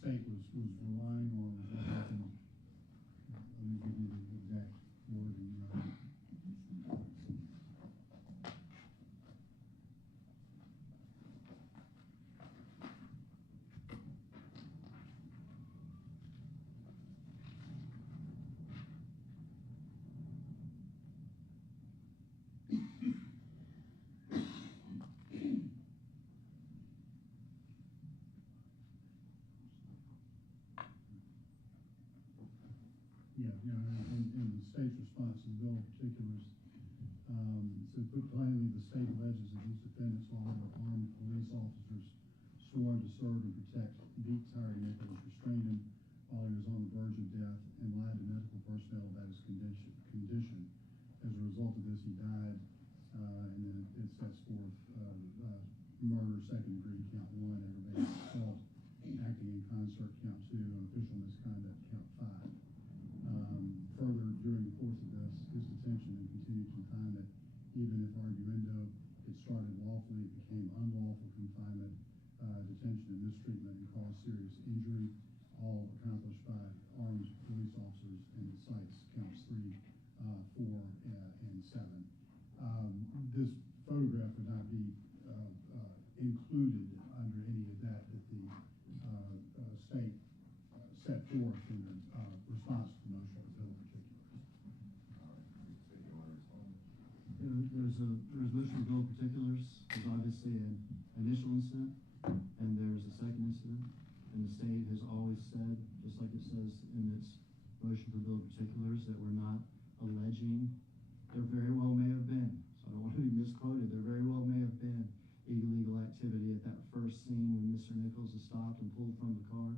state was relying on, let me give you the exact wording. In the state's response to the bill in particulars, so put plainly, the state alleges that these defendants, while they were armed police officers sworn to serve and protect, beat Tyre Nichols, restrained him while he was on the verge of death, and lied to medical personnel about his condition. As a result of this, he died, and then it sets forth murder, second degree, count 1, aggravated assault, acting in concert, count 2, and official misconduct, count 5. Further, during the course of this, his detention and continued confinement, even if arguendo, it started lawfully, it became unlawful confinement, detention and mistreatment, and caused serious injury, all accomplished by armed police officers, and it cites counts 3, 4, and 7. This photograph would not be included under any of that the state set forth in the response to the motion of the bill in particular. There's motion to bill in particulars. There's obviously an initial incident, and there's a second incident. And the state has always said, just like it says in its motion for bill in particulars, that we're not alleging. There very well may have been, so I don't want to be misquoted, there very well may have been illegal activity at that first scene when Mr. Nichols is stopped and pulled from the car,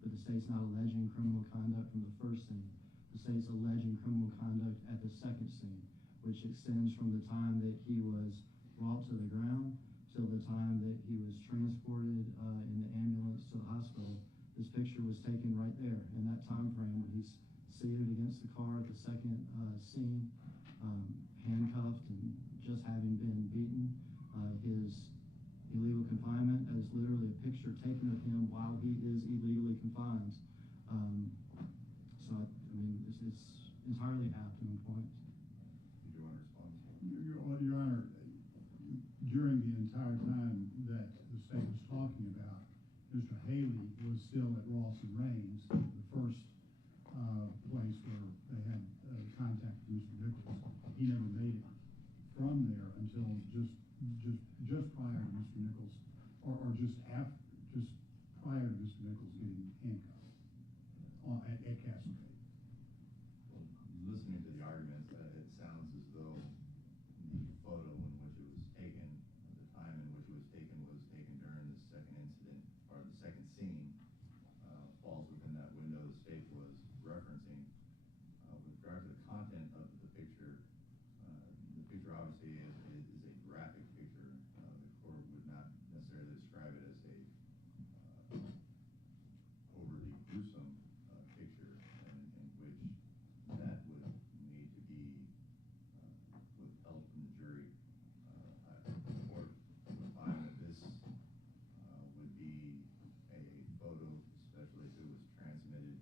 but the state's not alleging criminal conduct from the first scene. The state's alleging criminal conduct at the second scene, which extends from the time that he was brought to the ground till the time that he was transported in the ambulance to the hospital. This picture was taken right there in that time frame when he's seated against the car at the second scene, handcuffed and just having been beaten. His illegal confinement is literally a picture taken of him while he is illegally confined. So, I mean, it's entirely apt and on point. Did you want to respond? Your Honor, during the entire time that the state was talking about, Mr. Haley was still at Ross and Raines, the first place where they had contact with Mr. Nichols. He never made it from there until just prior to Mr. Nichols, or just prior to Mr. Nichols getting handcuffed at Castlegate. Well, listening to the arguments, it sounds as though the photo in which it was taken, the time in which it was taken during the second incident, or the second scene, falls within that window the state was referencing. With regard to the content of the picture obviously is a graphic picture. The court would not necessarily describe it as a overly gruesome picture, in which that would need to be withheld from the jury. The court would find that this would be a photo, especially if it was transmitted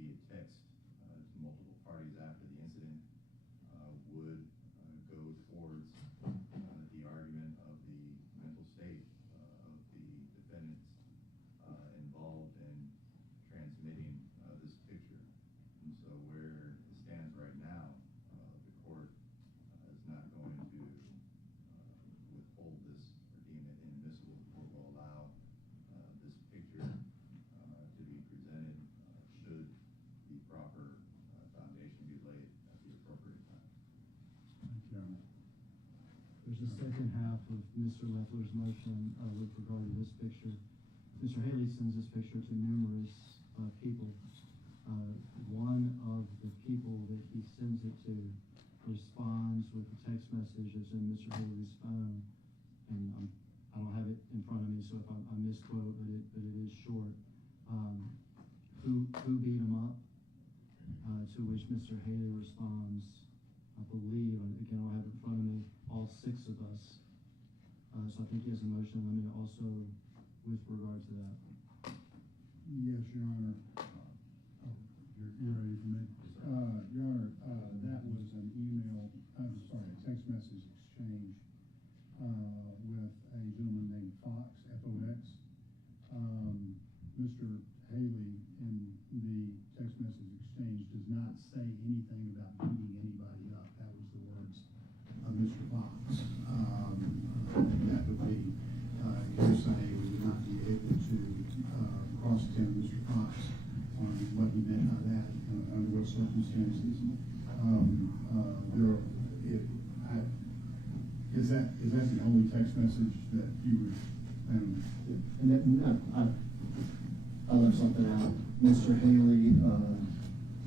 via text to multiple parties after the incident, would go towards the argument of the mental state of the defendants involved in transmitting this picture. And so where it stands right now, the court is not going to withhold this or deem it inadmissible. The court will allow this picture to be presented should the proper foundation be laid at the appropriate time. Thank you, Your Honor. There's a second half of Mr. Leffler's motion with regard to this picture. Mr. Haley sends this picture to numerous people. One of the people that he sends it to responds with a text message that's in Mr. Haley's phone, and I don't have it in front of me, so if I misquote, but it is short. Who beat him up? To which Mr. Haley responds, I believe, again, I don't have it in front of me, all 6 of us. So I think he has a motion limited also with regard to that. Yes, Your Honor. Oh, you're ready for me? Your Honor, that was an email, I'm sorry, a text message exchange with a gentleman named Fox, F-O-X. Mr. Haley in the text message exchange does not say anything about beating anybody up. That was the words of Mr. Fox. That would be hearsay. We would not be able to cross-examine Mr. Fox on what he meant by that, under what circumstances. Is that the only text message that you would? And then, I left something out. Mr. Haley,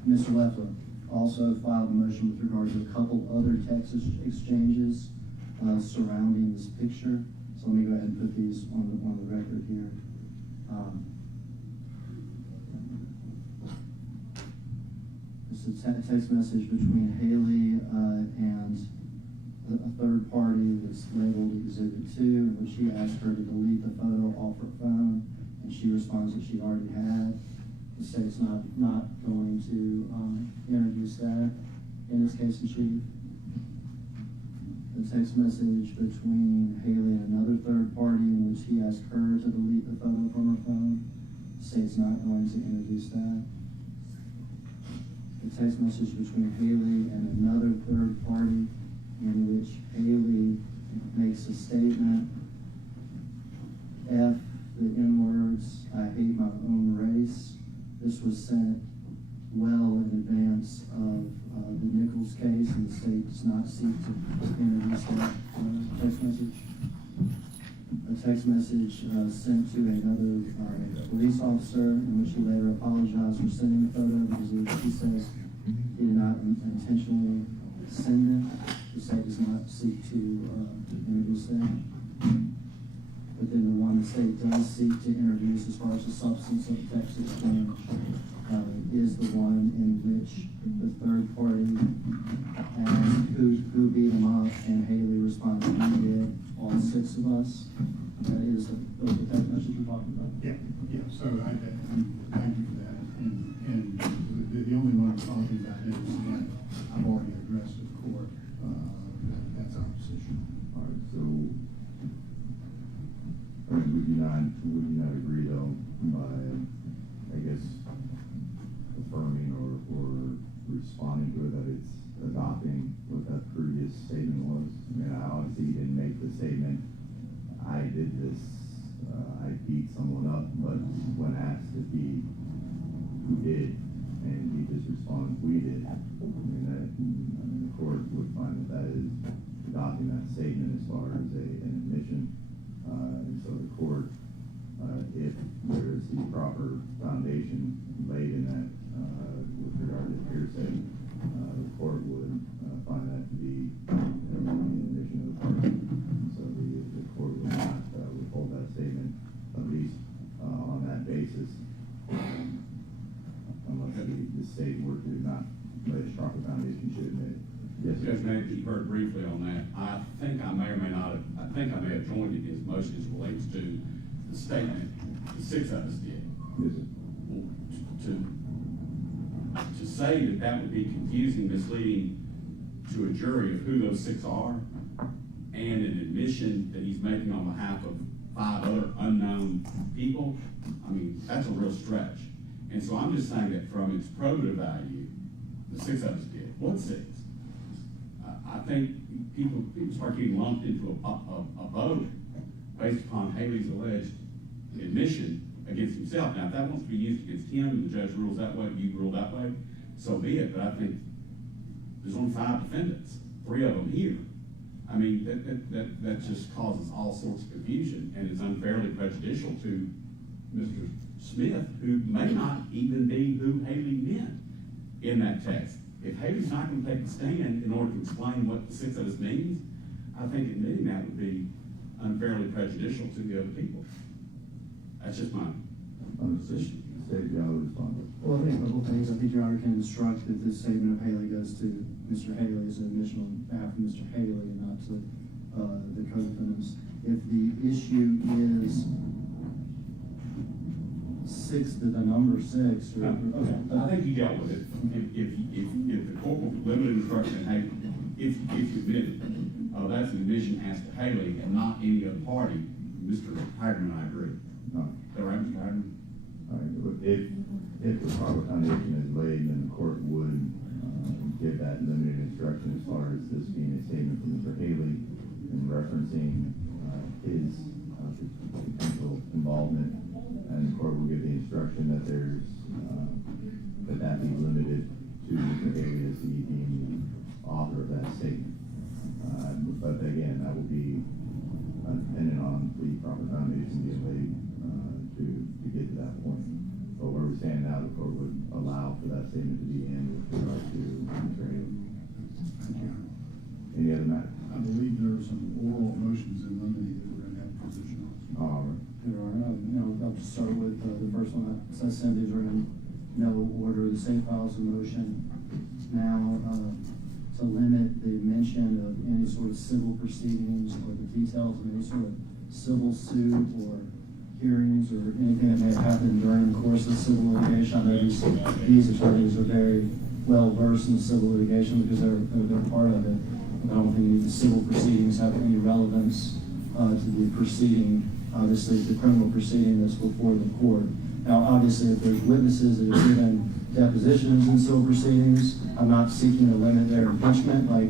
Mr. Leffler also filed a motion with regard to a couple other text exchanges surrounding this picture. So let me go ahead and put these on the record here. It's a text message between Haley and a third party that's labeled Exhibit 2, in which he asked her to delete the photo off her phone, and she responds that she already had. The state's not going to introduce that in this case in chief. The text message between Haley and another third party, in which he asked her to delete the photo from her phone. The state's not going to introduce that. The text message between Haley and another third party, in which Haley makes a statement, F the N-words, I hate my own race. This was sent well in advance of the Nichols case, and the state does not seek to introduce that text message. A text message sent to another police officer, in which he later apologized for sending the photo because he says he did not intentionally send it. The state does not seek to introduce that. But then the one the state does seek to introduce, as far as the substance of the text exchange, is the one in which the third party asked who beat him up, and Haley responded, "We did, all 6 of us." That is the text message you're talking about. Yeah. So thank you for that. And the only one I'm talking about is that I've already addressed the court. That's our position. All right, so would you not agree though by, I guess, affirming or responding to it that it's adopting what that previous statement was? I mean, obviously he didn't make the statement, I did this, I beat someone up, but when asked if who did, and he just responds, we did. The court would find that is adopting that statement as far as an admission. And so the court, if there is the proper foundation laid in that with regard to hearsay, the court would find that to be an admission of the party. So the court would not withhold that statement, at least on that basis, unless the state were to not lay a proper foundation, should admit. Yes, Judge Mack, you heard briefly on that. I think I may or may not have, I think I may have joined in his motion as relates to the statement the 6 of us did. Yes, sir. To say that would be confusing, misleading to a jury of who those 6 are, and an admission that he's making on behalf of 5 other unknown people, I mean, that's a real stretch. And so I'm just saying that from its probative value, the 6 of us did. What 6? I think people start getting lumped into a boat based upon Haley's alleged admission against himself. Now, if that wants to be used against him, and the judge rules that way, you rule that way, so be it. But I think there's only 5 defendants, 3 of them here. I mean, that just causes all sorts of confusion, and is unfairly prejudicial to Mr. Smith, who may not even be who Haley meant in that text. If Haley's not going to take a stand in order to explain what the 6 of us means, I think admitting that would be unfairly prejudicial to the other people. That's just my position. State, you ought to respond. Well, I think a couple things. I think Your Honor can instruct that this statement of Haley goes to Mr. Haley as an admission on behalf of Mr. Haley and not to the co-defendants. If the issue is the number six, or, okay. I think you dealt with it. If the court will limit instruction, hey, if you admit it, that's an admission as to Haley and not any other party. Mr. Tyre and I agree. No. Is that right, Mr. Tyre? All right, look, if the proper foundation is laid, then the court would give that limited instruction as far as this being a statement from Mr. Haley and referencing his potential involvement, and the court will give the instruction that there's that be limited to Mr. Haley as he being the author of that statement. But again, that will be dependent on the proper foundation being laid to get to that point. But where we stand now, the court would allow for that statement to be in with regard to Mr. Haley. Any other matter? I believe there are some oral motions in limine that we're gonna have a position on. All right. There are, I'll just start with the first one. As I said, these are in no order. The state files a motion now to limit the mention of any sort of civil proceedings or the details of any sort of civil suit or hearings or anything that may have happened during the course of civil litigation. I know these attorneys are very well versed in civil litigation because they're part of it. I don't think the civil proceedings have any relevance to the proceeding, obviously the criminal proceeding that's before the court. Now, obviously, if there's witnesses that have given depositions in civil proceedings, I'm not seeking to limit their impeachment, like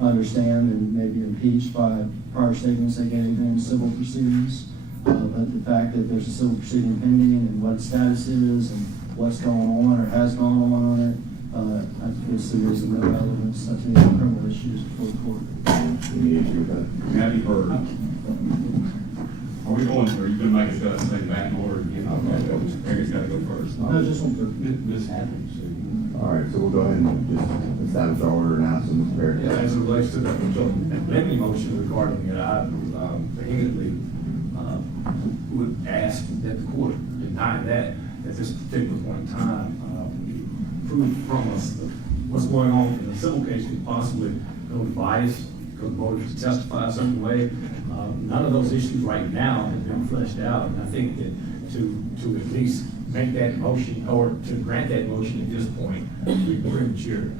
understand and maybe impeached by prior statements they gave in civil proceedings. But the fact that there's a civil proceeding pending and what its status is and what's going on or has gone on it, I guess there's no relevance to any criminal issues before the court. Any issue with that? Have you heard? Are we going, are you gonna make us take back in order again? Mr. Perry's gotta go first. No, just one third. Ms. Hadley. All right, so we'll go ahead and just establish our order now, so Mr. Perry. Yeah, as it relates to the lending motion regarding it, I vehemently would ask that the court deny that at this particular point in time. Prove from us what's going on in the civil case could possibly go to bias, go to motive to testify a certain way. None of those issues right now have been fleshed out, and I think that to at least make that motion or to grant that motion at this point would be premature.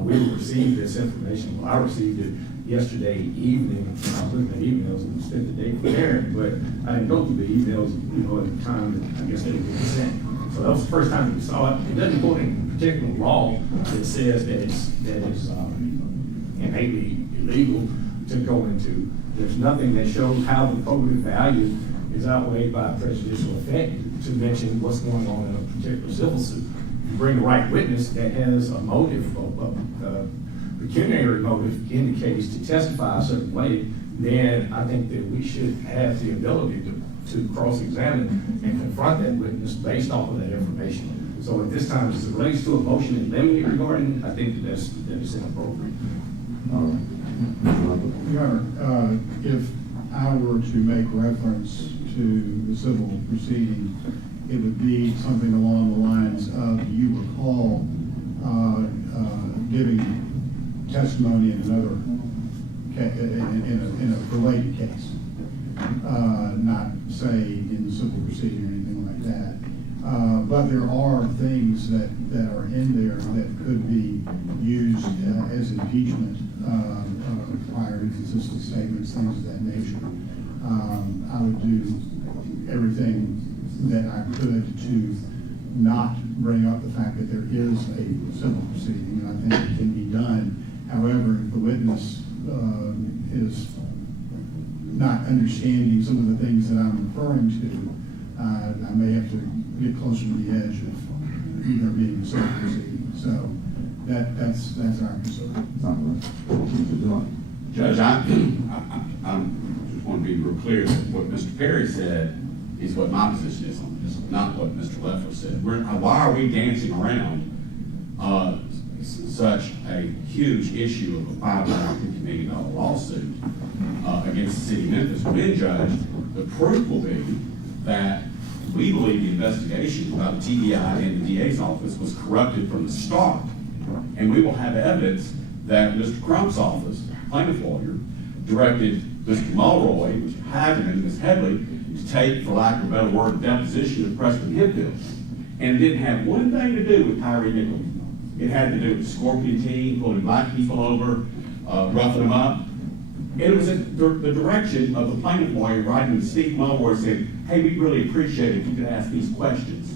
We received this information. Well, I received it yesterday evening. I was looking at emails and spent the day preparing, but I didn't go through the emails, at the time that I guess they were sent. So that was the first time we saw it. It doesn't quote any particular law that says that it's innately illegal to go into. There's nothing that shows how the probative value is outweighed by prejudicial effect, to mention what's going on in a particular civil suit. You bring the right witness that has a motive, a pecuniary motive in the case to testify a certain way, then I think that we should have the ability to cross-examine and confront that witness based off of that information. So at this time, as it relates to a motion in limine regarding, I think that is inappropriate. All right. Your Honor, if I were to make reference to the civil proceeding, it would be something along the lines of, you recall giving testimony in another in a related case, not say in the civil proceeding or anything like that. But there are things that are in there that could be used as impeachment, prior inconsistent statements, things of that nature. I would do everything that I could to not bring up the fact that there is a civil proceeding, and I think it can be done. However, if the witness is not understanding some of the things that I'm referring to, I may have to get closer to the edge of there being a civil proceeding. So that's our concern. Judge, I just want to be real clear that what Mr. Perry said is what my position is on this, not what Mr. Leffler said. Why are we dancing around such a huge issue of a $550 million lawsuit against the city of Memphis? When, Judge, the proof will be that we believe the investigation about the TBI in the DA's office was corrupted from the start. And we will have evidence that Mr. Crump's office, plaintiff lawyer, directed Mr. Mulroy, Mr. Hagerman, Ms. Headley to take, for lack of a better word, the deposition of President Hemphill. And it didn't have one thing to do with Tyre Nichols. It had to do with the Scorpion team, pulling black people over, roughing them up. And it was at the direction of the plaintiff lawyer writing to Steve Mulware saying, hey, we'd really appreciate it if you could ask these questions.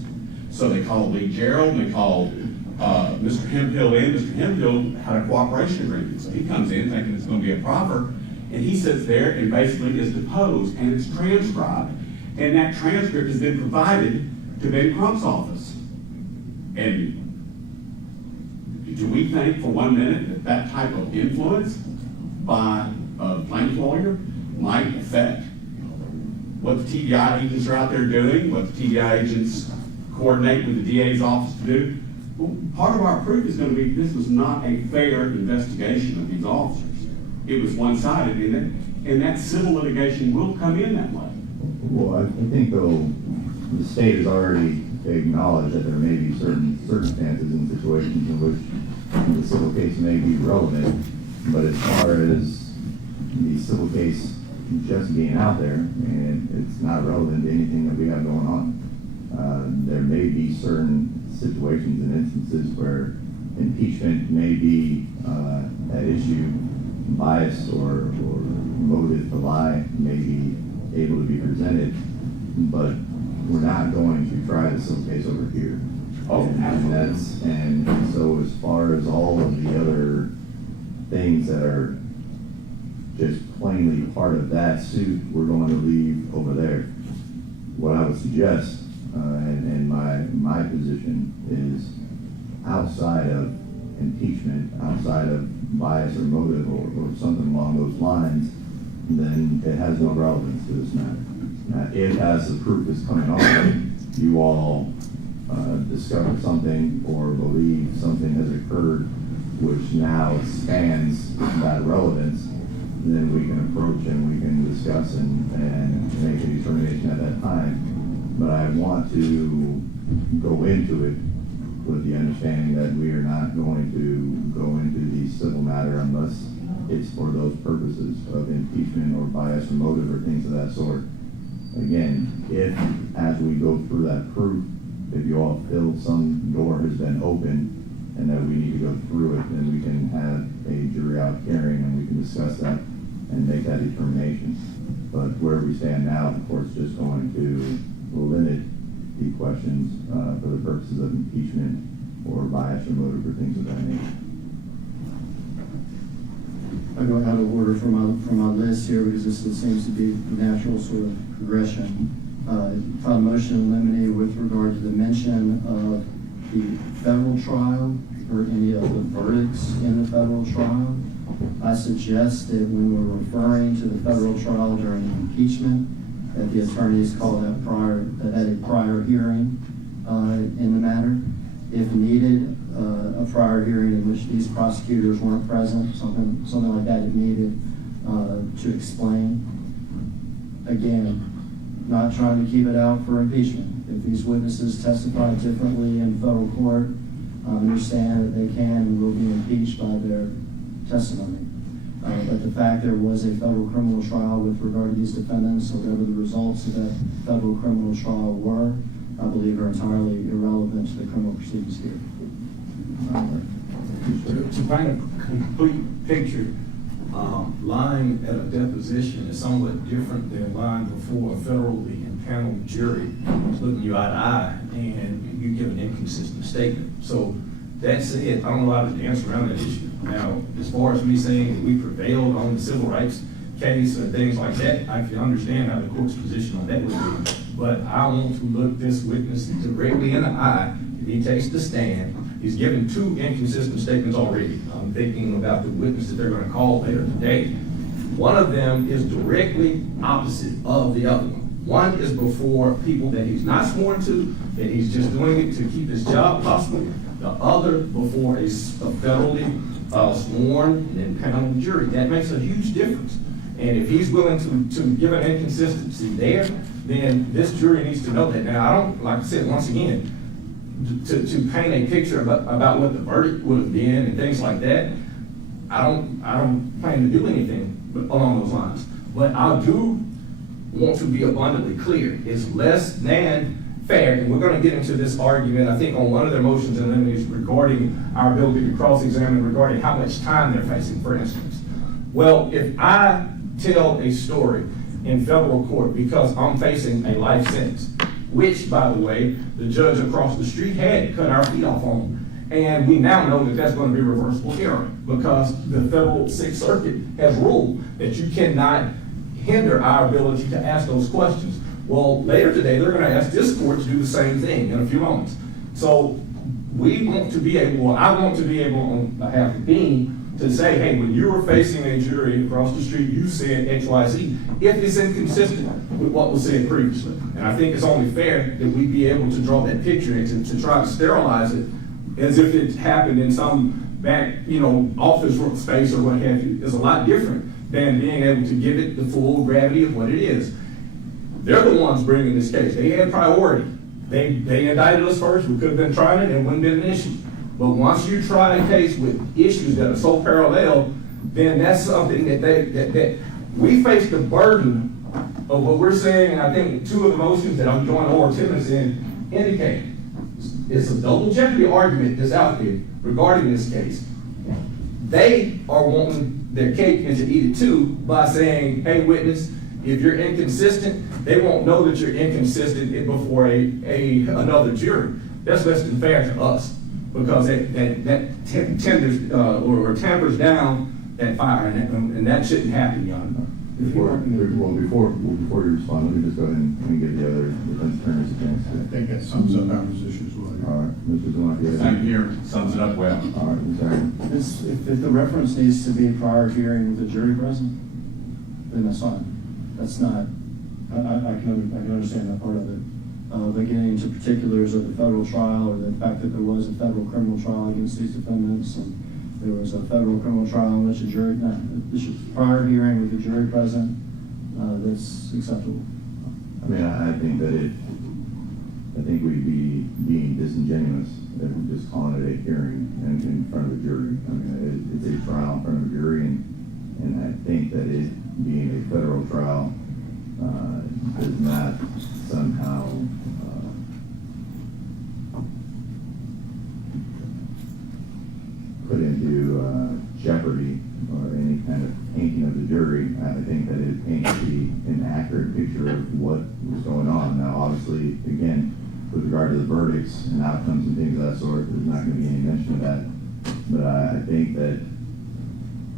So they called Lee Gerald, and they called Mr. Hemphill in. Mr. Hemphill had a cooperation agreement. So he comes in thinking it's going to be a proffer, and he sits there and basically is deposed, and it's transcribed. And that transcript has been provided to Ben Crump's office. And do we think for 1 minute that that type of influence by a plaintiff lawyer might affect what the TBI agents are out there doing, what the TBI agents coordinate with the DA's office to do? Well, part of our proof is going to be this was not a fair investigation of these officers. It was one-sided, and that civil litigation will come in that way. Well, I think though, the state has already acknowledged that there may be certain circumstances and situations in which the civil case may be relevant, but as far as the civil case just being out there, and it's not relevant to anything that we have going on, there may be certain situations and instances where impeachment may be at issue, bias or motive to lie may be able to be presented, but we're not going to try the civil case over here. Oh, And so as far as all of the other things that are just plainly part of that suit, we're going to leave over there. What I would suggest, and my position is, outside of impeachment, outside of bias or motive or something along those lines, then it has no relevance to this matter. Now, if as the proof is coming on, you all discover something or believe something has occurred which now expands that relevance, then we can approach and we can discuss and make a determination at that time. But I want to go into it with the understanding that we are not going to go into the civil matter unless it's for those purposes of impeachment or bias or motive or things of that sort. Again, if as we go through that proof, if you all feel some door has been opened and that we need to go through it, then we can have a jury out hearing and we can discuss that and make that determination. But where we stand now, the court's just going to limit the questions for the purposes of impeachment or bias or motive or things of that nature. I go out of order from my list here because this seems to be a natural sort of progression. Filed a motion in limine with regard to the mention of the federal trial or any of the verdicts in the federal trial. I suggest that when we're referring to the federal trial during impeachment, that the attorneys call that a prior hearing in the matter. If needed, a prior hearing in which these prosecutors weren't present, something like that if needed, to explain. Again, not trying to keep it out for impeachment. If these witnesses testify differently in federal court, understand that they can and will be impeached by their testimony. But the fact there was a federal criminal trial with regard to these defendants, or whatever the results of that federal criminal trial were, I believe are entirely irrelevant to the criminal proceedings here. To paint a complete picture, lying at a deposition is somewhat different than lying before a federally impaneled jury looking you eye to eye and you give an inconsistent statement. So that's it. I don't know how to dance around that issue. Now, as far as me saying that we prevailed on the civil rights case and things like that, I can understand how the court's position on that would be. But I want to look this witness directly in the eye. If he takes the stand, he's given two inconsistent statements already. I'm thinking about the witness that they're going to call later today. One of them is directly opposite of the other one. One is before people that he's not sworn to, that he's just doing it to keep his job possible. The other before a federally sworn and impaneled jury. That makes a huge difference. And if he's willing to give an inconsistency there, then this jury needs to know that. Now, I don't, like I said, once again, to paint a picture about what the verdict would have been and things like that, I don't plan to do anything along those lines. But I do want to be abundantly clear. It's less than fair, and we're gonna get into this argument, I think, on one of their motions in limine regarding our ability to cross-examine regarding how much time they're facing, for instance. Well, if I tell a story in federal court because I'm facing a life sentence, which, by the way, the judge across the street had cut our feet off on, and we now know that that's gonna be reversible error because the federal Sixth Circuit has ruled that you cannot hinder our ability to ask those questions. Well, later today, they're gonna ask this court to do the same thing in a few moments. So we want to be able, well, I want to be able on behalf of Bean to say, hey, when you were facing a jury across the street, you said X, Y, Z, if it's inconsistent with what was said previously. And I think it's only fair that we be able to draw that picture and to try to sterilize it as if it happened in some back, office space or what have you, is a lot different than being able to give it the full gravity of what it is. They're the ones bringing this case. They had priority. They indicted us first. We could have been trying it and it wouldn't have been an issue. But once you try a case with issues that are so parallel, then that's something that we face the burden of what we're saying, and I think two of the motions that I'm joining oral attendance in indicate. It's a double jeopardy argument that's out there regarding this case. They are wanting their cake and to eat it too by saying, hey, witness, if you're inconsistent, they won't know that you're inconsistent before another jury. That's less than fair to us because that tampers down that fire, and that shouldn't happen, Your Honor. Before you respond, let me just go ahead and give the other defense attorneys a chance. I think that sums up our position as well. All right, Mr. Dumont, you have Same here, sums it up well. All right, Ms. Aaron. If the reference needs to be a prior hearing with the jury present, then that's fine. That's not, I can understand that part of it. But getting into particulars of the federal trial or the fact that there was a federal criminal trial against these defendants and there was a federal criminal trial in which a jury, prior hearing with the jury present, that's acceptable. I mean, I think that I think we'd be being disingenuous if we're just calling it a hearing in front of a jury. I mean, it's a trial in front of a jury, and I think that it being a federal trial does not somehow put into jeopardy or any kind of painting of the jury. I think that it paints an accurate picture of what was going on. Now, obviously, again, with regard to the verdicts and outcomes and things of that sort, there's not going to be any mention of that. But I think that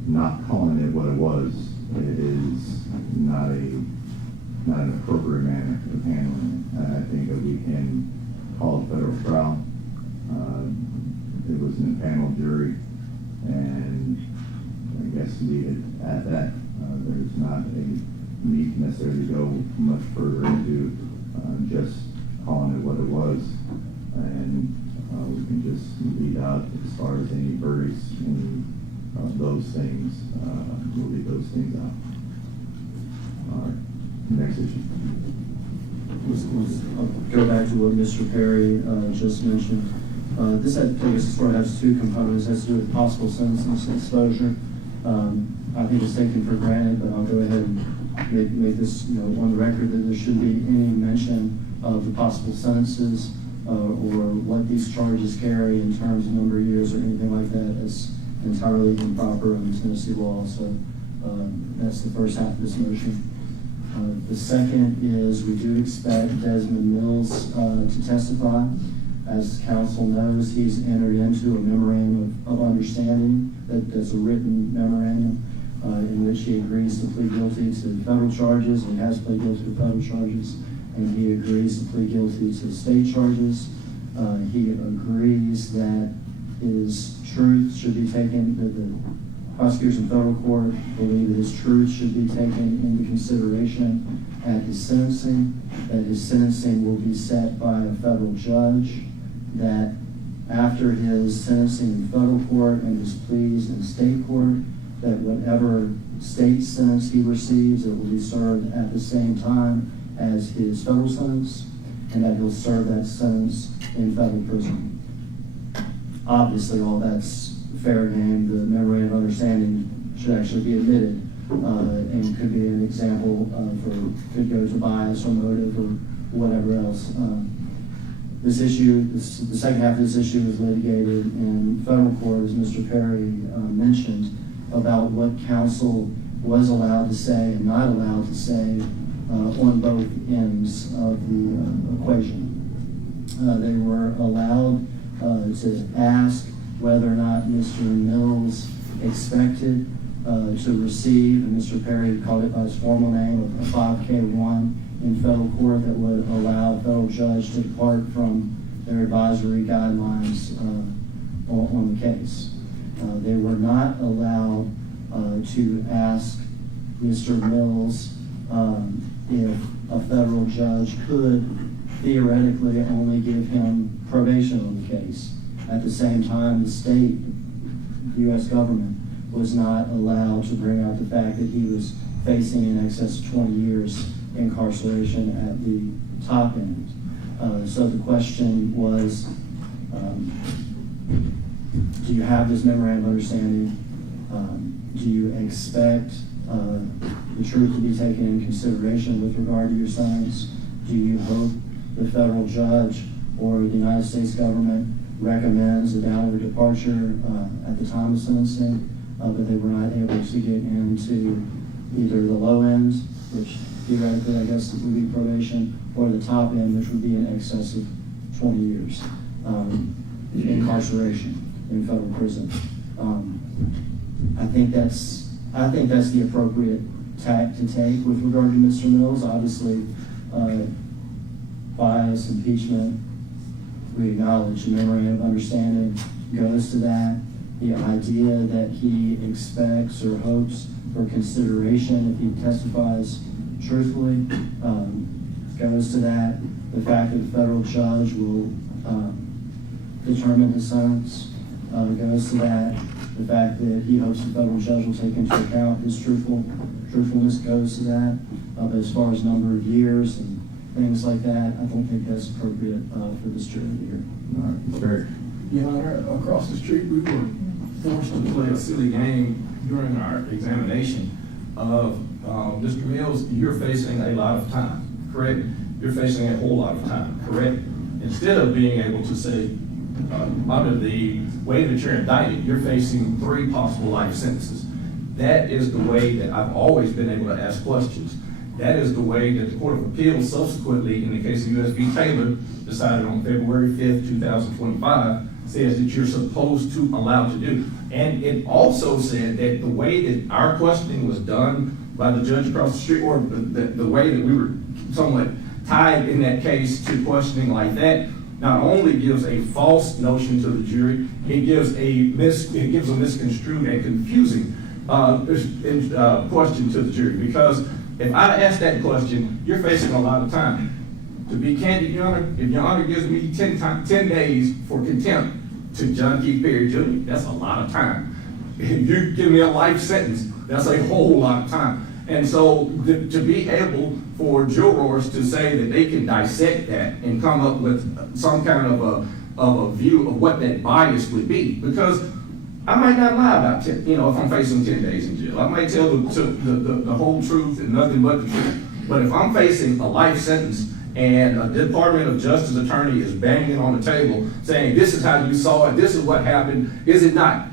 not calling it what it was is not an appropriate manner of handling it. I think that we can call it federal trial. It was an impaneled jury, and I guess leave it at that. There's not a need necessarily to go much further into just calling it what it was, and we can just leave out as far as any verdicts, any those things. We'll leave those things out. All right, next issue. I'll go back to what Mr. Perry just mentioned. This sort of has two components. It has to do with possible sentencing exposure. I think it's taken for granted, but I'll go ahead and make this on the record that there shouldn't be any mention of the possible sentences or what these charges carry in terms of number of years or anything like that. It's entirely improper under Tennessee law. So that's the first half of this motion. The second is we do expect Desmond Mills to testify. As counsel knows, he's entered into a memorandum of understanding that's a written memorandum in which he agrees to plead guilty to federal charges. He has pleaded guilty to federal charges, and he agrees to plead guilty to state charges. He agrees that his truth should be taken, that the prosecution federal court believe that his truth should be taken into consideration at his sentencing, that his sentencing will be set by a federal judge, that after his sentencing in federal court and his pleas in state court, that whatever state sentence he receives, it will be served at the same time as his federal sentence, and that he'll serve that sentence in federal prison. Obviously, all that's fair game. The memorandum of understanding should actually be admitted. and could be an example could go to bias or motive or whatever else. This issue, the second half of this issue was litigated in federal court, as Mr. Perry mentioned, about what counsel was allowed to say and not allowed to say on both ends of the equation. They were allowed to ask whether or not Mr. Mills expected to receive, and Mr. Perry called it by its formal name, a 5K1 in federal court that would allow a federal judge to depart from their advisory guidelines on the case. They were not allowed to ask Mr. Mills if a federal judge could theoretically only give him probation on the case. At the same time, the state, the U.S. government, was not allowed to bring out the fact that he was facing in excess of 20 years incarceration at the top end. So the question was, do you have this memorandum of understanding? Do you expect the truth to be taken in consideration with regard to your sentence? Do you hope the federal judge or the United States government recommends a downward departure at the time of sentencing, but they were not able to get into either the low end, which theoretically I guess would be probation, or the top end, which would be in excess of 20 years incarceration in federal prison. I think that's the appropriate tack to take with regard to Mr. Mills. Obviously, bias, impeachment, we acknowledge the memorandum of understanding goes to that. The idea that he expects or hopes for consideration if he testifies truthfully goes to that. The fact that a federal judge will determine the sentence goes to that. The fact that he hopes the federal judge will take into account his truthfulness goes to that. But as far as number of years and things like that, I don't think that's appropriate for this jury to hear. All right, Barry. Your Honor, across the street, we were Forced to play a silly game during our examination of Mr. Mills. You're facing a lot of time, correct? You're facing a whole lot of time, correct? Instead of being able to say, under the way that you're indicted, you're facing 3 possible life sentences. That is the way that I've always been able to ask questions. That is the way that the Court of Appeals subsequently, in the case of U.S. v. Taylor, decided on February 5th, 2025, says that you're supposed to allow to do. And it also said that the way that our questioning was done by the judge across the street, or the way that we were somewhat tied in that case to questioning like that, not only gives a false notion to the jury, it gives a misconstrued and confusing question to the jury. Because if I ask that question, you're facing a lot of time. To be candid, Your Honor, if Your Honor gives me 10 days for contempt to John Keith Perry Jr., that's a lot of time. If you give me a life sentence, that's a whole lot of time. And so to be able for jurors to say that they can dissect that and come up with some kind of a view of what that bias would be, because I might not lie about 10, if I'm facing 10 days in jail. I might tell the whole truth and nothing but the truth. But if I'm facing a life sentence and a Department of Justice attorney is banging on the table saying, this is how you saw it, this is what happened, is it not?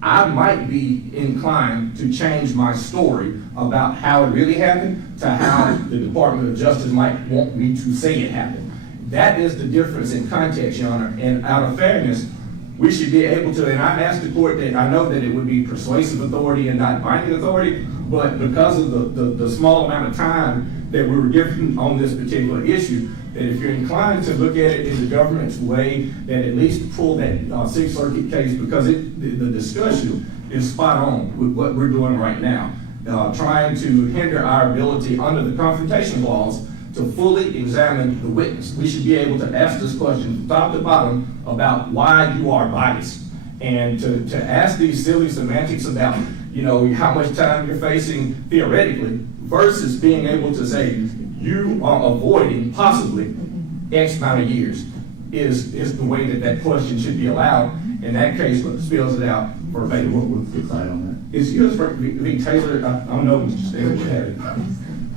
I might be inclined to change my story about how it really happened to how the Department of Justice might want me to say it happened. That is the difference in context, Your Honor. And out of fairness, we should be able to, and I asked the court that I know that it would be persuasive authority and not binding authority, but because of the small amount of time that we were given on this particular issue, that if you're inclined to look at it in the government's way, that at least pull that Sixth Circuit case, because the discussion is spot on with what we're doing right now, trying to hinder our ability under the confrontation clause to fully examine the witness. We should be able to ask this question top to bottom about why you are biased, and to ask these silly semantics about how much time you're facing theoretically versus being able to say you are avoiding possibly X amount of years is the way that question should be allowed. In that case, what spills it out verbatim. What's the site on that? It's U.S. v. Taylor, I don't know, Mr. Staley would have it.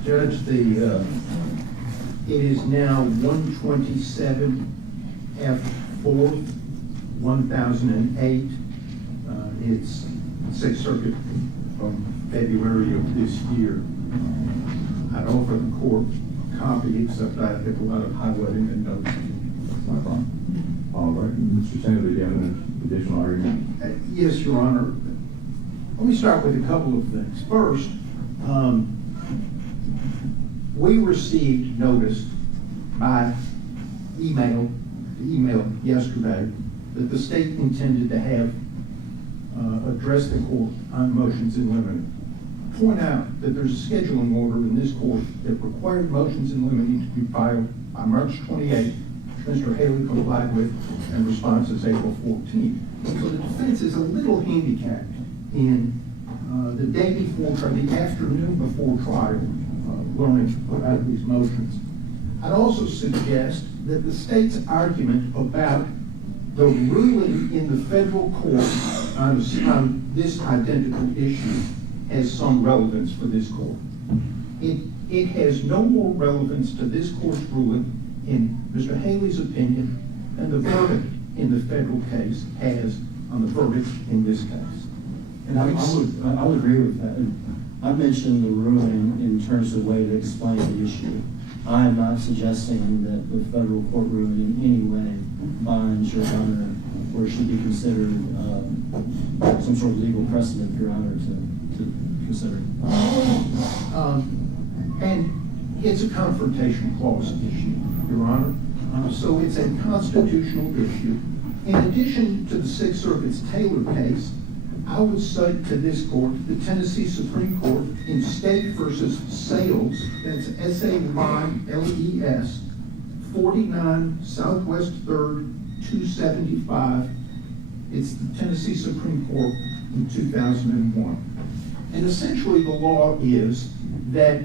Judge, it is now 127 F 4th, 1008. It's Sixth Circuit from February of this year. I'd offer the court a copy, except I have a lot of highlighting and notes. That's not a problem. All right, Mr. Senator, do you have an additional argument? Yes, Your Honor. Let me start with a couple of things. First, we received notice by email yesterday that the state intended to have address the court on motions in limine. Point out that there's a scheduling order in this court that required motions in limine to be filed by March 28th, which Mr. Haley complied with, and response is April 14th. So the defense is a little handicapped in the day before, or the afternoon before trial, learning to put out these motions. I'd also suggest that the state's argument about the ruling in the federal court on this identical issue has some relevance for this court. It has no more relevance to this court's ruling, in Mr. Haley's opinion, than the verdict in the federal case has on the verdict in this case. And I would agree with that. I mentioned the ruling in terms of way to explain the issue. I am not suggesting that the federal court ruling in any way binds Your Honor or should be considered some sort of legal precedent, Your Honor, to consider. And it's a confrontation clause issue, Your Honor. So it's a constitutional issue. In addition to the Sixth Circuit's Taylor case, I would cite to this court the Tennessee Supreme Court in State versus Sales, that's S-A-Y-L-E-S, 49 Southwest 3rd, 275. It's the Tennessee Supreme Court in 2001. And essentially the law is that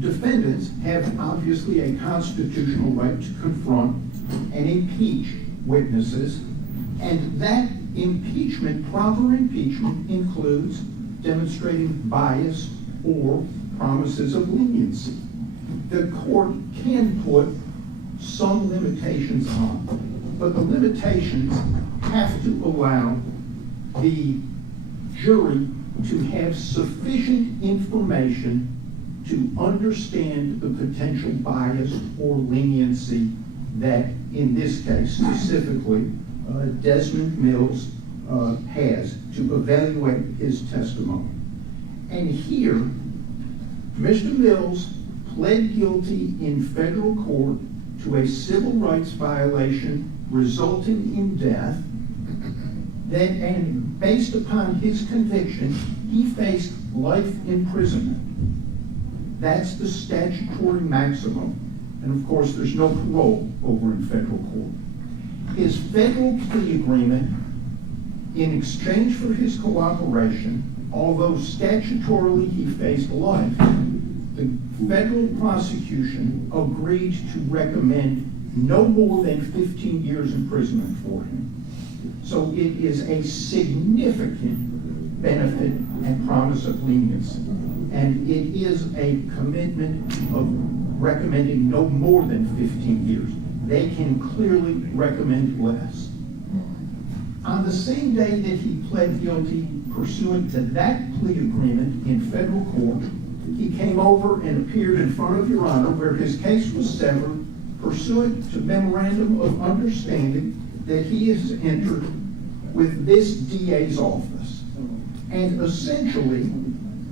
defendants have obviously a constitutional right to confront and impeach witnesses, and that impeachment, proper impeachment, includes demonstrating bias or promises of leniency. The court can put some limitations on, but the limitations have to allow the jury to have sufficient information to understand the potential bias or leniency that, in this case specifically, Desmond Mills has to evaluate his testimony. And here, Mr. Mills pled guilty in federal court to a civil rights violation resulting in death. And based upon his conviction, he faced life imprisonment. That's the statutory maximum. And of course, there's no parole over in federal court. His federal plea agreement, in exchange for his cooperation, although statutorily he faced life, the federal prosecution agreed to recommend no more than 15 years imprisonment for him. So it is a significant benefit and promise of leniency. And it is a commitment of recommending no more than 15 years. They can clearly recommend less. On the same day that he pled guilty pursuant to that plea agreement in federal court, he came over and appeared in front of Your Honor where his case was severed pursuant to memorandum of understanding that he has entered with this DA's office. And essentially,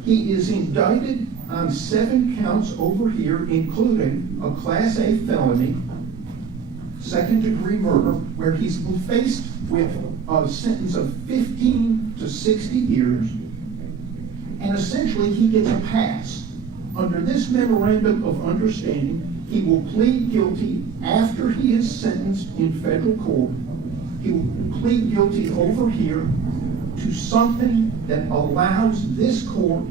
he is indicted on 7 counts over here, including a Class A felony, second-degree murder, where he's faced with a sentence of 15 to 60 years, and essentially he gets a pass. Under this memorandum of understanding, he will plead guilty after he is sentenced in federal court. He will plead guilty over here to something that allows this court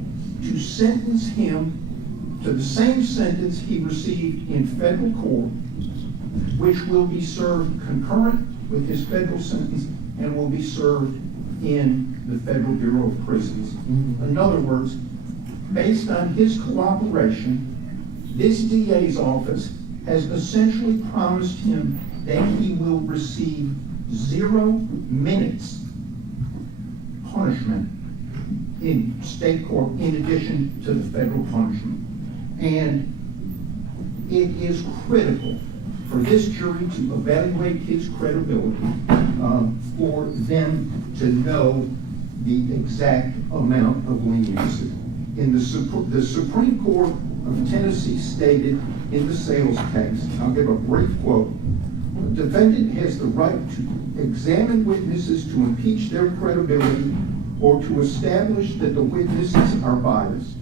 to sentence him to the same sentence he received in federal court, which will be served concurrent with his federal sentence and will be served in the Federal Bureau of Prisons. In other words, based on his cooperation, this DA's office has essentially promised him that he will receive 0 minutes punishment in state court in addition to the federal punishment. And it is critical for this jury to evaluate his credibility, for them to know the exact amount of leniency. The Supreme Court of Tennessee stated in the Sales case, I'll give a brief quote, "The defendant has the right to examine witnesses to impeach their credibility or to establish that the witnesses are biased.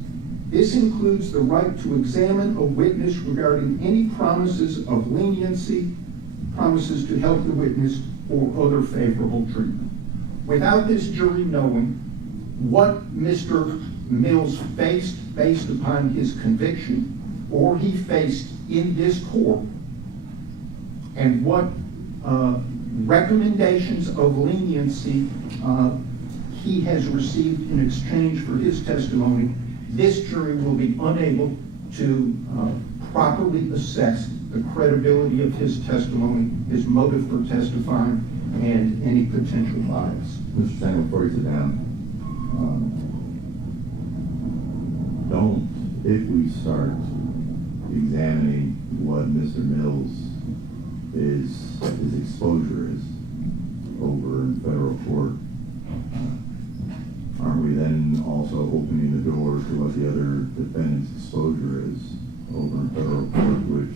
This includes the right to examine a witness regarding any promises of leniency, promises to help the witness, or other favorable treatment." Without this jury knowing what Mr. Mills faced based upon his conviction, or he faced in this court, and what recommendations of leniency he has received in exchange for his testimony, this jury will be unable to properly assess the credibility of his testimony, his motive for testifying, and any potential bias. Mr. Samuel, before you sit down, if we start examining what Mr. Mills his exposure is over in federal court, aren't we then also opening the door to what the other defendant's exposure is over in federal court, which,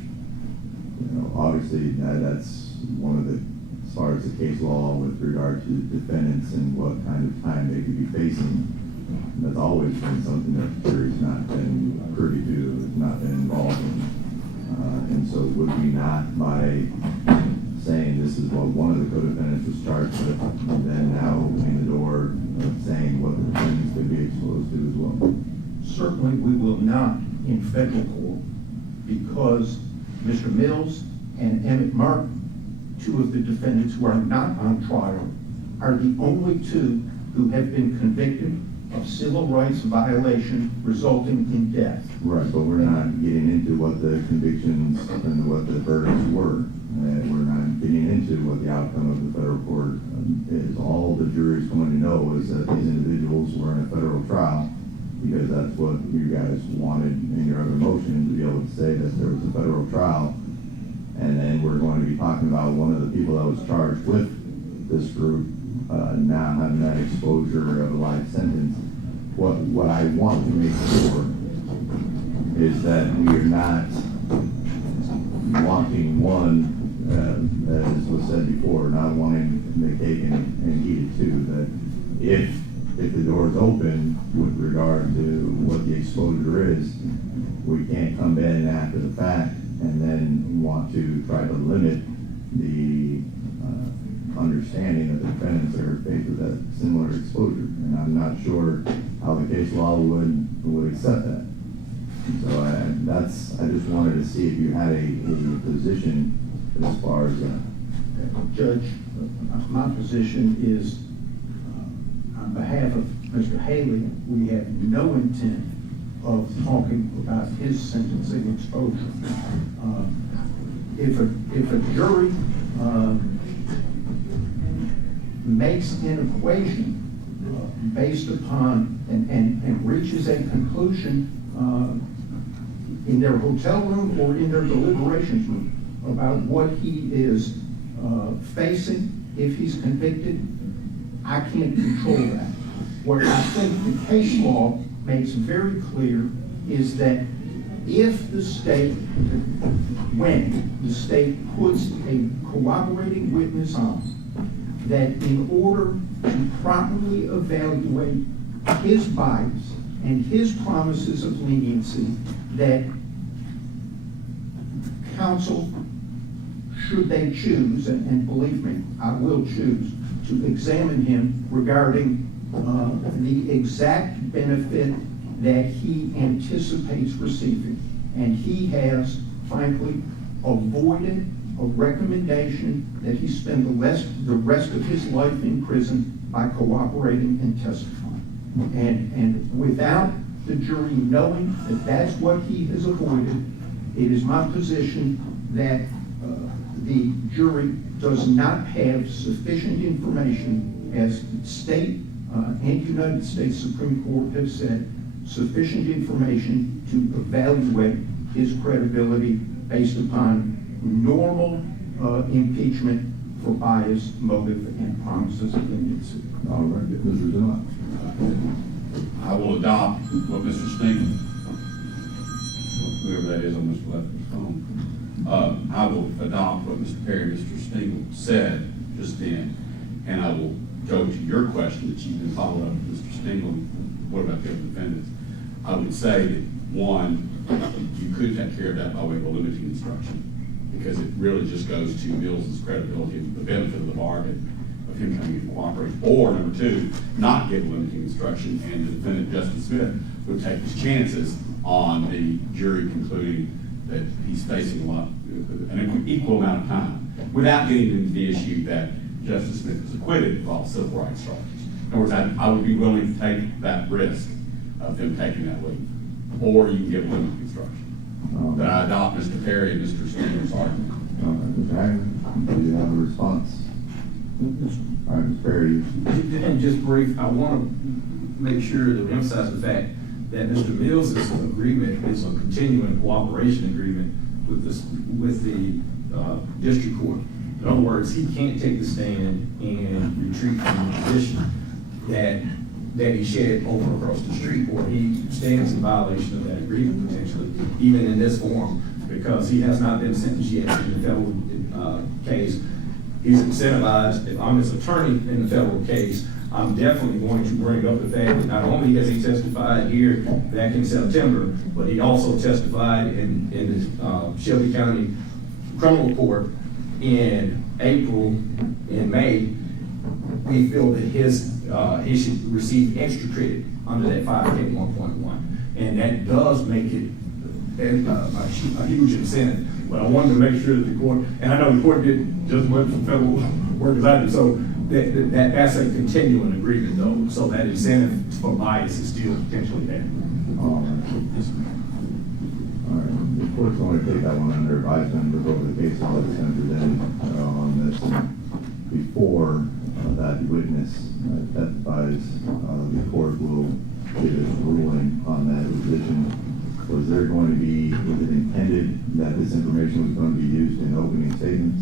obviously that's one of the, as far as the case law with regard to defendants and what kind of time they could be facing, that's always been something that the jury's not been privy to, not been involved in. And so would we not, by saying this is what one of the co-defendants was charged with, and then now opening the door of saying what the defendants could be exposed to as well? Certainly we will not in federal court, because Mr. Mills and Emmitt Martin, 2 of the defendants who are not on trial, are the only 2 who have been convicted of civil rights violation resulting in death. Right, but we're not getting into what the convictions and what the verdicts were. We're not getting into what the outcome of the federal court is. All the jury's going to know is that these individuals were in a federal trial, because that's what you guys wanted in your other motion, to be able to say that there was a federal trial. And then we're going to be talking about one of the people that was charged with this group now having that exposure of a life sentence. What I want to make sure is that we are not wanting one, as was said before, not wanting the cake and eat it too. That if the door is open with regard to what the exposure is, we can't come in after the fact and then want to try to limit the understanding that the defendants are faced with that similar exposure. And I'm not sure how the case law would accept that. So I just wanted to see if you had a position as far as Judge, my position is, on behalf of Mr. Haley, we have no intent of talking about his sentencing exposure. If a jury makes an equation based upon and reaches a conclusion in their hotel room or in their deliberations room about what he is facing if he's convicted, I can't control that. What I think the case law makes very clear is that if the state, when the state puts a cooperating witness on, that in order to properly evaluate his bias and his promises of leniency, that counsel, should they choose, and believe me, I will choose, to examine him regarding the exact benefit that he anticipates receiving. And he has, frankly, avoided a recommendation that he spend the rest of his life in prison by cooperating and testifying. And without the jury knowing that that's what he has avoided, it is my position that the jury does not have sufficient information, as state and United States Supreme Court have said, sufficient information to evaluate his credibility based upon normal impeachment for bias, motive, and promises of leniency. All right, Mr. Zima. I will adopt what Mr. Stinkle, whoever that is on Mr. Lefferts' phone, I will adopt what Mr. Perry, Mr. Stinkle said just then, and I will go to your question that you've been following up with Mr. Stinkle. What about the other defendants? I would say that, one, you could take care of that by way of a limiting instruction, because it really just goes to Mills's credibility and the benefit of the bargain of him coming in and cooperating. Or, number two, not give a limiting instruction, and the defendant, Justin Smith, would take his chances on the jury concluding that he's facing an equal amount of time, without getting into the issue that Justice Smith was acquitted of all civil rights charges. In other words, I would be willing to take that risk of him taking that leave. Or you can give a limiting instruction. But I adopt Mr. Perry and Mr. Stinkle's argument. Mr. Harrington, do you have a response? All right, Mr. Perry. And just brief, I want to make sure to emphasize the fact that Mr. Mills' agreement is a continuing cooperation agreement with the district court. In other words, he can't take the stand and retreat from the position that he shared over across the street, or he stands in violation of that agreement potentially, even in this forum, because he has not been sentenced yet in the federal case. He's incentivized. If I'm his attorney in the federal case, I'm definitely going to bring up the fact that not only has he testified here back in September, but he also testified in the Shelby County criminal court in April and May. We feel that he should receive extra credit under that 5K 1.1, and that does make it a huge incentive. But I wanted to make sure that the court, and I know the court did just much federal work as I did, so that's a continuing agreement though, so that incentive for bias is still potentially there. All right. All right. The court's going to take that one under advisement, look over the case law that's been presented on this. Before that witness testifies, the court will give its ruling on that position. Was it intended that this information was going to be used in opening statements?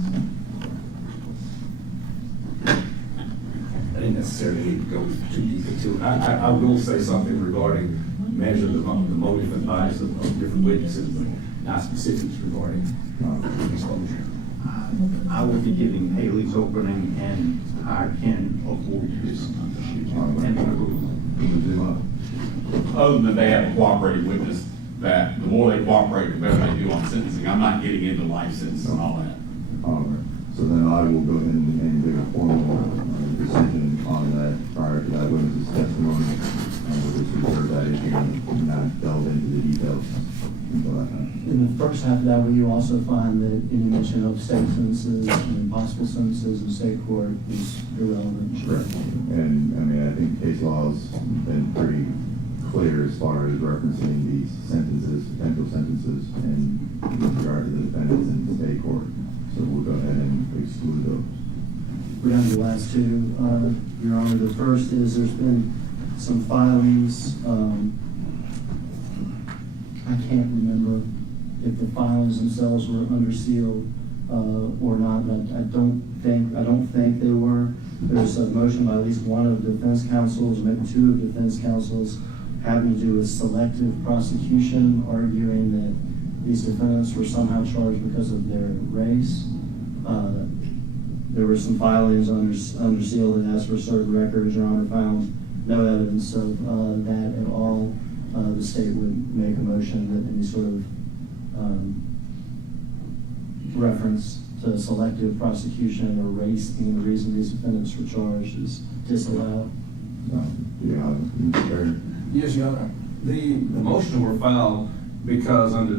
I didn't necessarily need to go too deep into it. I will say something regarding measure the motive and bias of different witnesses, but not specifics regarding exposure. I will be giving Haley's opening, and I can avoid his. Other than they have a cooperating witness, that the more they cooperate, the better they do on sentencing. I'm not getting into life sentences and all that. All right. So then I will go ahead and give a formal decision on that prior to that witness's testimony. We'll just reserve that issue and not delve into the details until that time. In the first half of that, will you also find that any mention of state sentences and possible sentences in state court is irrelevant? Correct. And I mean, I think case law has been pretty clear as far as referencing these sentences, potential sentences, and with regard to the defendants in the state court. So we'll go ahead and exclude those. We're down to the last two, Your Honor. The first is there's been some filings. I can't remember if the filings themselves were under seal or not, but I don't think they were. There's a motion by at least one of the defense counsels, maybe two of the defense counsels, having to do with selective prosecution, arguing that these defendants were somehow charged because of their race. There were some filings under seal that asked for certain records. Your Honor found no evidence of that at all. The state would make a motion that any sort of reference to selective prosecution or race being the reason these defendants were charged is disallowed. Yes, Your Honor. The motion were filed because under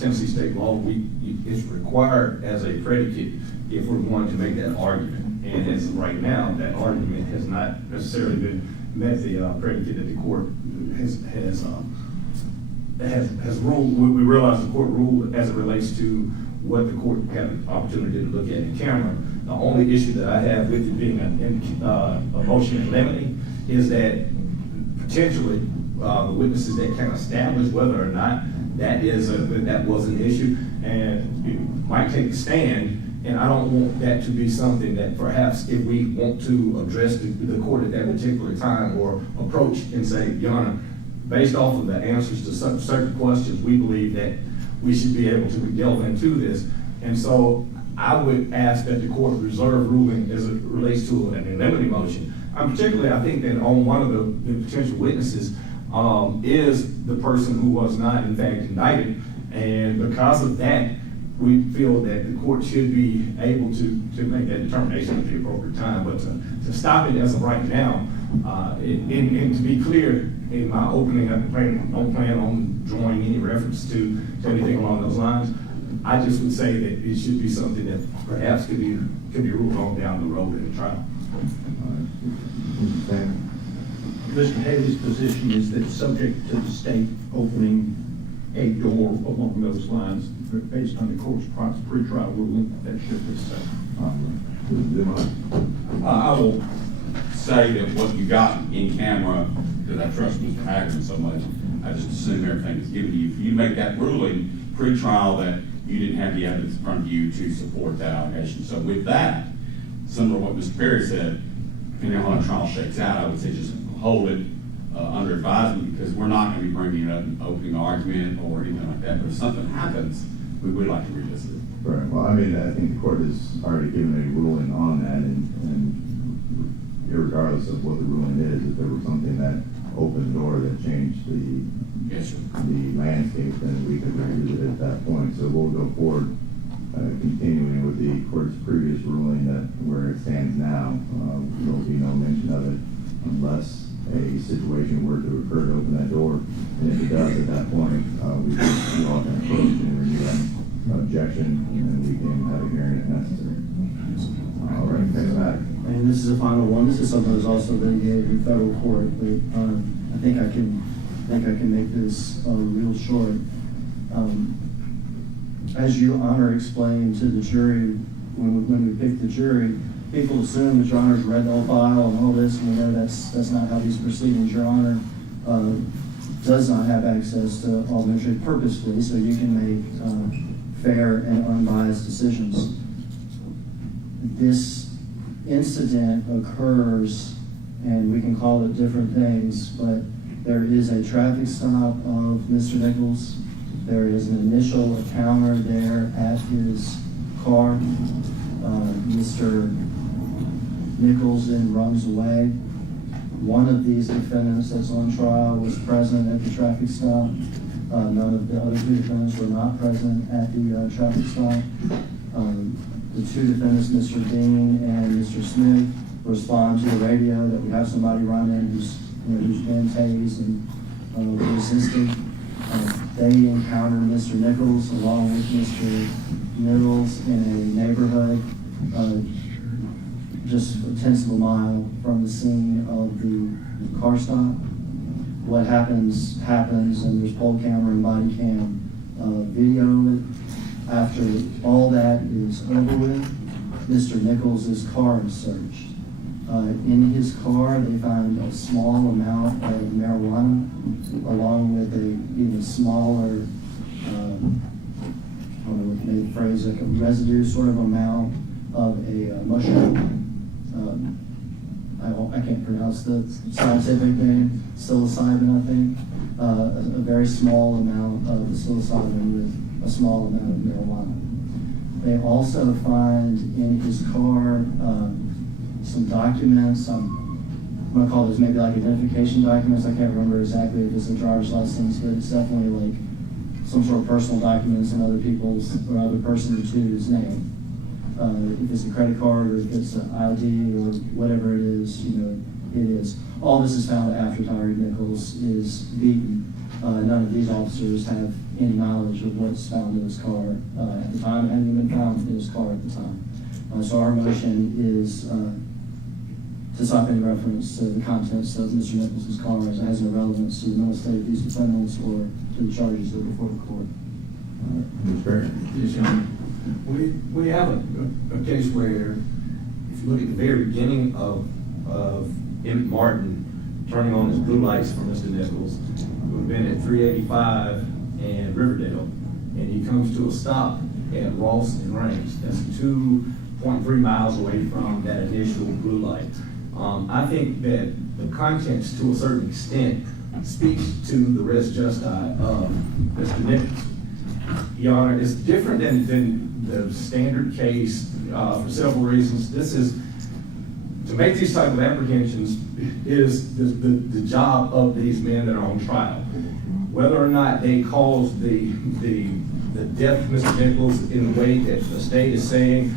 Tennessee state law, it's required as a predicate if we're going to make that argument. And as of right now, that argument has not necessarily been met the predicate that the court has ruled. We realize the court ruled as it relates to what the court had an opportunity to look at in camera. The only issue that I have with it being a motion in limine is that potentially the witnesses that can establish whether or not that was an issue, and it might take a stand. And I don't want that to be something that perhaps if we want to address the court at that particular time or approach and say, Your Honor, based off of the answers to certain questions, we believe that we should be able to delve into this. And so I would ask that the court reserve ruling as it relates to an in limine motion. Particularly, I think that on one of the potential witnesses is the person who was not in fact indicted. And because of that, we feel that the court should be able to make that determination at the appropriate time. But to stop it as of right now, and to be clear, in my opening, I don't plan on drawing any reference to anything along those lines. I just would say that it should be something that perhaps could be ruled on down the road in the trial. Mr. Haley's position is that subject to the state opening a door along those lines, based on the court's pretrial ruling, that should be so. I will say that what you got in camera, because I trust Mr. Haggard so much, I just assume everything is given to you. If you make that ruling pre-trial that you didn't have the evidence in front of you to support that allegation. So with that, similar to what Mr. Perry said, depending on how the trial shakes out, I would say just hold it under advisement, because we're not going to be bringing it up in opening argument or anything like that. But if something happens, we would like to revisit it. Right. Well, I mean, I think the court has already given a ruling on that, and irregardless of what the ruling is, if there was something that opened the door that changed the landscape, then we could revisit it at that point. So we'll go forward, continuing with the court's previous ruling that where it stands now, there will be no mention of it unless a situation were to occur to open that door. And if it does at that point, we all can approach and renew that objection, and then we can have a hearing if necessary. All right, next matter. And this is the final one. This is something that's also litigated in federal court, but I think I can make this real short. As Your Honor explained to the jury when we picked the jury, people assume that Your Honor's read the whole file and all this, and we know that's not how these proceedings. Your Honor does not have access to all the administrative purposefully, so you can make fair and unbiased decisions. This incident occurs, and we can call it different things, but there is a traffic stop of Mr. Nichols. There is an initial encounter there at his car. Mr. Nichols then runs away. One of these defendants that's on trial was present at the traffic stop. None of the other two defendants were not present at the traffic stop. The two defendants, Mr. Bean and Mr. Smith, respond to the radio that we have somebody run in who's been tased and resisted. They encounter Mr. Nichols along with Mr. Nichols in a neighborhood just a tenth of a mile from the scene of the car stop. What happens, and there's poll camera and body cam video of it. After all that is over with, Mr. Nichols' car is searched. In his car, they find a small amount of marijuana, along with a even smaller, I don't know what the phrase, like a residue sort of amount of a mushroom. I can't pronounce the scientific name, psilocybin, I think. A very small amount of psilocybin with a small amount of marijuana. They also find in his car some documents, I'm going to call this maybe like identification documents. I can't remember exactly if it's a driver's license, but it's definitely like some sort of personal documents in other people's or other person two's name. If it's a credit card or if it's an ID or whatever it is, it is. All this is found after Tyre Nichols is beaten. None of these officers have any knowledge of what's found in his car at the time, and hadn't been found in his car at the time. So our motion is to stop any reference to the contents of Mr. Nichols' car as it has no relevance to the mental state of these defendants or to the charges that are before the court. Mr. Barrett? Yes, Your Honor. We have a case where, if you look at the very beginning of Emmitt Martin turning on his blue lights for Mr. Nichols, who had been at 385 and Riverdale, and he comes to a stop at Ross and Range. That's 2.3 miles away from that initial blue light. I think that the contents, to a certain extent, speaks to the res justi of Mr. Nichols. Your Honor, it's different than the standard case for several reasons. This is, to make these type of apprehensions is the job of these men that are on trial. Whether or not they caused the death of Mr. Nichols in the way that the state is saying,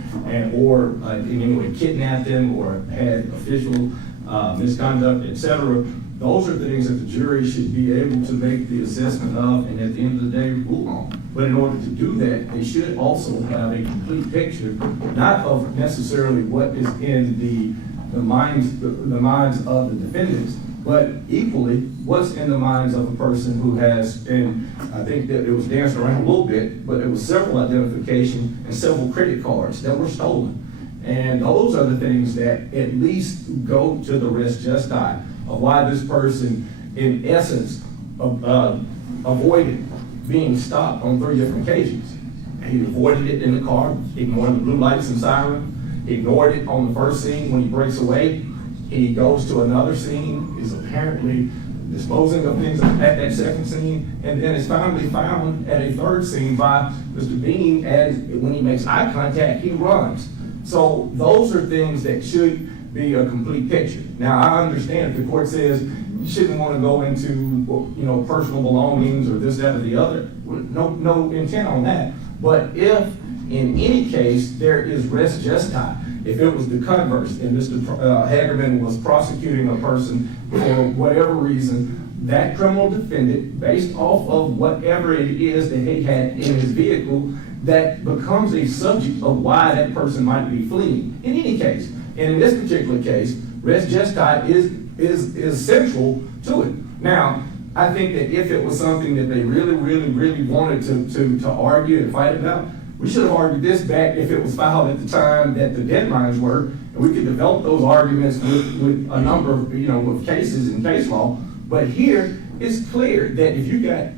or in any way kidnapped him or had official misconduct, etc. Those are things that the jury should be able to make the assessment of and at the end of the day rule on. But in order to do that, they should also have a complete picture, not of necessarily what is in the minds of the defendants, but equally what's in the minds of a person who has, and I think that it was danced around a little bit, but it was several identification and several credit cards that were stolen. And those are the things that at least go to the res justi of why this person, in essence, avoided being stopped on 3 different occasions. He avoided it in the car, ignored the blue lights and siren, ignored it on the first scene when he breaks away. He goes to another scene, is apparently disposing of things at that second scene, and then is finally found at a third scene by Mr. Bean, as when he makes eye contact, he runs. So those are things that should be a complete picture. Now, I understand if the court says you shouldn't want to go into, personal belongings or this, that, or the other. No intent on that. But if, in any case, there is res justi, if it was the converse, and Mr. Hagerman was prosecuting a person for whatever reason, that criminal defendant, based off of whatever it is that he had in his vehicle, that becomes a subject of why that person might be fleeing. In any case, and in this particular case, res justi is central to it. Now, I think that if it was something that they really wanted to argue and fight about, we should have argued this back if it was filed at the time that the deadlines were, and we could develop those arguments with a number of, with cases in case law. But here, it's clear that if you got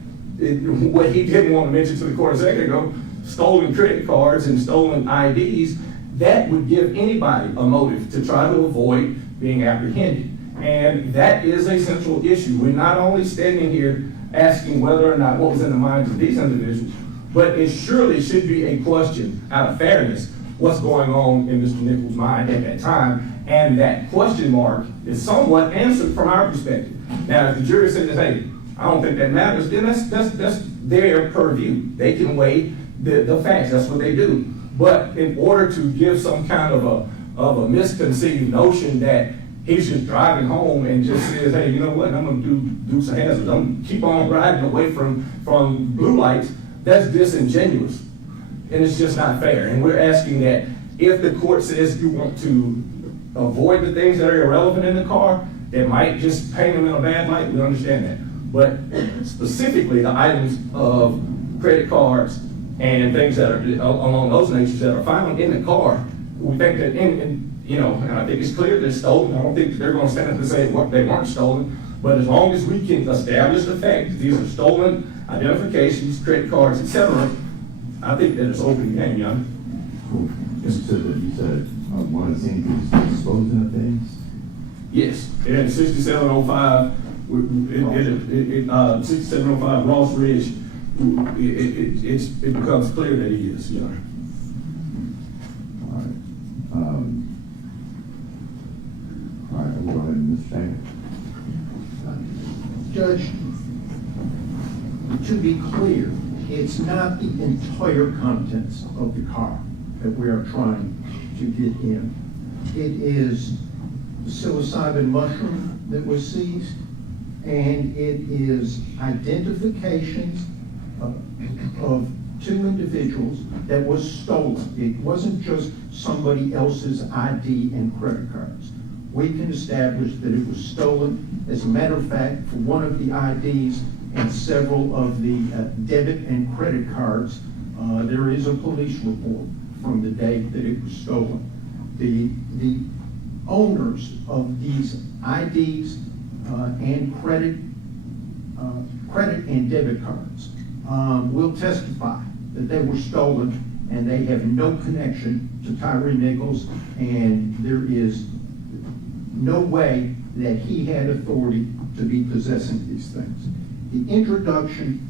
what he didn't want to mention to the court a second ago, stolen credit cards and stolen IDs, that would give anybody a motive to try to avoid being apprehended. And that is a central issue. We're not only standing here asking whether or not what was in the minds of these individuals, but it surely should be a question out of fairness, what's going on in Mr. Nichols' mind at that time, and that question mark is somewhat answered from our perspective. Now, if the jury says, hey, I don't think that matters, then that's their purview. They can weigh the facts, that's what they do. But in order to give some kind of a misconceived notion that he's just driving home and just says, hey, you know what, I'm gonna do some hazards, I'm gonna keep on riding away from blue lights, that's disingenuous. And it's just not fair. And we're asking that if the court says you want to avoid the things that are irrelevant in the car, that might just paint them in a bad light, we understand that. But specifically the items of credit cards and things that are along those natures that are found in the car, we think that, and I think it's clear they're stolen. I don't think that they're gonna stand up and say what they weren't stolen, but as long as we can establish the fact that these are stolen identifications, credit cards, etc., I think that it's open game, young. Cool. You said one of the things is disposing of things? Yes, in 6705, 6705 Ross Ridge, it becomes clear that he is, young. All right, we'll go ahead and Mr. Shannon. Judge, to be clear, it's not the entire contents of the car that we are trying to get in. It is the psilocybin mushroom that was seized, and it is identifications of two individuals that was stolen. It wasn't just somebody else's ID and credit cards. We can establish that it was stolen. As a matter of fact, for one of the IDs and several of the debit and credit cards, there is a police report from the date that it was stolen. The owners of these IDs and credit and debit cards will testify that they were stolen and they have no connection to Tyre Nichols, and there is no way that he had authority to be possessing these things. The introduction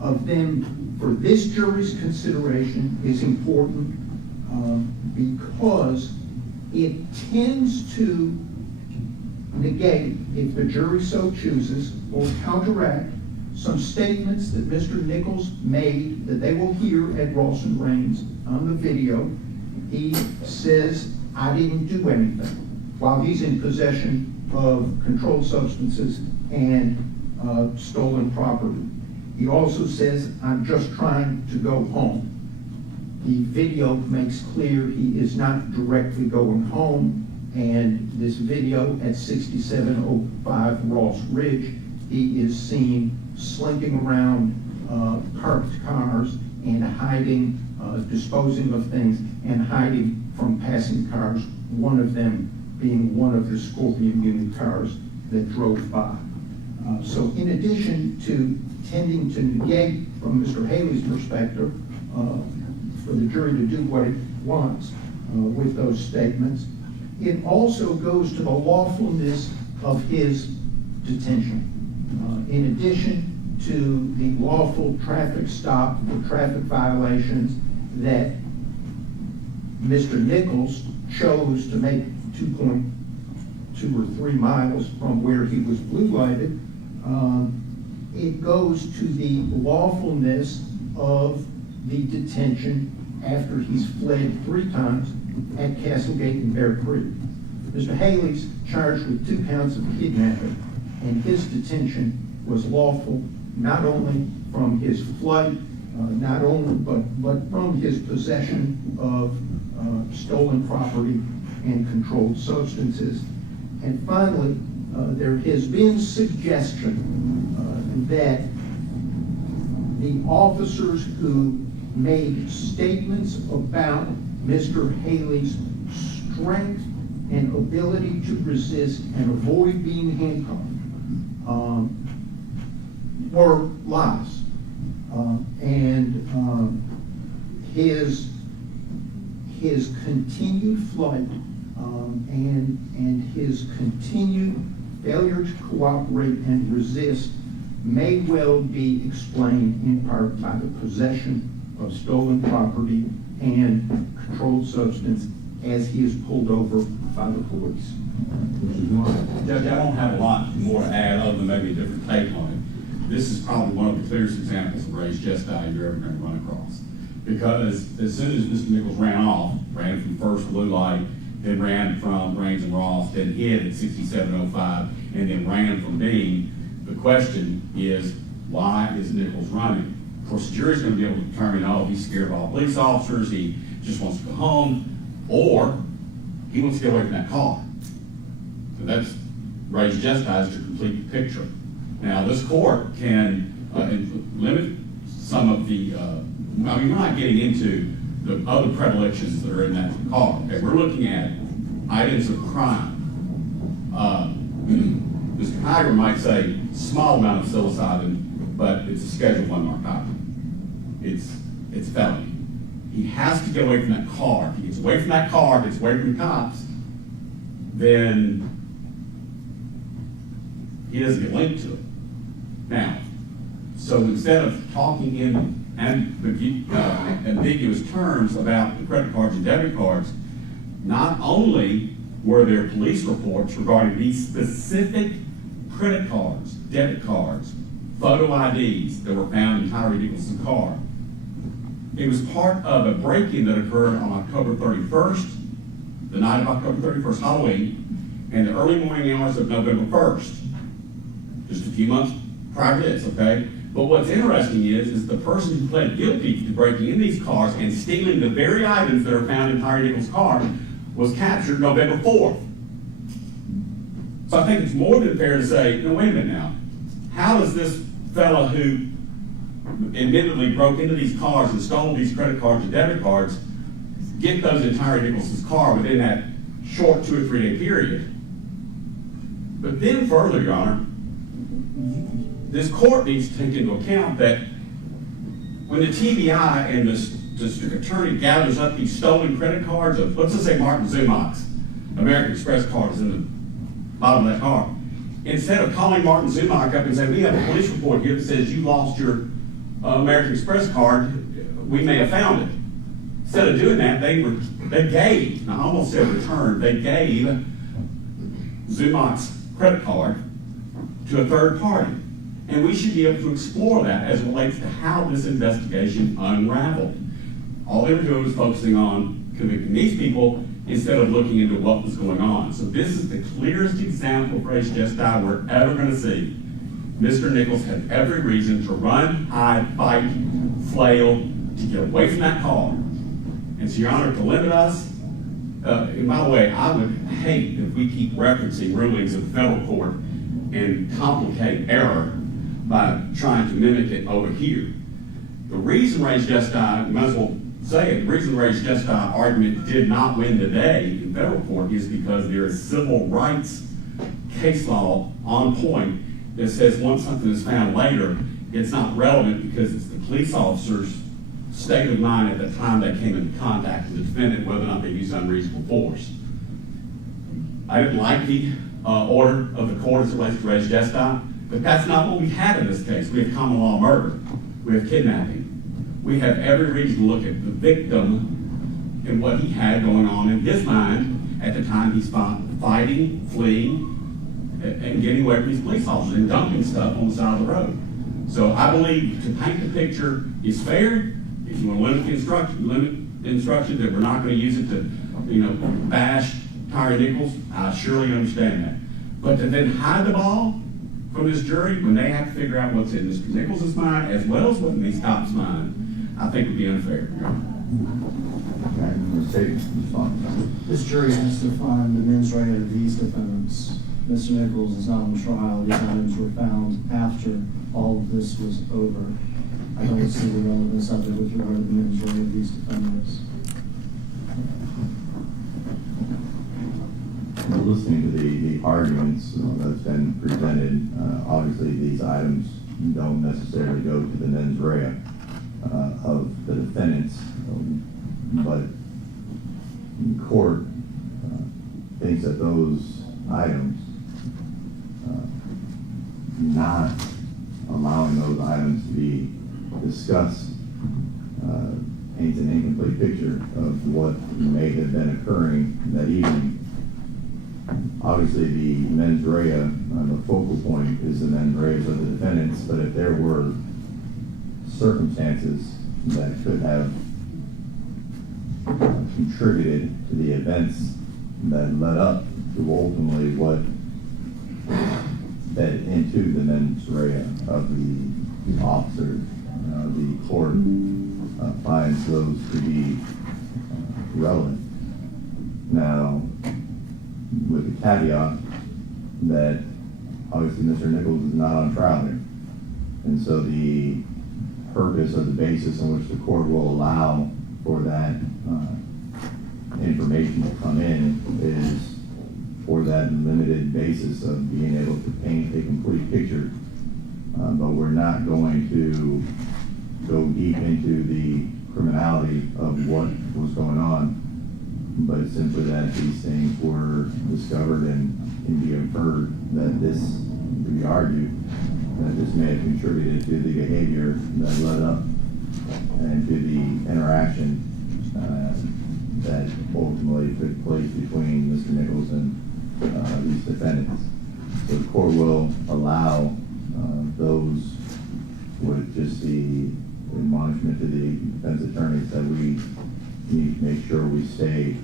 of them for this jury's consideration is important because it tends to negate, if the jury so chooses, or counteract some statements that Mr. Nichols made that they will hear at Ross and Raines on the video. He says, I didn't do anything, while he's in possession of controlled substances and stolen property. He also says, I'm just trying to go home. The video makes clear he is not directly going home, and this video at 6705 Ross Ridge, he is seen slinking around parked cars and hiding, disposing of things and hiding from passing cars, one of them being one of the Scorpion unit cars that drove by. So in addition to tending to negate, from Mr. Haley's perspective, for the jury to do what it wants with those statements, it also goes to the lawfulness of his detention. In addition to the lawful traffic stop or traffic violations that Mr. Nichols chose to make 2.2 or 3 miles from where he was blue lighted, it goes to the lawfulness of the detention after he's fled 3 times at Castlegate and Bear Creek. Mr. Haley's charged with 2 counts of kidnapping, and his detention was lawful not only from his flight, not only but from his possession of stolen property and controlled substances. And finally, there has been suggestion that the officers who made statements about Mr. Haley's strength and ability to resist and avoid being handcuffed were lies. His continued flight and his continued failure to cooperate and resist may well be explained in part by the possession of stolen property and controlled substance as he is pulled over by the police. Judge, I don't have a lot more to add other than maybe a different take on it. This is probably one of the clearest examples of race justify you're ever going to run across. Because as soon as Mr. Nichols ran from first blue light, then ran from Raines and Ross, then hid at 6705, and then ran from Bean, the question is, why is Nichols running? Of course, the jury's going to be able to determine, oh, he's scared of all police officers, he just wants to go home, or he wants to get away from that car. So that's race justifies to complete the picture. Now, this court can limit some of the, I mean, we're not getting into the other predilections that are in that car. Okay, we're looking at items of crime. Mr. Tiger might say small amount of psilocybin, but it's a Schedule I narcotic. It's felony. He has to get away from that car. If he gets away from that car, gets away from the cops, then he doesn't get linked to it. Now, so instead of talking in ambiguous terms about the credit cards and debit cards, not only were there police reports regarding these specific credit cards, debit cards, photo IDs that were found in Tyre Nichols' car. It was part of a break-in that occurred on October 31st, the night of October 31st, Halloween, and the early morning hours of November 1st, just a few months prior to this, okay, But what's interesting is the person who pled guilty to breaking in these cars and stealing the very items that are found in Tyre Nichols' car was captured November 4th. So I think it's more than fair to say, no, wait a minute now. How does this fella who admittedly broke into these cars and stole these credit cards and debit cards get those in Tyre Nichols' car within that short 2 or 3 day period? But then further, Your Honor, this court needs to take into account that when the TBI and the district attorney gathers up these stolen credit cards of, let's just say Martin Zumach's American Express card is in the bottom of that car, instead of calling Martin Zumach up and saying, we have a police report here that says you lost your American Express card, we may have found it. Instead of doing that, they gave, I almost said returned, they gave Zumach's credit card to a third party. And we should be able to explore that as it relates to how this investigation unraveled. All they were doing was focusing on convicting these people instead of looking into what was going on. So this is the clearest example of res gestae we're ever going to see. Mr. Nichols had every reason to run, hide, fight, flail, to get away from that car. And so, Your Honor, to limit us, and by the way, I would hate if we keep referencing rulings of the federal court and complicate error by trying to mimic it over here. The reason res gestae, you might as well say it, the reason the res gestae argument did not win the day in federal court is because there is civil rights case law on point that says once something is found later, it's not relevant because it's the police officer's state of mind at the time they came into contact with the defendant, whether or not they used unreasonable force. I didn't like the order of the court as it relates to res gestae, but that's not what we had in this case. We have common law murder. We have kidnapping. We have every reason to look at the victim and what he had going on in his mind at the time he's fighting, fleeing, and getting away from these police officers and dumping stuff on the side of the road. So I believe to paint the picture is fair. If you want to limit the instruction that we're not going to use it to, bash Tyre Nichols, I surely understand that. But to then hide the ball from this jury when they have to figure out what's in Mr. Nichols' mind as well as what's in these cops' mind, I think would be unfair. This jury has to find the mens rea of these defendants. Mr. Nichols is not on trial. These items were found after all of this was over. I don't see the relevance of it with regard to the mens rea of these defendants. Well, listening to the arguments that's been presented, obviously these items don't necessarily go to the mens rea of the defendants, but the court thinks that those items, not allowing those items to be discussed, paints an incomplete picture of what may have been occurring that evening. Obviously, the mens rea, the focal point is the mens rea of the defendants, but if there were circumstances that could have contributed to the events that led up to ultimately what fed into the mens rea of the officer, the court finds those to be relevant. Now, with the caveat that obviously Mr. Nichols is not on trial here. And so the purpose or the basis on which the court will allow for that information to come in is for that limited basis of being able to paint a complete picture. But we're not going to go deep into the criminality of what was going on, but it's simply that these things were discovered and can be inferred that this, to be argued, that this may have contributed to the behavior that led up and to the interaction that ultimately took place between Mr. Nichols and these defendants. So the court will allow those with just the admonishment to the defense attorneys that we need to make sure we stay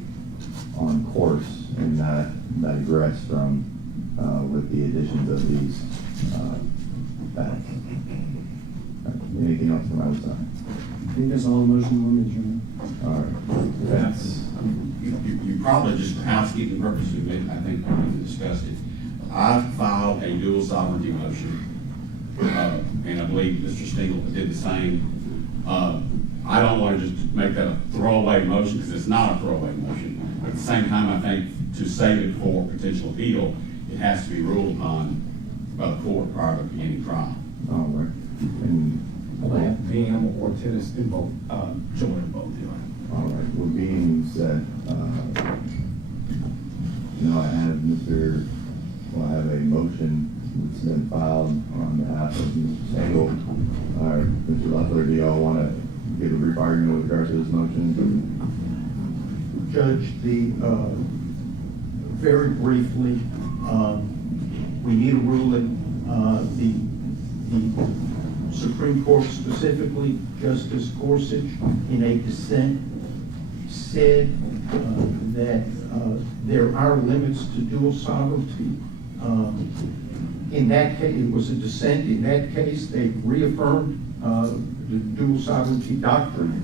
on course and not digress from with the additions of these facts. Anything else from outside? I think that's all the motion we'll make, Your Honor. All right, that's, You probably, just for housekeeping purposes, I think we can discuss it. I filed a dual sovereignty motion, and I believe Mr. Stingle did the same. I don't want to just make that a throwaway motion, because it's not a throwaway motion. But at the same time, I think to save it for potential appeal, it has to be ruled upon by the court prior to beginning trial. all right. And, Bean or Tennis in both, join both, Your Honor. all right, well, being said, I have a motion that's been filed on behalf of Mr. Stengel. Mr. Leffler, do y'all want to give a brief argument with regard to this motion? Judge, very briefly, we need a ruling. The Supreme Court, specifically Justice Gorsuch, in a dissent, said that there are limits to dual sovereignty. In that case, it was a dissent. In that case, they reaffirmed the dual sovereignty doctrine,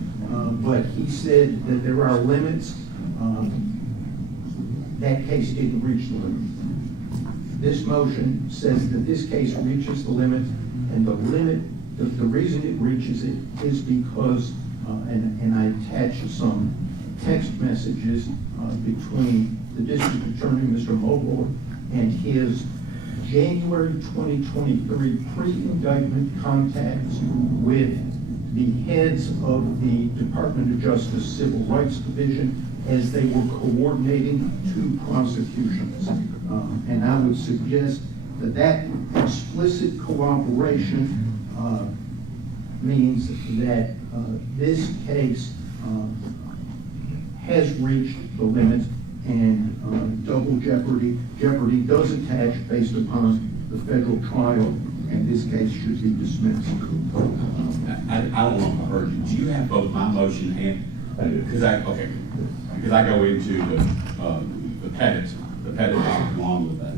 but he said that there are limits. That case didn't reach the limit. This motion says that this case reaches the limit, and the limit, the reason it reaches it is because, and I attached some text messages between the district attorney, Mr. Mulgore, and his January 2023 pre-indictment contacts with the heads of the Department of Justice Civil Rights Division as they were coordinating two prosecutions. And I would suggest that that explicit cooperation means that this case has reached the limit, and double jeopardy does attach based upon the federal trial, and this case should be dismissed. I don't know if I heard you. Do you have both my motion and? I do. Because I go into the pettit along with that.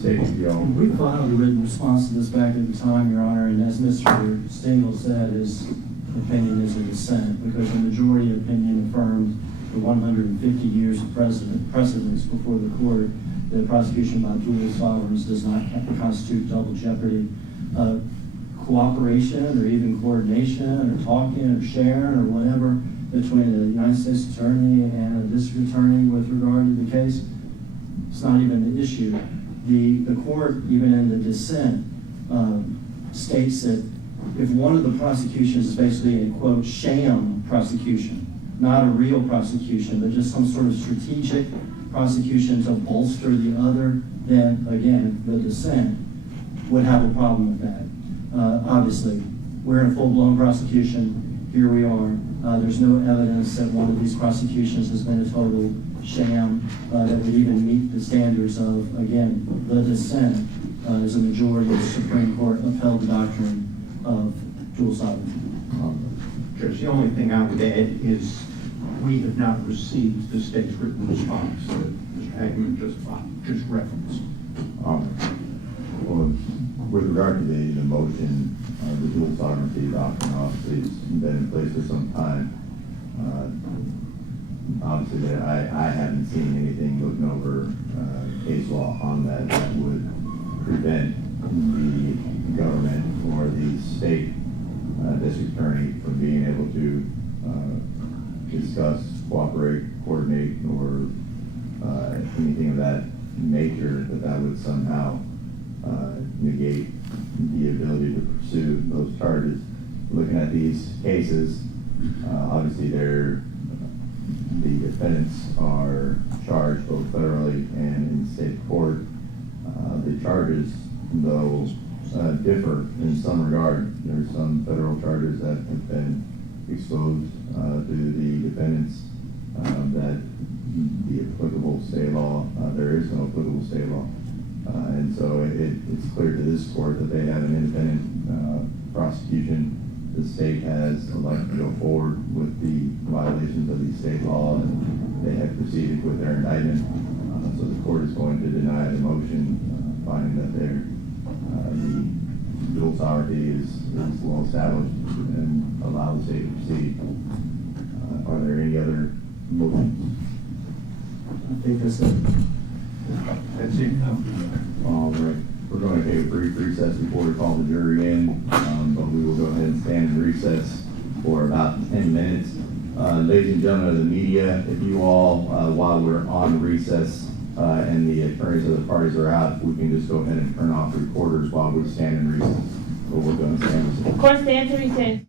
Safety, y'all. We filed a written response to this back at the time, Your Honor, and as Mr. Stengel said, his opinion is a dissent, because the majority opinion affirmed the 150 years of precedence before the court that prosecution by dual sovereigns does not constitute double jeopardy. Cooperation or even coordination or talking or sharing or whatever between the United States Attorney and a district attorney with regard to the case, it's not even the issue. The court, even in the dissent, states that if one of the prosecutions is basically a, quote, sham prosecution, not a real prosecution, but just some sort of strategic prosecution to bolster the other, then, again, the dissent would have a problem with that. Obviously, we're in a full-blown prosecution. Here we are. There's no evidence that one of these prosecutions has been a total sham that would even meet the standards of, again, the dissent as a majority of the Supreme Court upheld the doctrine of dual sovereignty. Judge, the only thing I would add is we have not received the state's written response that Mr. Hagman just referenced. Well, with regard to the motion, the dual sovereignty doctrine obviously has been in place for some time. Obviously, I haven't seen anything looking over case law on that would prevent the government or the state district attorney from being able to discuss, cooperate, coordinate, or anything of that nature that would somehow negate the ability to pursue those charges. Looking at these cases, obviously the defendants are charged both federally and in state court. The charges, though, differ in some regard. There's some federal charges that have been exposed to the defendants that the applicable state law, there is no applicable state law. And so it's clear to this court that they have an independent prosecution. The state has elected to go forward with the violations of the state law, and they have proceeded with their indictment. So the court is going to deny the motion, finding that the dual sovereignty is well established and allow the state to proceed. Are there any other motions? I think that's it. That's it. All right, we're going to take a brief recess before we call the jury in, but we will go ahead and stand in recess for about 10 minutes. Ladies and gentlemen of the media, if you all, while we're on recess and the attorneys of the parties are out, we can just go ahead and turn off recorders while we stand in recess. But we're going to stand in recess. Court stands in recess.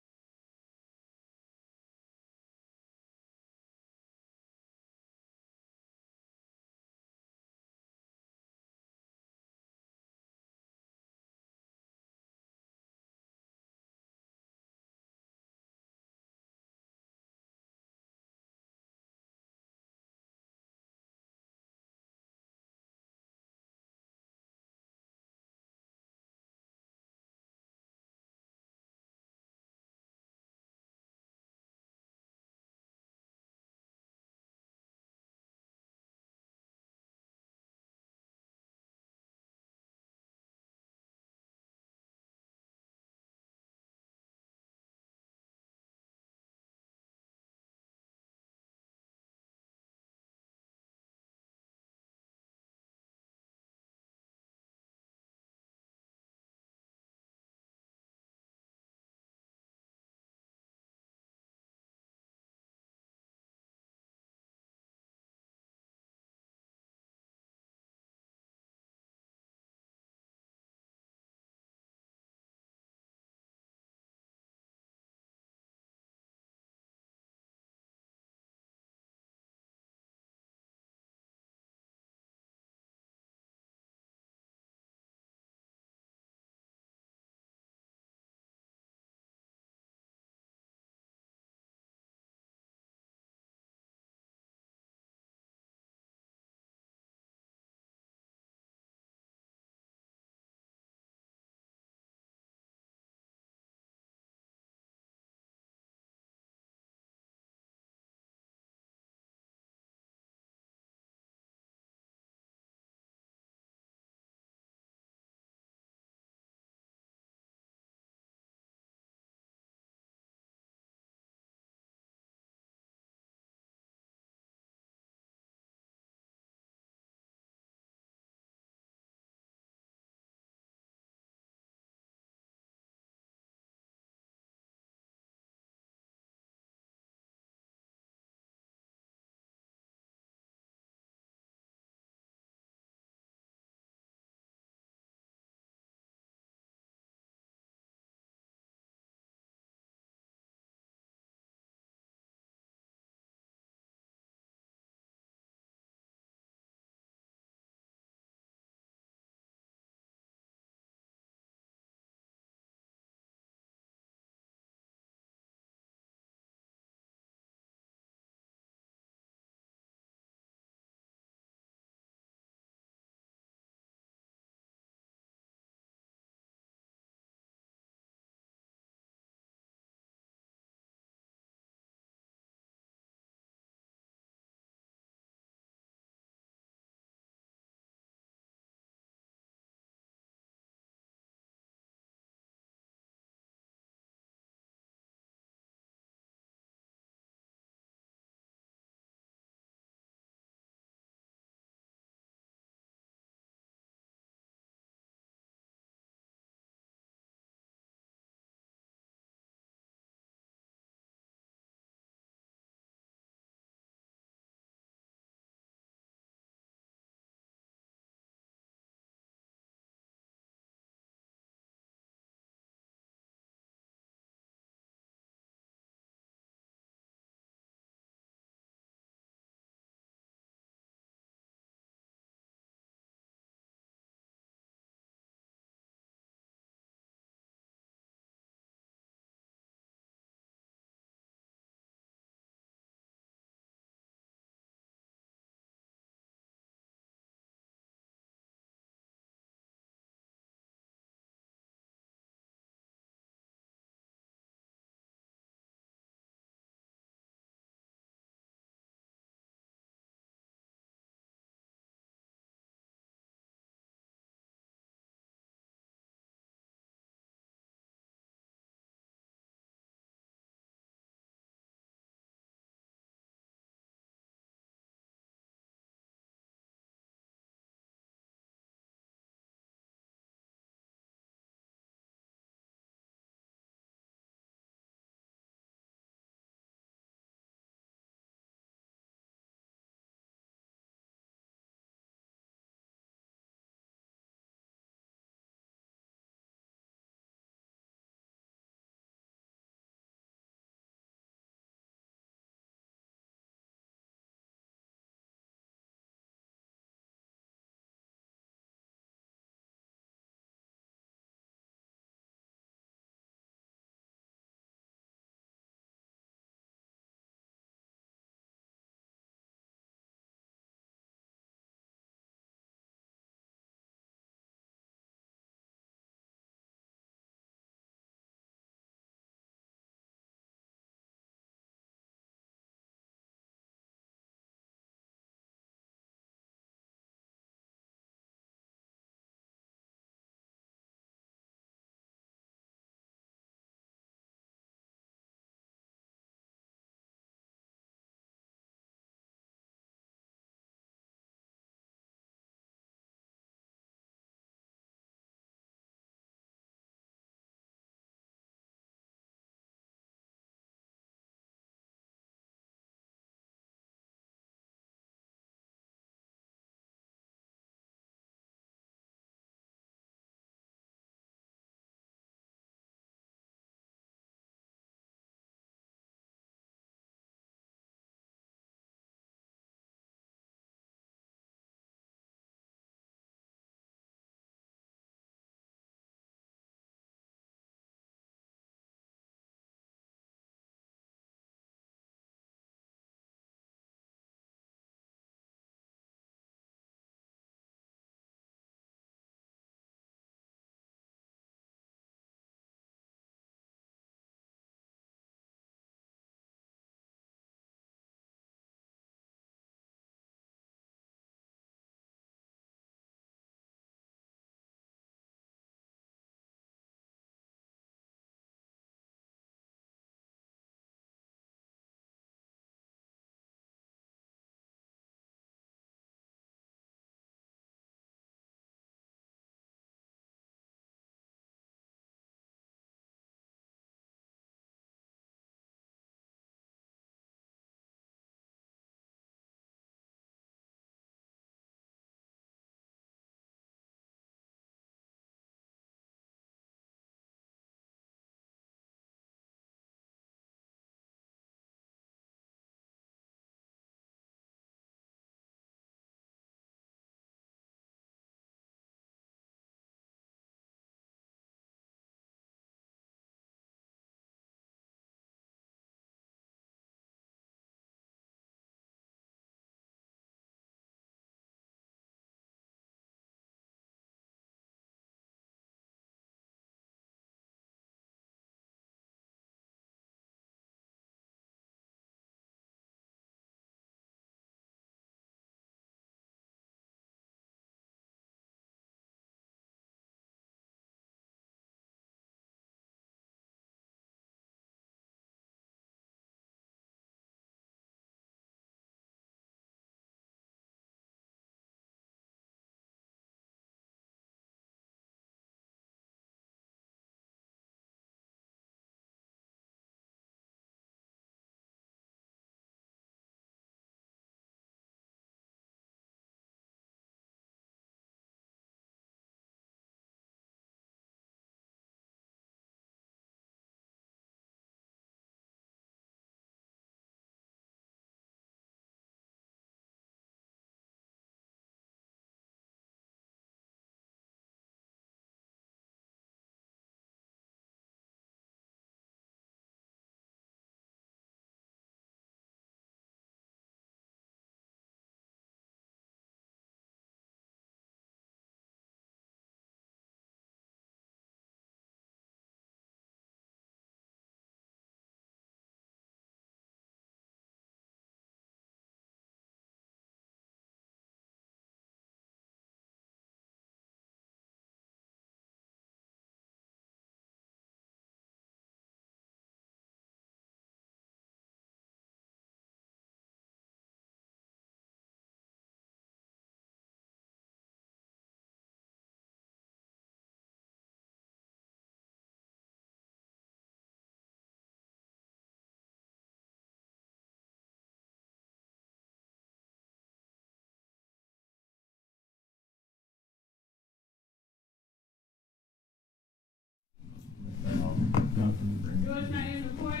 George Martin's report.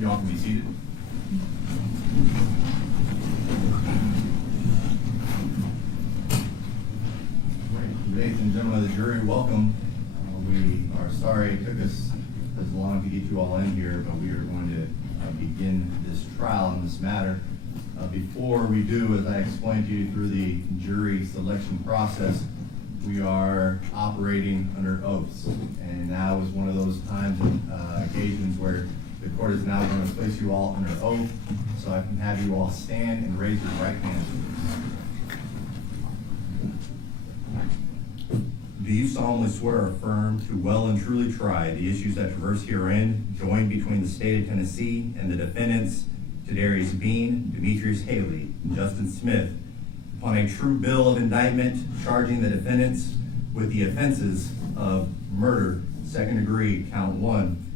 Y'all can be seated. Ladies and gentlemen of the jury, welcome. We are sorry it took us as long to get you all in here, but we are going to begin this trial in this matter. Before we do, as I explained to you through the jury selection process, we are operating under oaths. And now is one of those times and occasions where the court is now going to place you all under oath, so I can have you all stand and raise your right hand. Do you solemnly swear or affirm to well and truly try the issues that traverse herein, joined between the state of Tennessee and the defendants, Tadarrius Bean, Demetrius Haley, and Justin Smith, upon a true bill of indictment charging the defendants with the offenses of murder, second degree, count 1,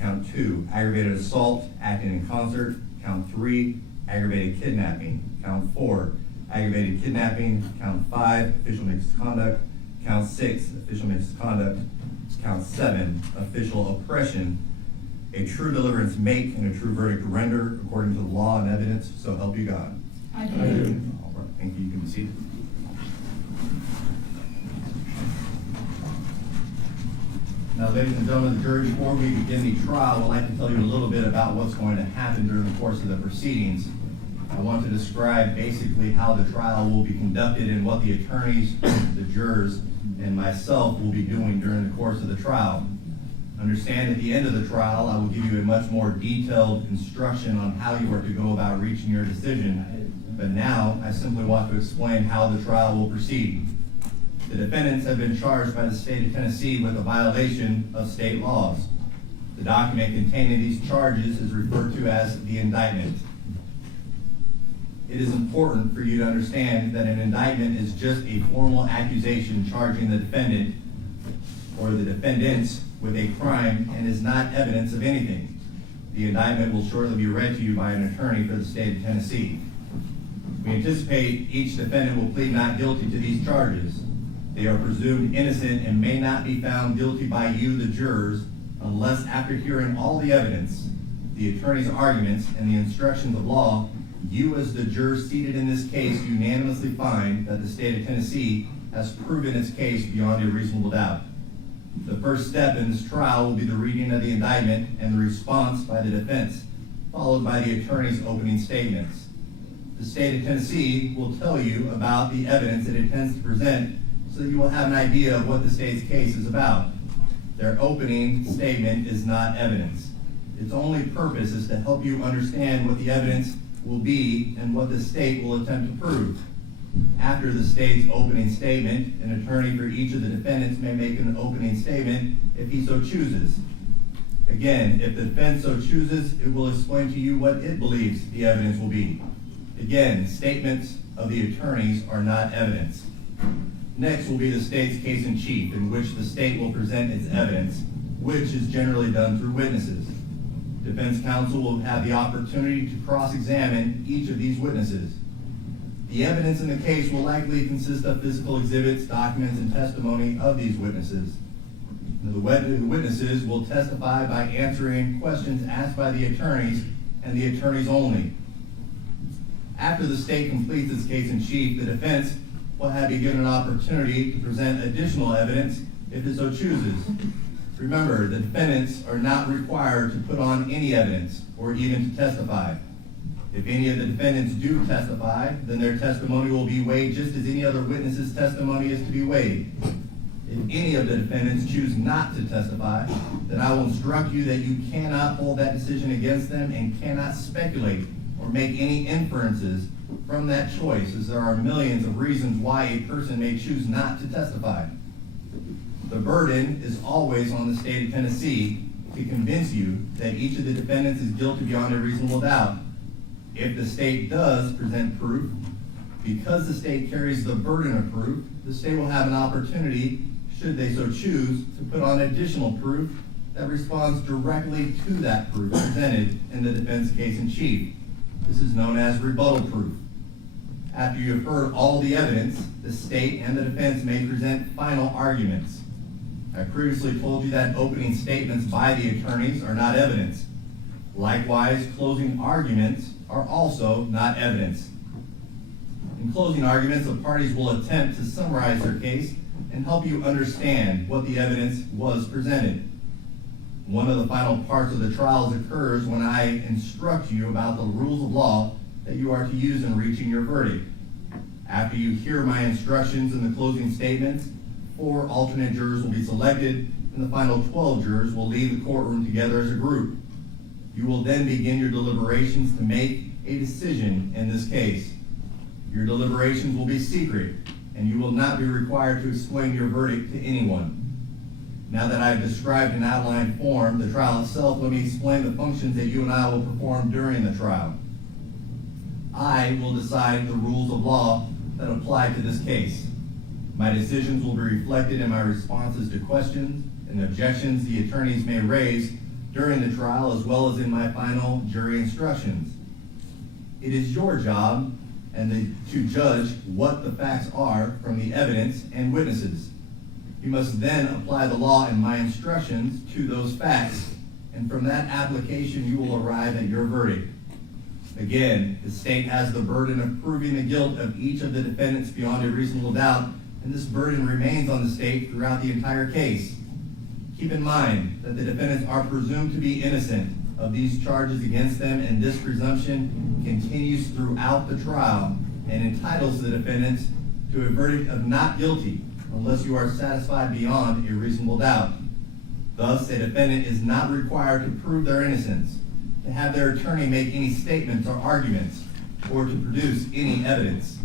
count 2, aggravated assault, acting in concert, count 3, aggravated kidnapping, count 4, aggravated kidnapping, count 5, official misconduct, count 6, official misconduct, count 7, official oppression, a true deliverance make and a true verdict render according to the law and evidence, so help you God. I do. All right, thank you. You can be seated. Now, ladies and gentlemen of the jury, before we begin the trial, I'd like to tell you a little bit about what's going to happen during the course of the proceedings. I want to describe basically how the trial will be conducted and what the attorneys, the jurors, and myself will be doing during the course of the trial. Understand at the end of the trial, I will give you a much more detailed instruction on how you are to go about reaching your decision. But now, I simply want to explain how the trial will proceed. The defendants have been charged by the state of Tennessee with a violation of state laws. The document containing these charges is referred to as the indictment. It is important for you to understand that an indictment is just a formal accusation charging the defendant or the defendants with a crime and is not evidence of anything. The indictment will shortly be read to you by an attorney for the state of Tennessee. We anticipate each defendant will plead not guilty to these charges. They are presumed innocent and may not be found guilty by you, the jurors, unless after hearing all the evidence, the attorney's arguments, and the instructions of law, you as the jurors seated in this case unanimously find that the state of Tennessee has proven its case beyond a reasonable doubt. The first step in this trial will be the reading of the indictment and the response by the defense, followed by the attorney's opening statements. The state of Tennessee will tell you about the evidence it intends to present so that you will have an idea of what the state's case is about. Their opening statement is not evidence. Its only purpose is to help you understand what the evidence will be and what the state will attempt to prove. After the state's opening statement, an attorney for each of the defendants may make an opening statement if he so chooses. Again, if the defense so chooses, it will explain to you what it believes the evidence will be. Again, statements of the attorneys are not evidence. Next will be the state's case in chief, in which the state will present its evidence, which is generally done through witnesses. Defense counsel will have the opportunity to cross-examine each of these witnesses. The evidence in the case will likely consist of physical exhibits, documents, and testimony of these witnesses. The witnesses will testify by answering questions asked by the attorneys and the attorneys only. After the state completes its case in chief, the defense will be given an opportunity to present additional evidence if it so chooses. Remember, the defendants are not required to put on any evidence or even to testify. If any of the defendants do testify, then their testimony will be weighed just as any other witness's testimony is to be weighed. If any of the defendants choose not to testify, then I will instruct you that you cannot hold that decision against them and cannot speculate or make any inferences from that choice, as there are millions of reasons why a person may choose not to testify. The burden is always on the state of Tennessee to convince you that each of the defendants is guilty beyond a reasonable doubt. If the state does present proof, because the state carries the burden of proof, the state will have an opportunity, should they so choose, to put on additional proof that responds directly to that proof presented in the defense case in chief. This is known as rebuttal proof. After you have heard all the evidence, the state and the defense may present final arguments. I previously told you that opening statements by the attorneys are not evidence. Likewise, closing arguments are also not evidence. In closing arguments, the parties will attempt to summarize their case and help you understand what the evidence was presented. One of the final parts of the trials occurs when I instruct you about the rules of law that you are to use in reaching your verdict. After you hear my instructions in the closing statements, 4 alternate jurors will be selected, and the final 12 jurors will leave the courtroom together as a group. You will then begin your deliberations to make a decision in this case. Your deliberations will be secret, and you will not be required to explain your verdict to anyone. Now that I've described in outline form the trial itself, let me explain the functions that you and I will perform during the trial. I will decide the rules of law that apply to this case. My decisions will be reflected in my responses to questions and objections the attorneys may raise during the trial, as well as in my final jury instructions. It is your job to judge what the facts are from the evidence and witnesses. You must then apply the law in my instructions to those facts, and from that application you will arrive at your verdict. Again, the state has the burden of proving the guilt of each of the defendants beyond a reasonable doubt, and this burden remains on the state throughout the entire case. Keep in mind that the defendants are presumed to be innocent of these charges against them, and this presumption continues throughout the trial and entitles the defendants to a verdict of not guilty unless you are satisfied beyond a reasonable doubt. Thus, a defendant is not required to prove their innocence, to have their attorney make any statements or arguments, or to produce any evidence.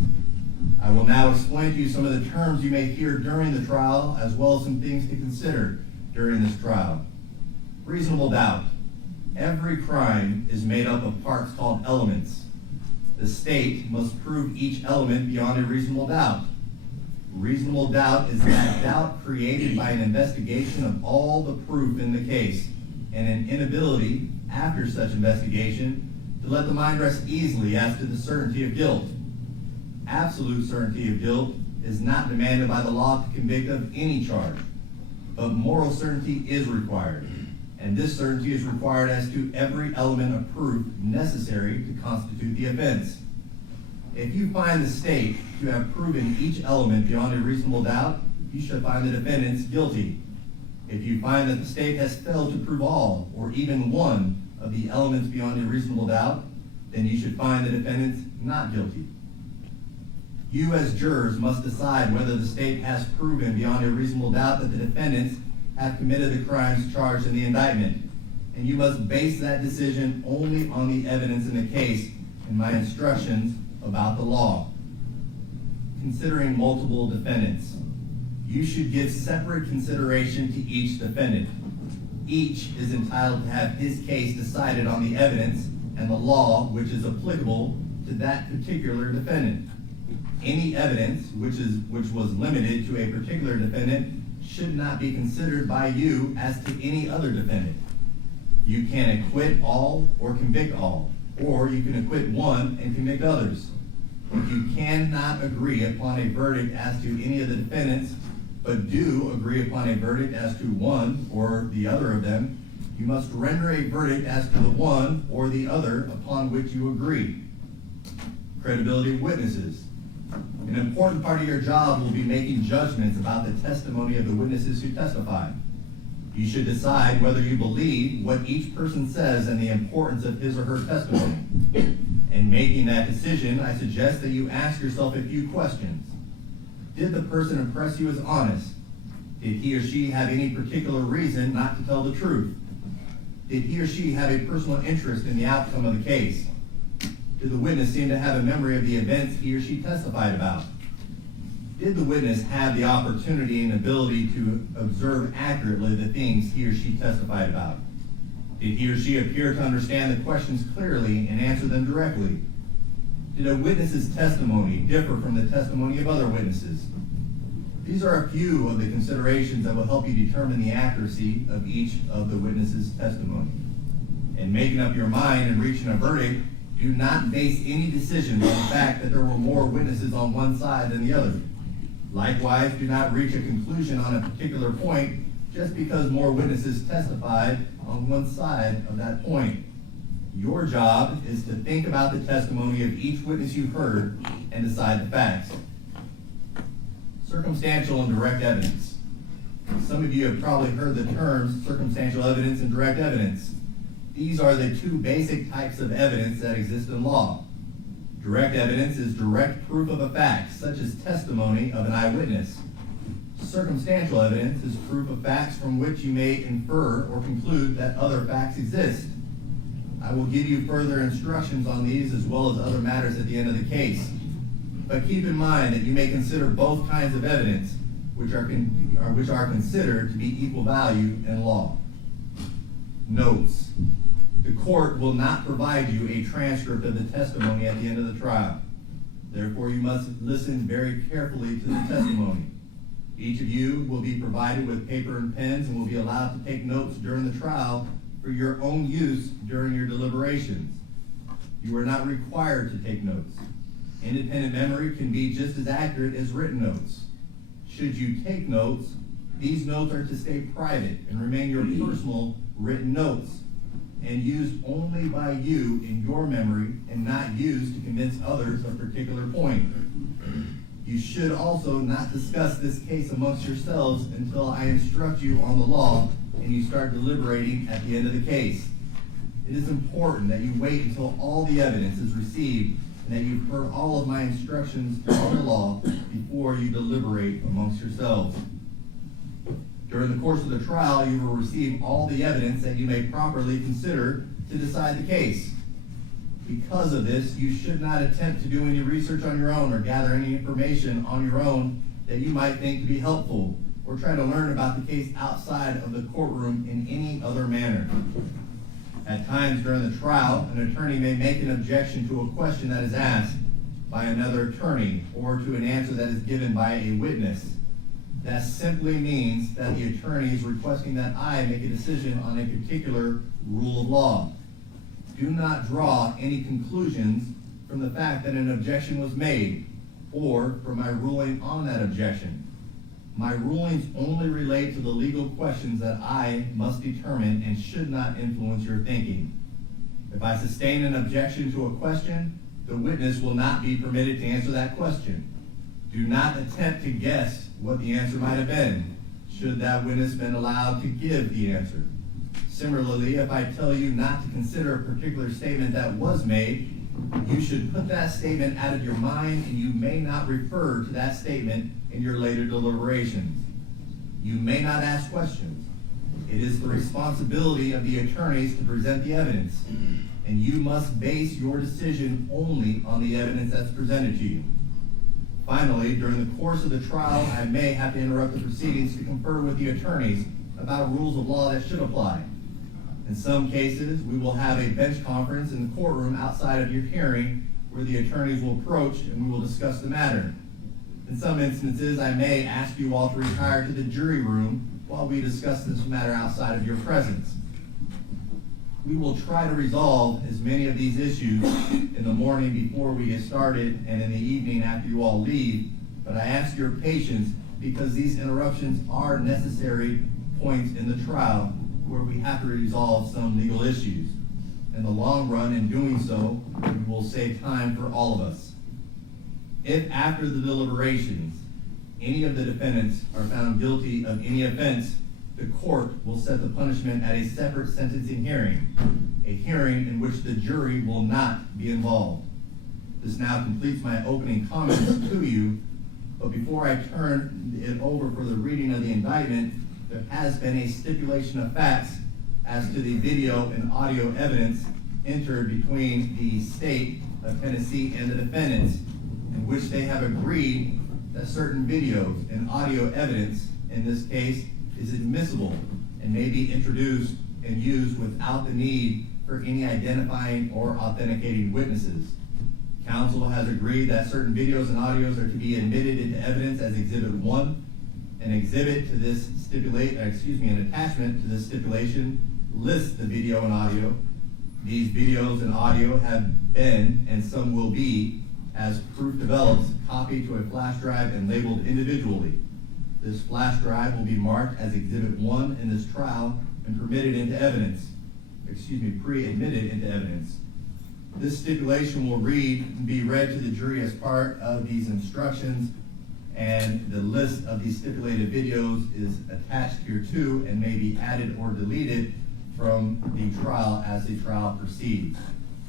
I will now explain to you some of the terms you may hear during the trial, as well as some things to consider during this trial. Reasonable doubt. Every crime is made up of parts called elements. The state must prove each element beyond a reasonable doubt. Reasonable doubt is that doubt created by an investigation of all the proof in the case, and an inability, after such investigation, to let the mind rest easily as to the certainty of guilt. Absolute certainty of guilt is not demanded by the law to convict of any charge, but moral certainty is required, and this certainty is required as to every element of proof necessary to constitute the offense. If you find the state to have proven each element beyond a reasonable doubt, you should find the defendants guilty. If you find that the state has failed to prove all or even one of the elements beyond a reasonable doubt, then you should find the defendants not guilty. You as jurors must decide whether the state has proven beyond a reasonable doubt that the defendants have committed the crimes charged in the indictment, and you must base that decision only on the evidence in the case and my instructions about the law. Considering multiple defendants, you should give separate consideration to each defendant. Each is entitled to have his case decided on the evidence and the law which is applicable to that particular defendant. Any evidence which was limited to a particular defendant should not be considered by you as to any other defendant. You can acquit all or convict all, or you can acquit one and convict others. If you cannot agree upon a verdict as to any of the defendants, but do agree upon a verdict as to one or the other of them, you must render a verdict as to the one or the other upon which you agree. Credibility of witnesses. An important part of your job will be making judgments about the testimony of the witnesses who testify. You should decide whether you believe what each person says and the importance of his or her testimony. In making that decision, I suggest that you ask yourself a few questions. Did the person impress you as honest? Did he or she have any particular reason not to tell the truth? Did he or she have a personal interest in the outcome of the case? Did the witness seem to have a memory of the events he or she testified about? Did the witness have the opportunity and ability to observe accurately the things he or she testified about? Did he or she appear to understand the questions clearly and answer them directly? Did a witness's testimony differ from the testimony of other witnesses? These are a few of the considerations that will help you determine the accuracy of each of the witness's testimony. In making up your mind and reaching a verdict, do not base any decisions on the fact that there were more witnesses on one side than the other. Likewise, do not reach a conclusion on a particular point just because more witnesses testified on one side of that point. Your job is to think about the testimony of each witness you heard and decide the facts. Circumstantial and direct evidence. Some of you have probably heard the terms circumstantial evidence and direct evidence. These are the two basic types of evidence that exist in law. Direct evidence is direct proof of a fact, such as testimony of an eyewitness. Circumstantial evidence is proof of facts from which you may infer or conclude that other facts exist. I will give you further instructions on these as well as other matters at the end of the case. But keep in mind that you may consider both kinds of evidence, which are considered to be equal value in law. Notes. The court will not provide you a transcript of the testimony at the end of the trial. Therefore, you must listen very carefully to the testimony. Each of you will be provided with paper and pens and will be allowed to take notes during the trial for your own use during your deliberations. You are not required to take notes. Independent memory can be just as accurate as written notes. Should you take notes, these notes are to stay private and remain your personal written notes and used only by you in your memory and not used to convince others of a particular point. You should also not discuss this case amongst yourselves until I instruct you on the law and you start deliberating at the end of the case. It is important that you wait until all the evidence is received and that you've heard all of my instructions on the law before you deliberate amongst yourselves. During the course of the trial, you will receive all the evidence that you may properly consider to decide the case. Because of this, you should not attempt to do any research on your own or gather any information on your own that you might think to be helpful, or try to learn about the case outside of the courtroom in any other manner. At times during the trial, an attorney may make an objection to a question that is asked by another attorney or to an answer that is given by a witness. That simply means that the attorney is requesting that I make a decision on a particular rule of law. Do not draw any conclusions from the fact that an objection was made or from my ruling on that objection. My rulings only relate to the legal questions that I must determine and should not influence your thinking. If I sustain an objection to a question, the witness will not be permitted to answer that question. Do not attempt to guess what the answer might have been, should that witness been allowed to give the answer. Similarly, if I tell you not to consider a particular statement that was made, you should put that statement out of your mind and you may not refer to that statement in your later deliberations. You may not ask questions. It is the responsibility of the attorneys to present the evidence, and you must base your decision only on the evidence that's presented to you. Finally, during the course of the trial, I may have to interrupt the proceedings to confer with the attorneys about rules of law that should apply. In some cases, we will have a bench conference in the courtroom outside of your hearing where the attorneys will approach and we will discuss the matter. In some instances, I may ask you all to retire to the jury room while we discuss this matter outside of your presence. We will try to resolve as many of these issues in the morning before we get started and in the evening after you all leave, but I ask your patience because these interruptions are necessary points in the trial where we have to resolve some legal issues. In the long run, in doing so, we will save time for all of us. If after the deliberations, any of the defendants are found guilty of any offense, the court will set the punishment at a separate sentencing hearing, a hearing in which the jury will not be involved. This now completes my opening comments to you, but before I turn it over for the reading of the indictment, there has been a stipulation of facts as to the video and audio evidence entered between the state of Tennessee and the defendants, in which they have agreed that certain videos and audio evidence in this case is admissible and may be introduced and used without the need for any identifying or authenticating witnesses. Counsel has agreed that certain videos and audios are to be admitted into evidence as Exhibit 1. An exhibit to this an attachment to this stipulation lists the video and audio. These videos and audio have been, and some will be, as proof develops, copied to a flash drive and labeled individually. This flash drive will be marked as Exhibit 1 in this trial and pre-admitted into evidence. This stipulation will be read to the jury as part of these instructions, and the list of these stipulated videos is attached here too and may be added or deleted from the trial as the trial proceeds.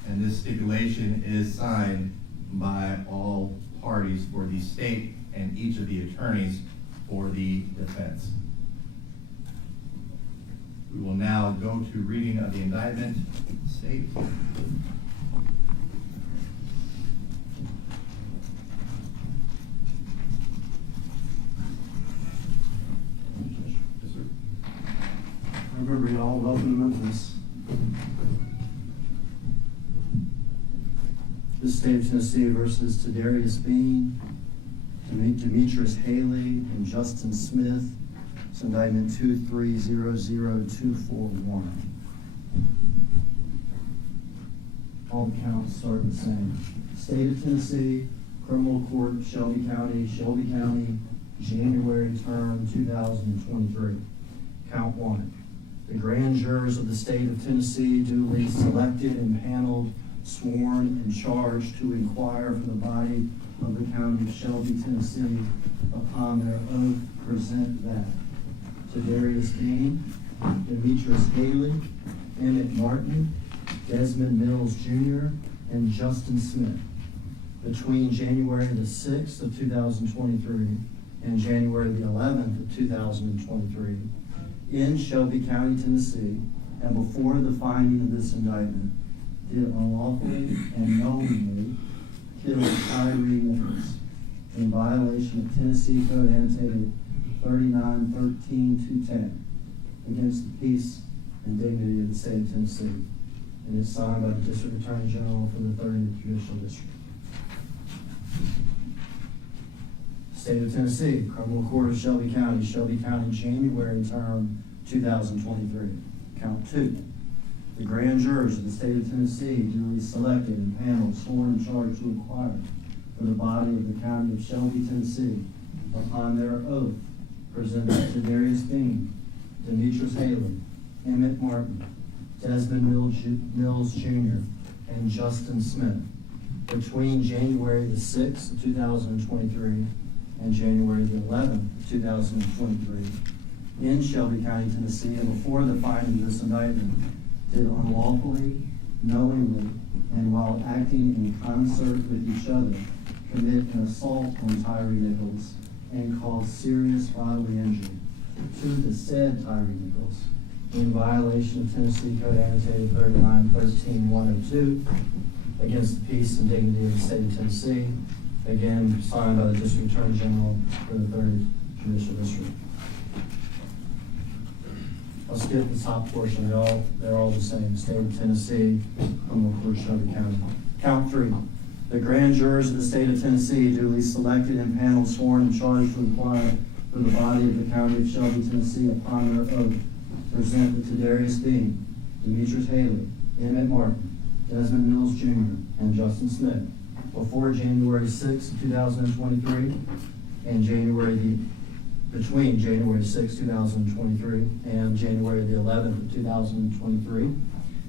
And this stipulation is signed by all parties for the state and each of the attorneys for the defense. We will now go to reading of the indictment. State. Yes, sir. I remember y'all, welcome to Memphis. The state of Tennessee versus Tadarrius Bean, Demetrius Haley, and Justin Smith. It's indictment 2300241. All the counts start the same. State of Tennessee, Criminal Court, Shelby County, January term 2023. Count 1. The grand jurors of the state of Tennessee duly selected and paneled, sworn and charged to inquire for the body of the county of Shelby, Tennessee, upon their oath present that Tadarrius Bean, Demetrius Haley, Emmitt Martin, Desmond Mills Jr., and Justin Smith, between January the 6th of 2023 and January the 11th of 2023, in Shelby County, Tennessee, and before the finding of this indictment, did unlawfully and knowingly kill Tyre Nichols in violation of Tennessee Code Annotated 3913-210 against the peace and dignity of the state of Tennessee, and is signed by the District Attorney General for the 30th Judicial District. State of Tennessee, Criminal Court of Shelby County, January term 2023. Count 2. The grand jurors of the state of Tennessee duly selected and paneled, sworn and charged to inquire for the body of the county of Shelby, Tennessee, upon their oath, presented Tadarrius Bean, Demetrius Haley, Emmitt Martin, Desmond Mills Jr., and Justin Smith, between January the 6th of 2023 and January the 11th of 2023, in Shelby County, Tennessee, and before the finding of this indictment, did unlawfully, knowingly, and while acting in concert with each other, commit an assault on Tyre Nichols and cause serious bodily injury to the said Tyre Nichols in violation of Tennessee Code Annotated 3913-102 against the peace and dignity of the state of Tennessee, again signed by the District Attorney General for the 3rd Judicial District. I'll skip the top portion. They're all the same. State of Tennessee, Criminal Court, Shelby County. Count 3. The grand jurors of the state of Tennessee duly selected and paneled, sworn and charged to inquire for the body of the county of Shelby, Tennessee, upon their oath, present the Tadarrius Bean, Demetrius Haley, Emmitt Martin, Desmond Mills Jr., and Justin Smith, before January 6, 2023, and between January 6, 2023, and January the 11th of 2023,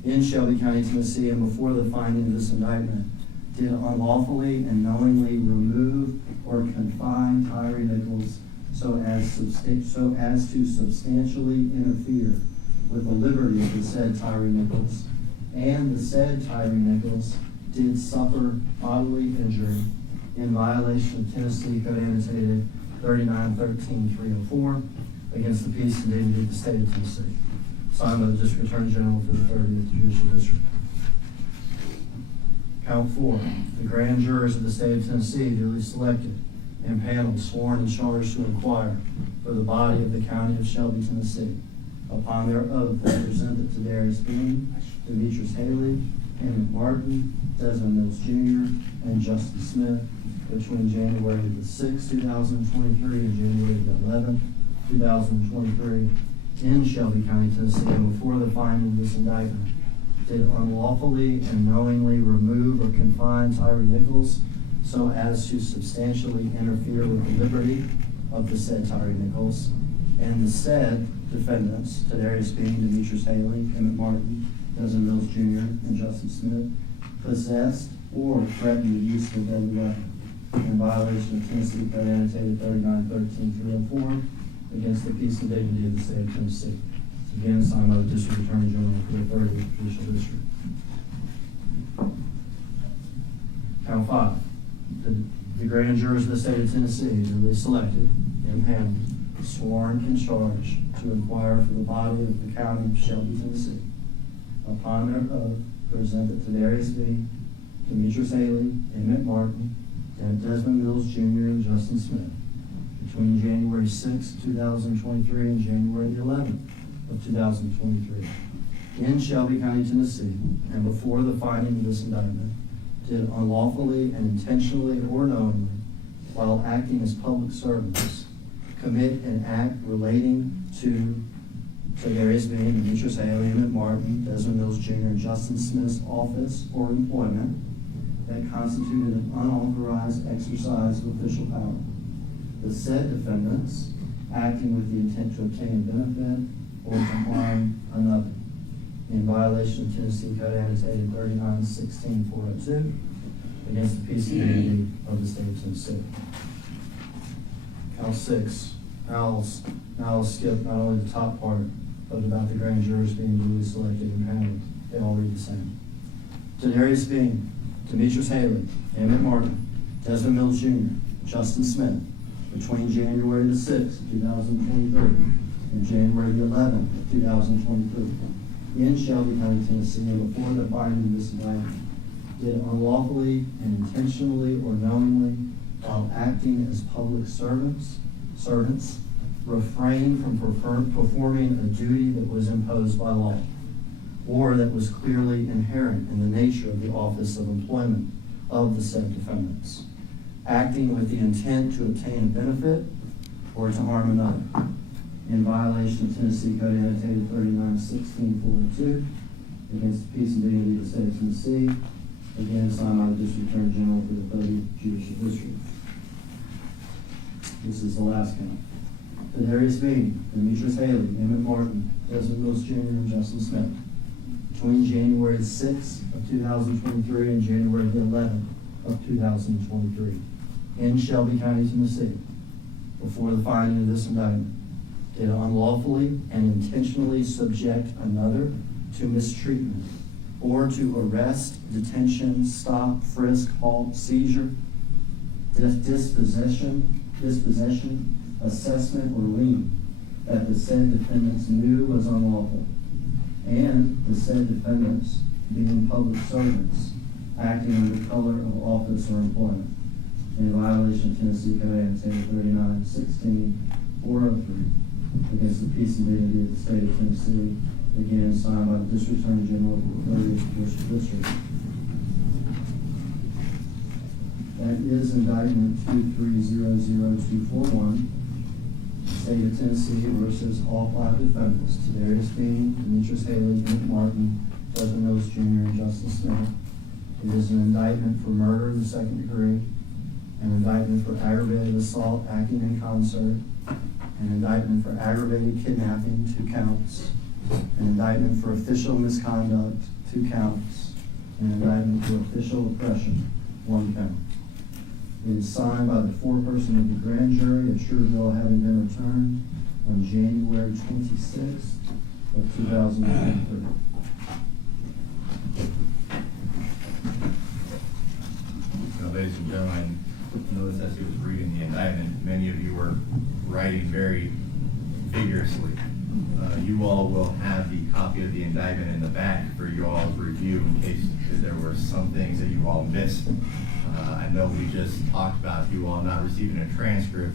in Shelby County, Tennessee, and before the finding of this indictment, did unlawfully and knowingly remove or confine Tyre Nichols so as to substantially interfere with the liberty of the said Tyre Nichols, and the said Tyre Nichols did suffer bodily injury in violation of Tennessee Code Annotated 3913-304 against the peace and dignity of the state of Tennessee. Signed by the District Attorney General for the 30th Judicial District. Count 4, the grand jurors of the state of Tennessee duly selected and paneled, sworn and charged to inquire for the body of the county of Shelby, Tennessee. Upon their oath, they presented to Tadarrius Bean, Demetrius Haley, Emmitt Martin, Desmond Mills Jr., and Justin Smith between January the 6th, 2023 and January the 11th, 2023 in Shelby County, Tennessee, and before the finding of this indictment, did unlawfully and knowingly remove or confine Tyre Nichols so as to substantially interfere with the liberty of the said Tyre Nichols and the said defendants, Tadarrius Bean, Demetrius Haley, Emmitt Martin, Desmond Mills Jr., and Justin Smith, possessed or threatened the use of a deadly weapon in violation of Tennessee Code Annotated 39-13-304 against the peace and dignity of the state of Tennessee. Again, signed by the District Attorney General for the 30th Judicial District. Count 5. The grand jurors of the state of Tennessee duly selected and paneled, sworn and charged to inquire for the body of the county of Shelby, Tennessee. Upon their oath, presented to Tadarrius Bean, Demetrius Haley, Emmitt Martin, and Desmond Mills Jr. and Justin Smith between January 6, 2023 and January the 11th of 2023 in Shelby County, Tennessee, and before the finding of this indictment, did unlawfully and intentionally or knowingly, while acting as public servants, commit an act relating to Tadarrius Bean, Demetrius Haley, Emmitt Martin, Desmond Mills Jr., and Justin Smith's office or employment that constituted an unauthorized exercise of official power. The said defendants, acting with the intent to obtain a benefit or to harm another, in violation of Tennessee Code Annotated 39-16-402 against the peace and dignity of the state of Tennessee. Count 6. Now I'll skip not only the top part, but about the grand jurors being duly selected and paneled. They all read the same. Tadarrius Bean, Demetrius Haley, Emmitt Martin, Desmond Mills Jr., Justin Smith, between January the 6th, 2023, and January the 11th, 2023, in Shelby County, Tennessee, and before the finding of this indictment, did unlawfully and intentionally or knowingly, while acting as public servants, refrain from performing a duty that was imposed by law, or that was clearly inherent in the nature of the office of employment of the said defendants, acting with the intent to obtain a benefit or to harm another, in violation of Tennessee Code Annotated 39-16-402 against the peace and dignity of the state of Tennessee, again signed by the District Attorney General for the 30th Judicial District. This is the last count. Tadarrius Bean, Demetrius Haley, Emmitt Martin, Desmond Mills Jr., and Justin Smith, between January 6th of 2023 and January the 11th of 2023, in Shelby County, Tennessee, before the finding of this indictment, did unlawfully and intentionally subject another to mistreatment or to arrest, detention, stop, frisk, halt, seizure, dispossession, assessment, or lien that the said defendants knew was unlawful, and the said defendants, being public servants, acting under color of office or employment, in violation of Tennessee Code Annotated 39-16-403 against the peace and dignity of the state of Tennessee, again signed by the District Attorney General for the 30th Judicial District. That is indictment 2300241, State of Tennessee versus all 5 defendants, Tadarrius Bean, Demetrius Haley, Emmitt Martin, Desmond Mills Jr., and Justin Smith. It is an indictment for murder in the 2nd degree, an indictment for aggravated assault acting in concert, an indictment for aggravated kidnapping, 2 counts, an indictment for official misconduct, 2 counts, and an indictment for official oppression, 1 count. It is signed by the foreperson of the grand jury, a true bill having been returned on January 26th of 2023. Now, ladies and gentlemen, notice as he was reading the indictment, many of you were writing very vigorously. You all will have the copy of the indictment in the back for you all's review in case there were some things that you all missed. I know we just talked about you all not receiving a transcript.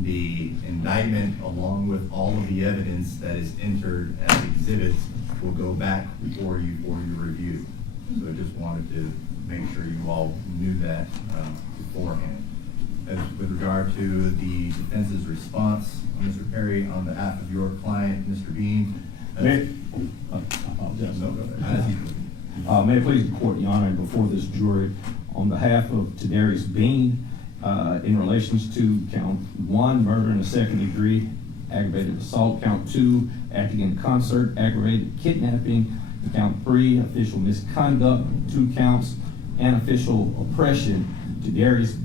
The indictment, along with all of the evidence that is entered as exhibits, will go back before you for your review. So I just wanted to make sure you all knew that beforehand. As with regard to the defense's response, Mr. Perry, on behalf of your client, Mr. Bean. May it please the court, Your Honor, and before this jury, on behalf of Tadarrius Bean, in relations to count 1, murder in the 2nd degree, aggravated assault, count 2, acting in concert, aggravated kidnapping, count 3, official misconduct, 2 counts, and official oppression, Tadarrius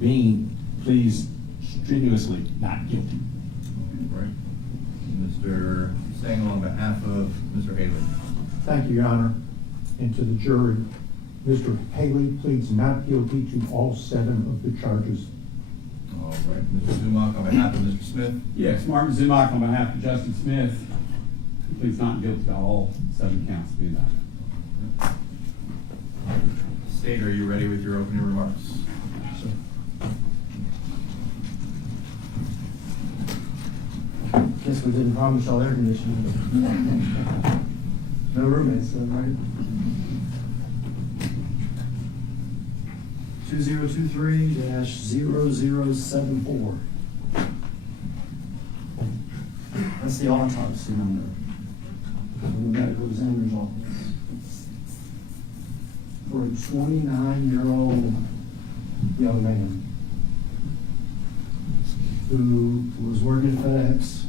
Bean pleads strenuously not guilty. Right. Mr. Stengel, on behalf of Mr. Haley. Thank you, Your Honor. And to the jury, Mr. Haley pleads not guilty to all 7 of the charges. All right. Mr. Zumach, on behalf of Mr. Smith. Yes, Martin Zumach on behalf of Justin Smith, he pleads not guilty to all 7 counts of the indictment. State, are you ready with your opening remarks? Guess we didn't promise y'all air conditioning. No roommates, though, right? 2023-0074. That's the autopsy number from the medical examiner's office. For a 29-year-old young man who was working at FedEx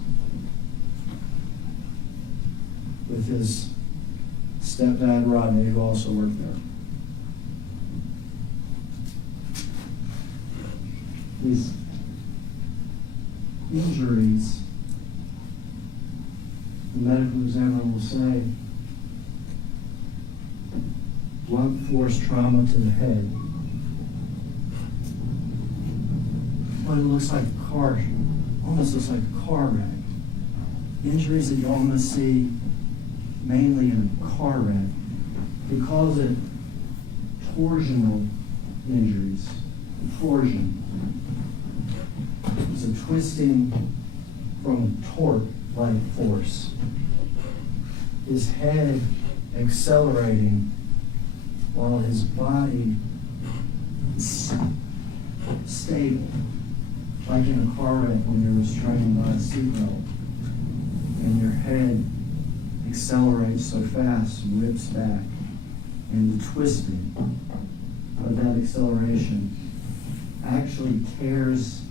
with his stepdad Rodney, who also worked there. These injuries, the medical examiner will say, blunt force trauma to the head. But it looks like a car, almost looks like a car wreck. Injuries that you almost see mainly in a car wreck. He calls it torsional injuries, torsion. It's a twisting from a torque-like force. His head accelerating while his body is stable, like in a car wreck when you're restrained by a seatbelt, and your head accelerates so fast, whips back, and the twisting of that acceleration actually tears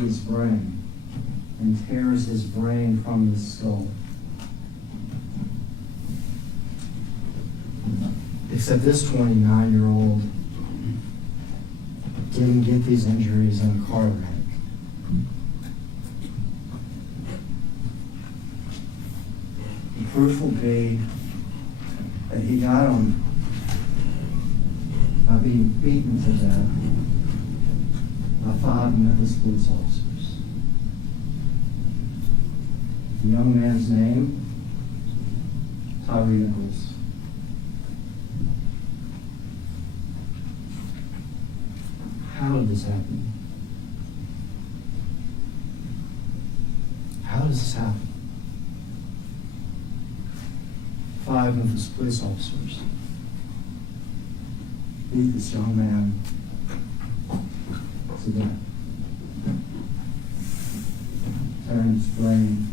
his brain and tears his brain from his skull. Except this 29-year-old didn't get these injuries in a car wreck. The proof will be that he got them by being beaten to death by 5 Memphis police officers. The young man's name, Tyre Nichols. How did this happen? How does this happen? 5 Memphis police officers beat this young man to death, tearing his brain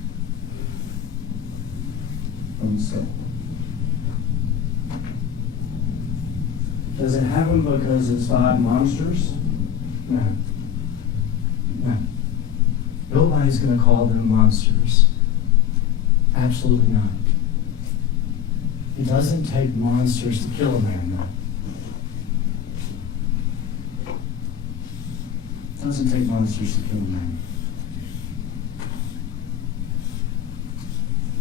from his skull. Does it happen because it's 5 monsters? No. No. Nobody's going to call them monsters. Absolutely not. It doesn't take monsters to kill a man, though. It doesn't take monsters to kill a man.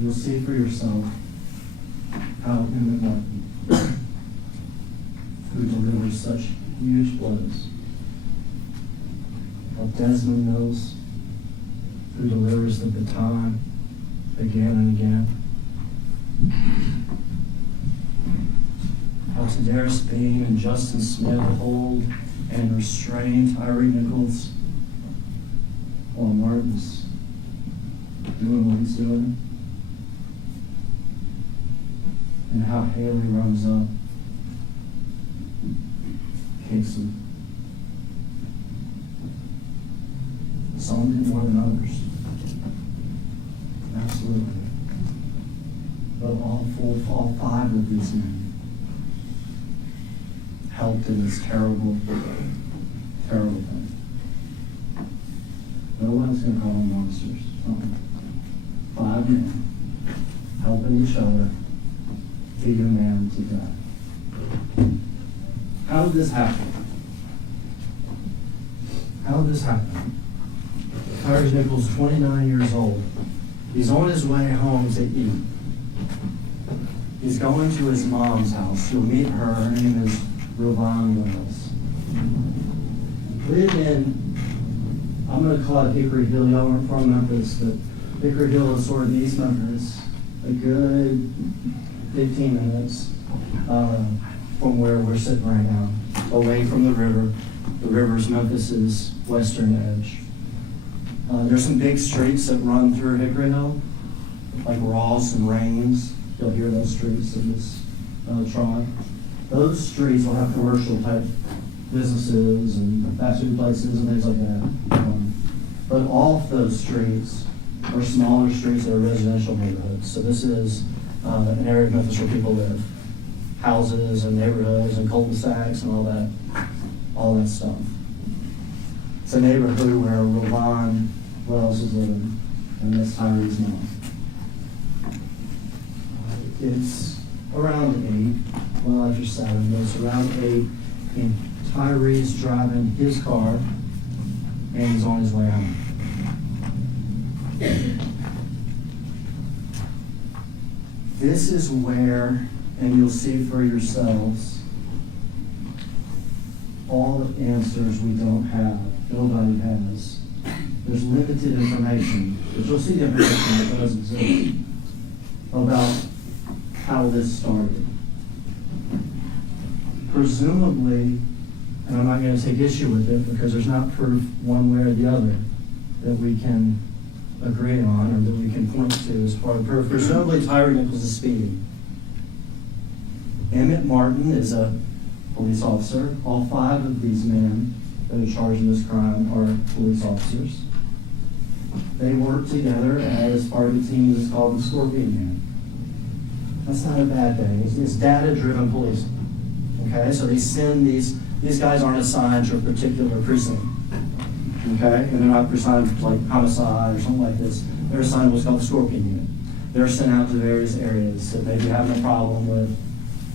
You'll see for yourself how Emmitt, who delivers such huge blows, how Desmond knows, who delivers the baton, again and again. How Tadarrius Bean and Justin Smith hold and restrain Tyre Nichols while Martin's doing what he's doing. And how Haley runs up, kicks him. Some did more than others. Absolutely. But all five of these men helped in this terrible, terrible thing. No one's going to call them monsters. Five men helping each other lead a man to death. How did this happen? How did this happen? Tyre Nichols, 29 years old. He's on his way home to eat. He's going to his mom's house. You'll meet her. Her name is relevance. Live in, I'm going to call it Hickory Hill. Y'all aren't from Memphis, but Hickory Hill is sort of East Memphis. A good 15 minutes from where we're sitting right now, away from the river. The river's Memphis's western edge. There's some big streets that run through Hickory Hill, like Ross and Rains. You'll hear those streets in this tribe. Those streets will have commercial type businesses and fast food places and things like that. But off those streets are smaller streets that are residential neighborhoods. So this is an area of Memphis where people live. Houses and neighborhoods and cul-de-sacs and all that stuff. It's a neighborhood where Ravon Wells is living, and that's Tyre's mom. It's around 8, well after 7, but it's around 8, and Tyre's driving his car, and he's on his way home. This is where, and you'll see for yourselves, all the answers we don't have, nobody has. There's limited information, but you'll see the information that does exist about how this started. Presumably, and I'm not going to take issue with it because there's not proof one way or the other that we can agree on or that we can point to as part of proof. Presumably, Tyre Nichols is speeding. Emmitt Martin is a police officer. All 5 of these men that are charged in this crime are police officers. They work together as part of a team that's called the Scorpion Man. That's not a bad thing. It's data-driven policing. Okay, so they send these guys aren't assigned to a particular precinct. Okay, and they're not assigned to like homicide or something like this. They're assigned to what's called the Scorpion Unit. They're sent out to various areas that maybe having a problem with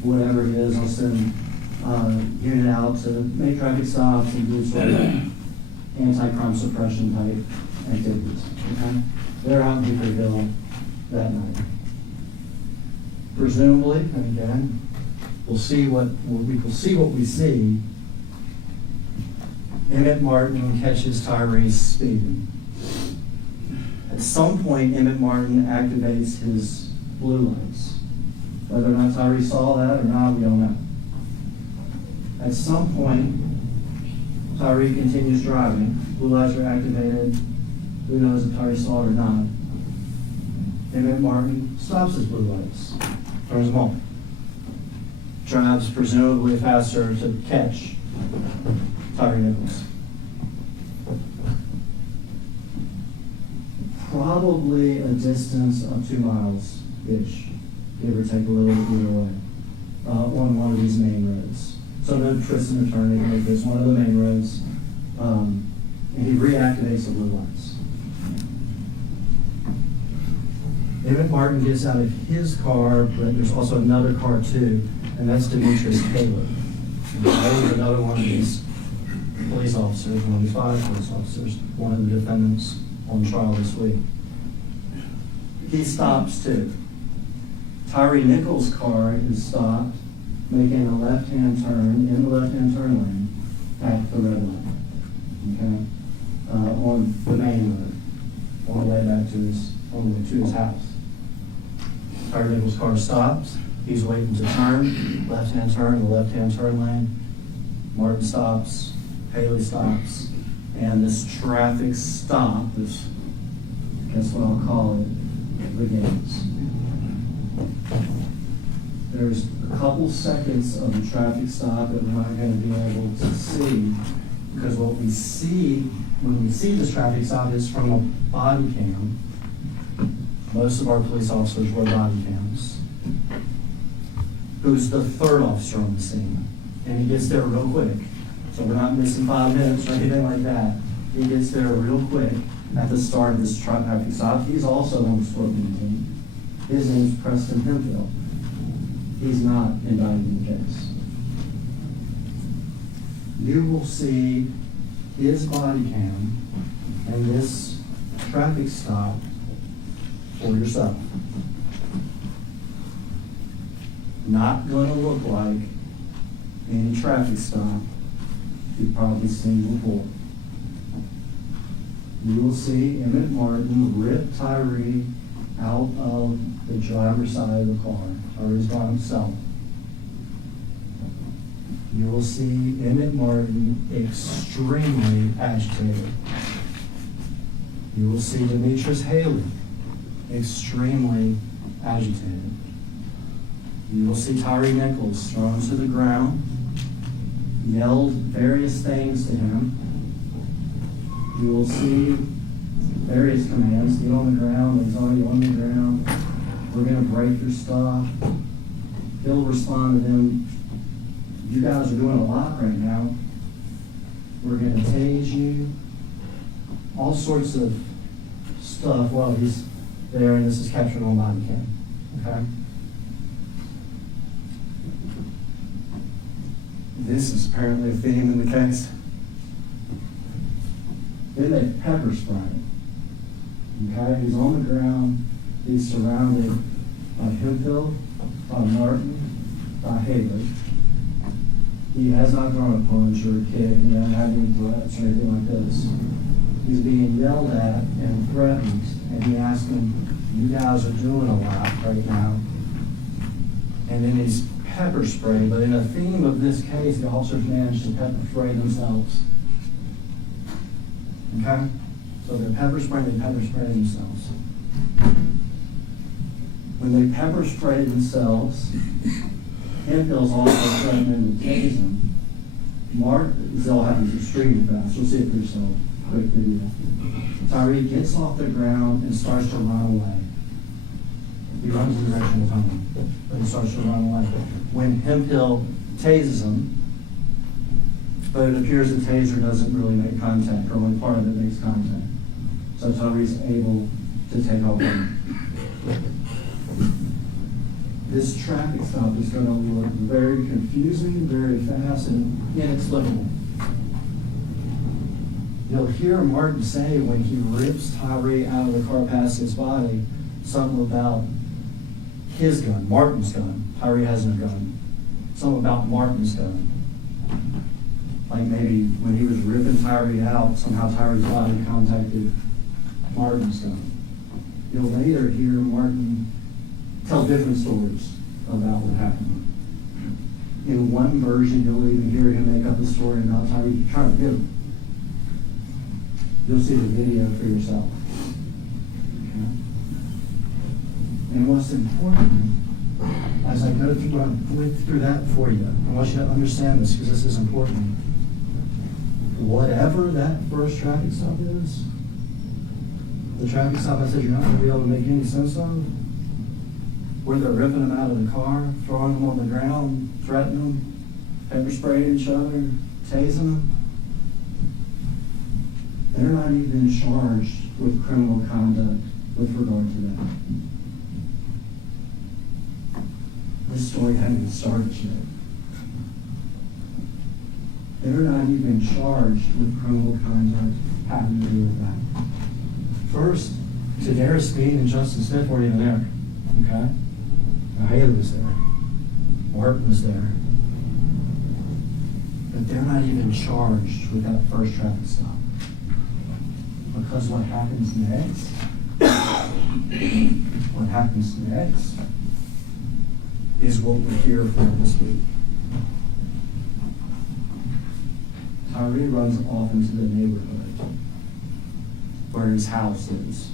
whatever it is. They'll send unit out to make traffic stops and do sort of anti-crime suppression type activities. Okay, they're out in Hickory Hill that night. Presumably, and again, we'll see what we see. Emmitt Martin catches Tyre speeding. At some point, Emmitt Martin activates his blue lights. Whether or not Tyre saw that or not, we don't know. At some point, Tyre continues driving. Blue lights are activated. Who knows if Tyre saw it or not. Emmitt Martin stops his blue lights, turns them on. Drives presumably faster to catch Tyre Nichols. Probably a distance of 2 miles-ish, give or take a little either way, on one of these main roads. So no twists and turning like this, one of the main roads, and he reactivates the blue lights. Emmitt Martin gets out of his car, but there's also another car too, and that's Demetrius Haley. He's another one of these police officers, one of these 5 police officers, one of the defendants on trial this week. He stops too. Tyre Nichols' car is stopped, making a left-hand turn in the left-hand turn lane at the red light. Okay, on the main road, on the way back to his house. Tyre Nichols' car stops. He's waiting to turn, left-hand turn, the left-hand turn lane. Martin stops, Haley stops, and this traffic stop, this, guess what I'll call it, begins. There's a couple seconds of the traffic stop that we're not going to be able to see, because what we see when we see this traffic stop is from a body cam. Most of our police officers wear body cams. Who's the third officer on the scene? And he gets there real quick. So we're not missing 5 minutes or anything like that. He gets there real quick at the start of this traffic stop. He's also on the scorpion team. His name's Preston Hemphill. He's not indicted in the case. You will see his body cam and this traffic stop for yourself. Not gonna look like any traffic stop you've probably seen before. You will see Emmitt Martin rip Tyre out of the driver's side of the car. Tyre's by himself. You will see Emmitt Martin extremely agitated. You will see Demetrius Haley extremely agitated. You will see Tyre Nichols thrown to the ground, yelled various things to him. You will see various commands: get on the ground. He's already on the ground. We're going to break your stuff. He'll respond to them: you guys are doing a lot right now. We're going to tase you. All sorts of stuff while he's there, and this is captured on body cam. Okay? This is apparently a theme in the case. Then they pepper spray him. Okay? He's on the ground. He's surrounded by Hemphill, by Martin, by Haley. He has not thrown a punch or a kick, he doesn't have any threats or anything like this. He's being yelled at and threatened, and he asks them, you guys are doing a lot right now. And then he's pepper sprayed, but in a theme of this case, the officers managed to pepper spray themselves. Okay? So they're pepper spraying, they pepper spray themselves. When they pepper spray themselves, Hemphill's also threatening to tase them. This all happens extremely fast. You'll see it for yourself. Quick video. Tyre gets off the ground and starts to run away. He runs in the direction of home, but he starts to run away. When Hemphill tases him, but it appears the taser doesn't really make contact, or only part of it makes contact. So Tyre's able to take off running. This traffic stop is going to look very confusing, very fast, and inexplicable. You'll hear Martin say when he rips Tyre out of the car past his body, something about his gun, Martin's gun. Tyre has no gun. Something about Martin's gun. Like maybe when he was ripping Tyre out, somehow Tyre's body contacted Martin's gun. You'll later hear Martin tell different stories about what happened. In one version, you'll even hear him make up a story about Tyre trying to get him. You'll see the video for yourself. Okay? And what's important, as I go through that for you, I want you to understand this because this is important. Whatever that first traffic stop is, the traffic stop I said you're not going to be able to make any sense of, where they're ripping them out of the car, throwing them on the ground, threatening them, pepper spraying each other, tasing them. They're not even charged with criminal conduct with regard to that. This story hadn't even started yet. They're not even charged with criminal conduct having to do with that. First, Tadarrius Bean and Justin Smith weren't even there. Okay? Now, Haley was there. Martin was there. But they're not even charged with that first traffic stop. Because what happens next is what we're here for this week. Tyre runs off into the neighborhood where his house is.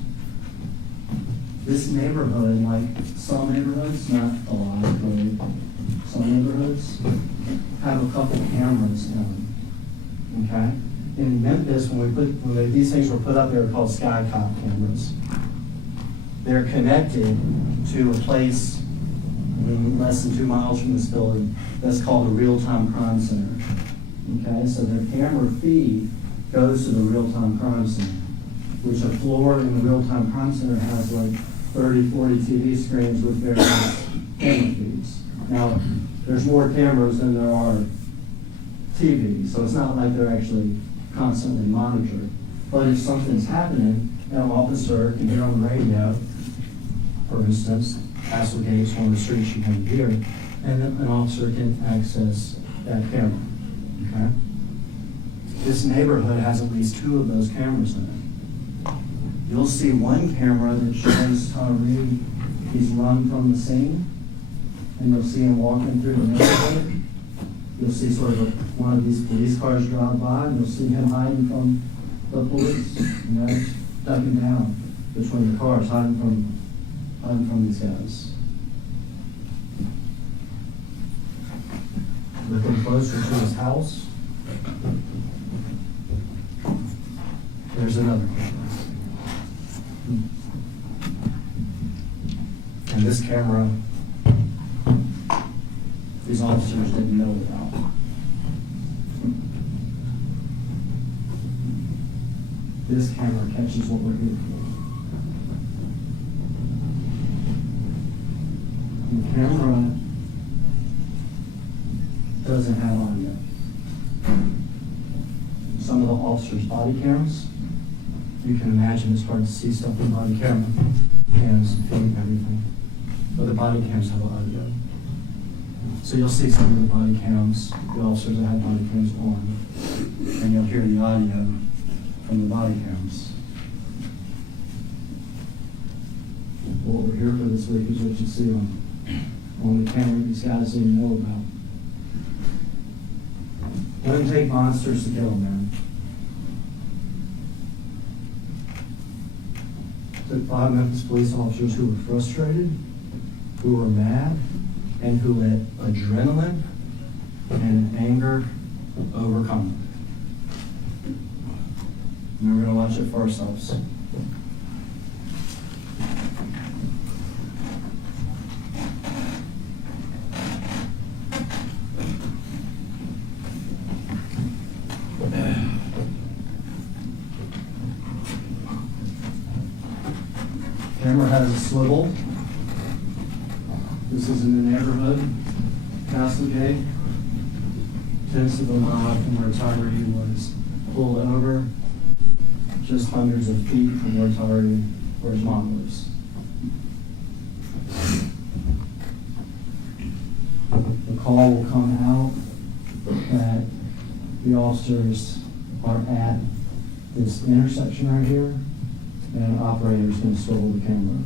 This neighborhood, like some neighborhoods, not a lot, but some neighborhoods, have a couple cameras in them, okay? In Memphis, when these things were put up, they were called skycop cameras. They're connected to a place less than 2 miles from this building that's called a real-time crime center. Okay, so their camera feed goes to the real-time crime center, which a floor in the real-time crime center has like 30, 40 TV screens with various camera feeds. Now, there's more cameras than there are TVs, so it's not like they're actually constantly monitored. But if something's happening, an officer can hear on the radio, for instance, Castle Gates, one of the streets you can hear, and an officer can access that camera. Okay? This neighborhood has at least 2 of those cameras in it. You'll see one camera that shows Tyre, he's run from the scene, and you'll see him walking through the neighborhood. You'll see sort of one of these police cars drive by, and you'll see him hiding from the police, ducking down between the cars, hiding from these guys. Looking closer to his house, there's another camera. And this camera, these officers didn't know about. This camera catches what we're here for. The camera doesn't have audio. Some of the officers' body cams, you can imagine it's hard to see stuff in body camera, hands, feet, and everything. But the body cams have audio. So you'll see some of the body cams, the officers that have body cams on, and you'll hear the audio from the body cams. What we're here for this week is what you see on the camera these guys didn't know about. It doesn't take monsters to kill a man. It took 5 Memphis police officers who were frustrated, who were mad, and who let adrenaline and anger overcome them. And we're going to watch it for ourselves. Camera has a swivel. This is in the neighborhood, Castlegate, 10th of a mile from where Tyre was pulled over, just hundreds of feet from where his mom lives. The call will come out that the officers are at this intersection right here, and an operator is going to swivel the camera.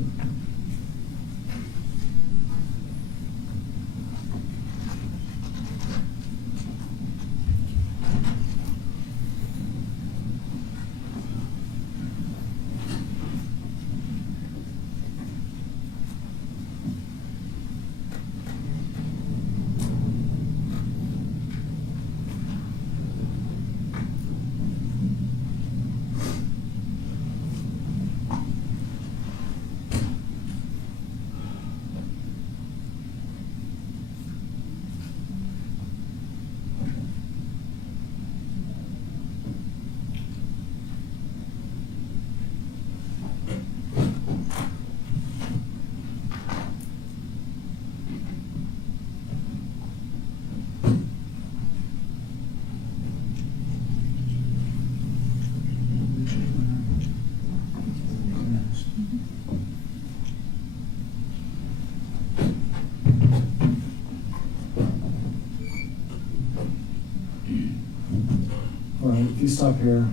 All right, if you stop here.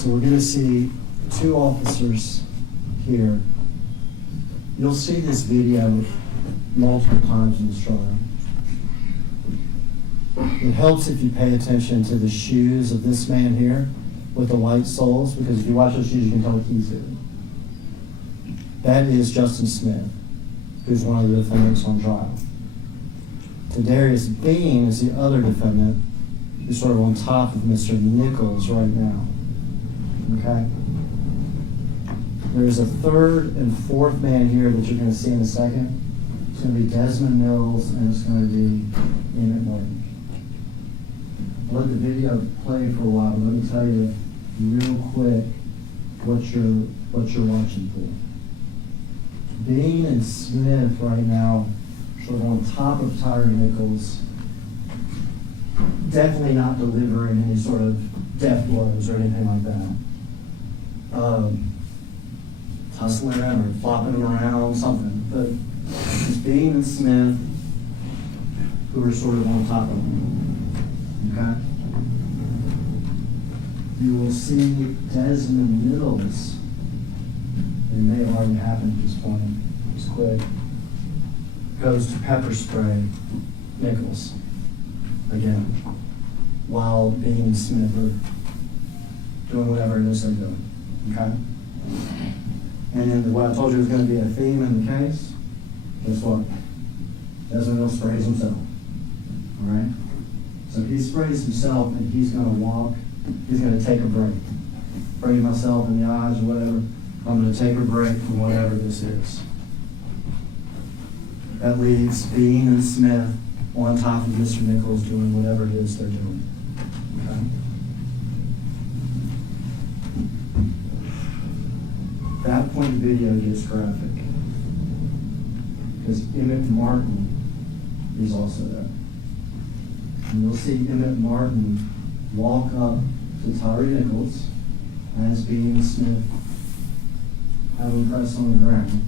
So we're gonna see two officers here. You'll see this video multiple times in this trial. It helps if you pay attention to the shoes of this man here with the white soles, because if you watch those shoes, you can tell what he's doing. That is Justin Smith, who's one of the defendants on trial. Tadarrius Bean is the other defendant, who's sort of on top of Mr. Nichols right now. Okay? There's a third and fourth man here that you're going to see in a second. It's going to be Desmond Mills, and it's going to be Emmitt Martin. I'll let the video play for a while, but let me tell you real quick what you're watching for. Bean and Smith right now, sort of on top of Tyre Nichols, definitely not delivering any sort of death blows or anything like that. Tussling him or flopping him around, something. But it's Bean and Smith who are sort of on top of him. Okay? You will see Desmond Mills. It may have already happened at this point. It's quick. Goes to pepper spray Nichols again, while Bean and Smith are doing whatever it is they're doing. Okay? And then what I told you was going to be a theme in the case. Guess what? Desmond Mills sprays himself. All right? So he sprays himself, and he's going to walk. He's going to take a break. Spray myself in the eyes or whatever. I'm going to take a break from whatever this is. That leaves Bean and Smith on top of Mr. Nichols doing whatever it is they're doing. Okay? That point the video gets graphic, because Emmitt Martin is also there. And you'll see Emmitt Martin walk up to Tyre Nichols as Bean and Smith have him press on the ground.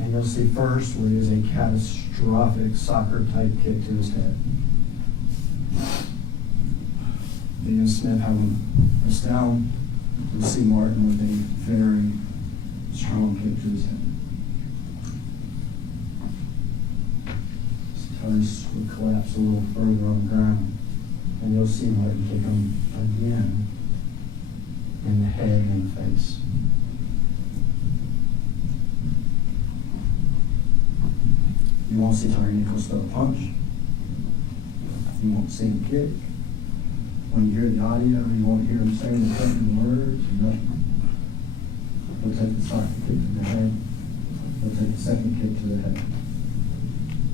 And you'll see first where there's a catastrophic soccer-type kick to his head. Bean and Smith have him press down. You'll see Martin with a very strong kick to his head. Tyre would collapse a little further on the ground. And you'll see Martin kick him again in the head and the face. You won't see Tyre Nichols throw a punch. You won't see him kick. When you hear the audio, you won't hear him saying the threatening words or nothing. He'll take the second kick to the head. He'll take the second kick to the head.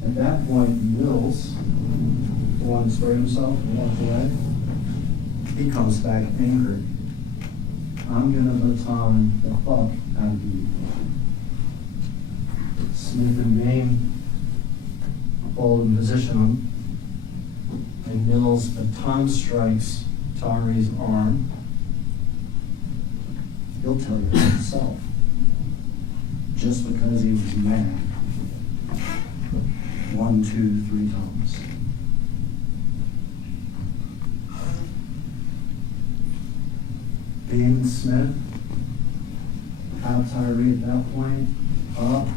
At that point, Mills, the one who sprayed himself and walked away, he comes back angry. I'm going to baton the fuck out of you. Smith and Bean hold in position him, and Mills baton strikes Tyre's arm. He'll tell you himself, just because he was mad. 1, 2, 3 times. Bean and Smith have Tyre at that point up.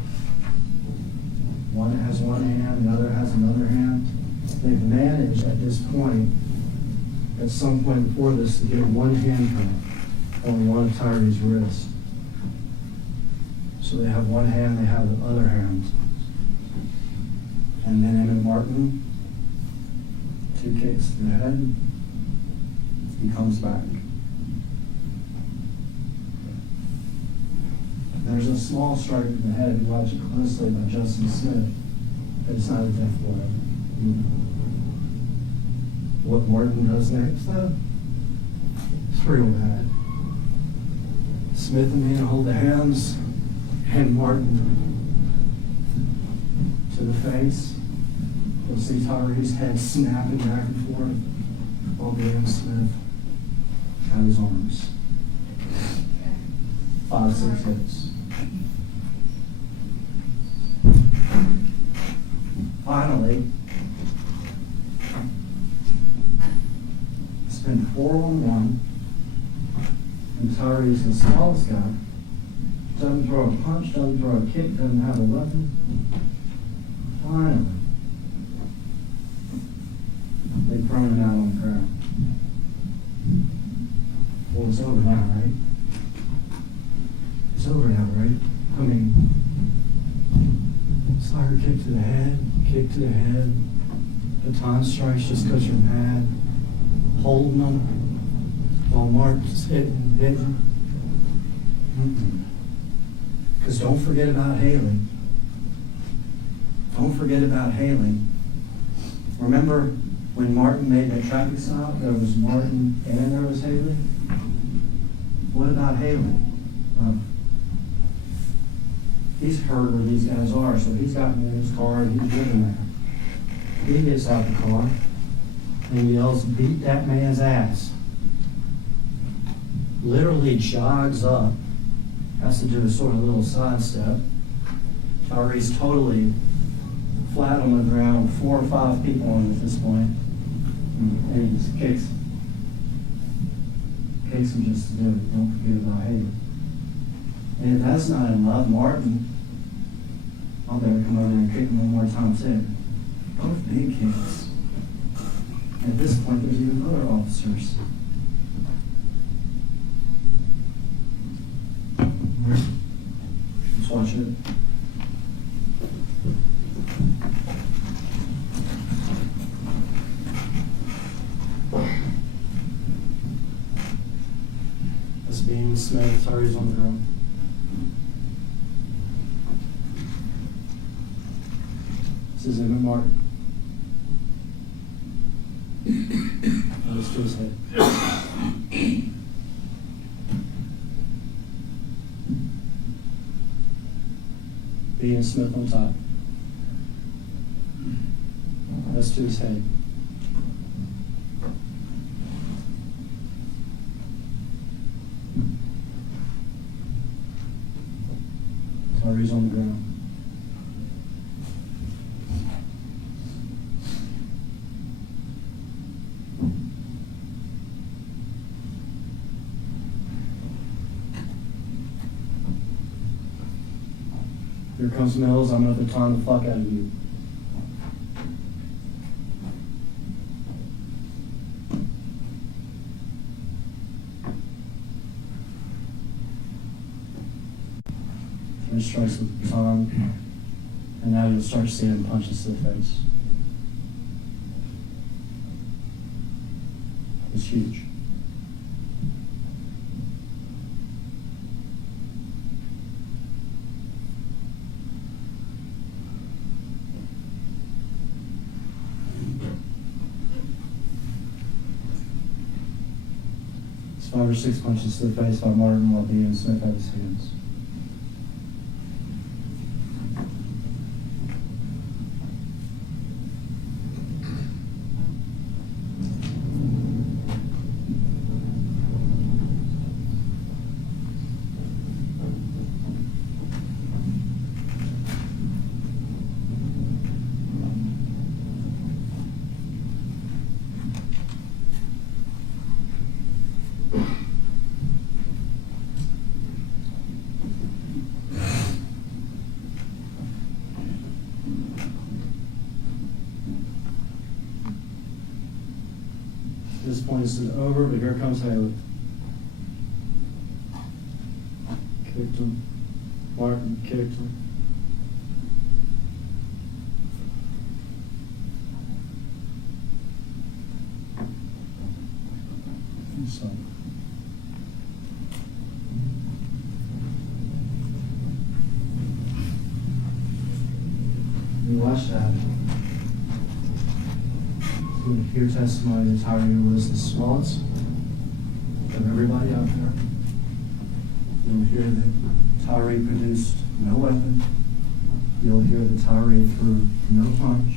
One has one hand, the other has another hand. They've managed at this point, at some point before this, to get one handcuff on one of Tyre's wrists. So they have one hand, they have the other hand. And then Emmitt Martin, 2 kicks to the head, he comes back. There's a small strike to the head, if you watch it closely, by Justin Smith, but it's not a death blow. What Martin does next, though, it's real bad. Smith and Bean hold the hands, and Martin to the face. You'll see Tyre's head snapping back and forth while Bean and Smith have his arms. 5, 6 hits. Finally, 4-on-1, and Tyre is the smallest guy, doesn't throw a punch, doesn't throw a kick, doesn't have a weapon. Finally, they thrown him out on the ground. Well, it's over now, right? It's over now, right? I mean, Tyre kick to the head, baton strikes just because you're mad, holding them while Mark's hitting. Because don't forget about Haley. Don't forget about Haley. Remember when Martin made that traffic stop, there was Martin and there was Haley? What about Haley? He's heard where these guys are, so he's gotten in his car and he's driven there. He gets out the car and yells, "Beat that man's ass." Literally jogs up, has to do a sort of little sidestep. Tyre's totally flat on the ground, 4 or 5 people on him at this point, and he just kicks him just to do it. Don't forget about Haley. And if that's not enough, Martin, I'll better come over there and kick him one more time too. Both big kicks. At this point, there's even other officers. Just watch it. That's Bean, Smith, Tyre's on the ground. This is Emmitt Martin. Let's do his head. Bean and Smith on top. Let's do his head. Tyre's on the ground. Here comes Mills. I'm going to baton the fuck out of you. Three strikes with the baton, and now you'll start seeing punches to the face. It's huge. It's 5 or 6 punches to the face by Martin while Bean and Smith have his hands. This point is over, but here comes Haley. Kicked him. Martin kicked him. So. You watch that. You'll hear testimony that Tyre was the smallest of everybody out there. You'll hear that Tyre produced no weapon. You'll hear that Tyre threw no punch.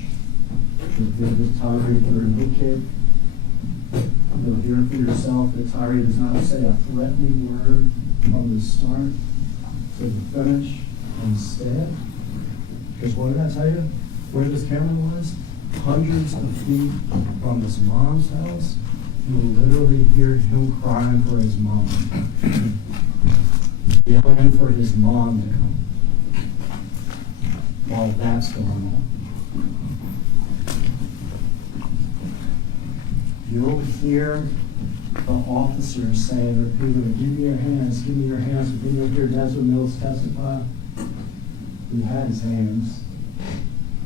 You'll hear that Tyre threw no kick. You'll hear for yourself that Tyre does not say a threatening word from the start to the finish. Instead, because what did I tell you? Where this camera was? Hundreds of feet from his mom's house You will literally hear him crying for his mom, yelling for his mom to come while that's going on. You'll hear the officers saying repeatedly, give me your hands, give me your hands. When you'll hear Desmond Mills testify, he had his hands.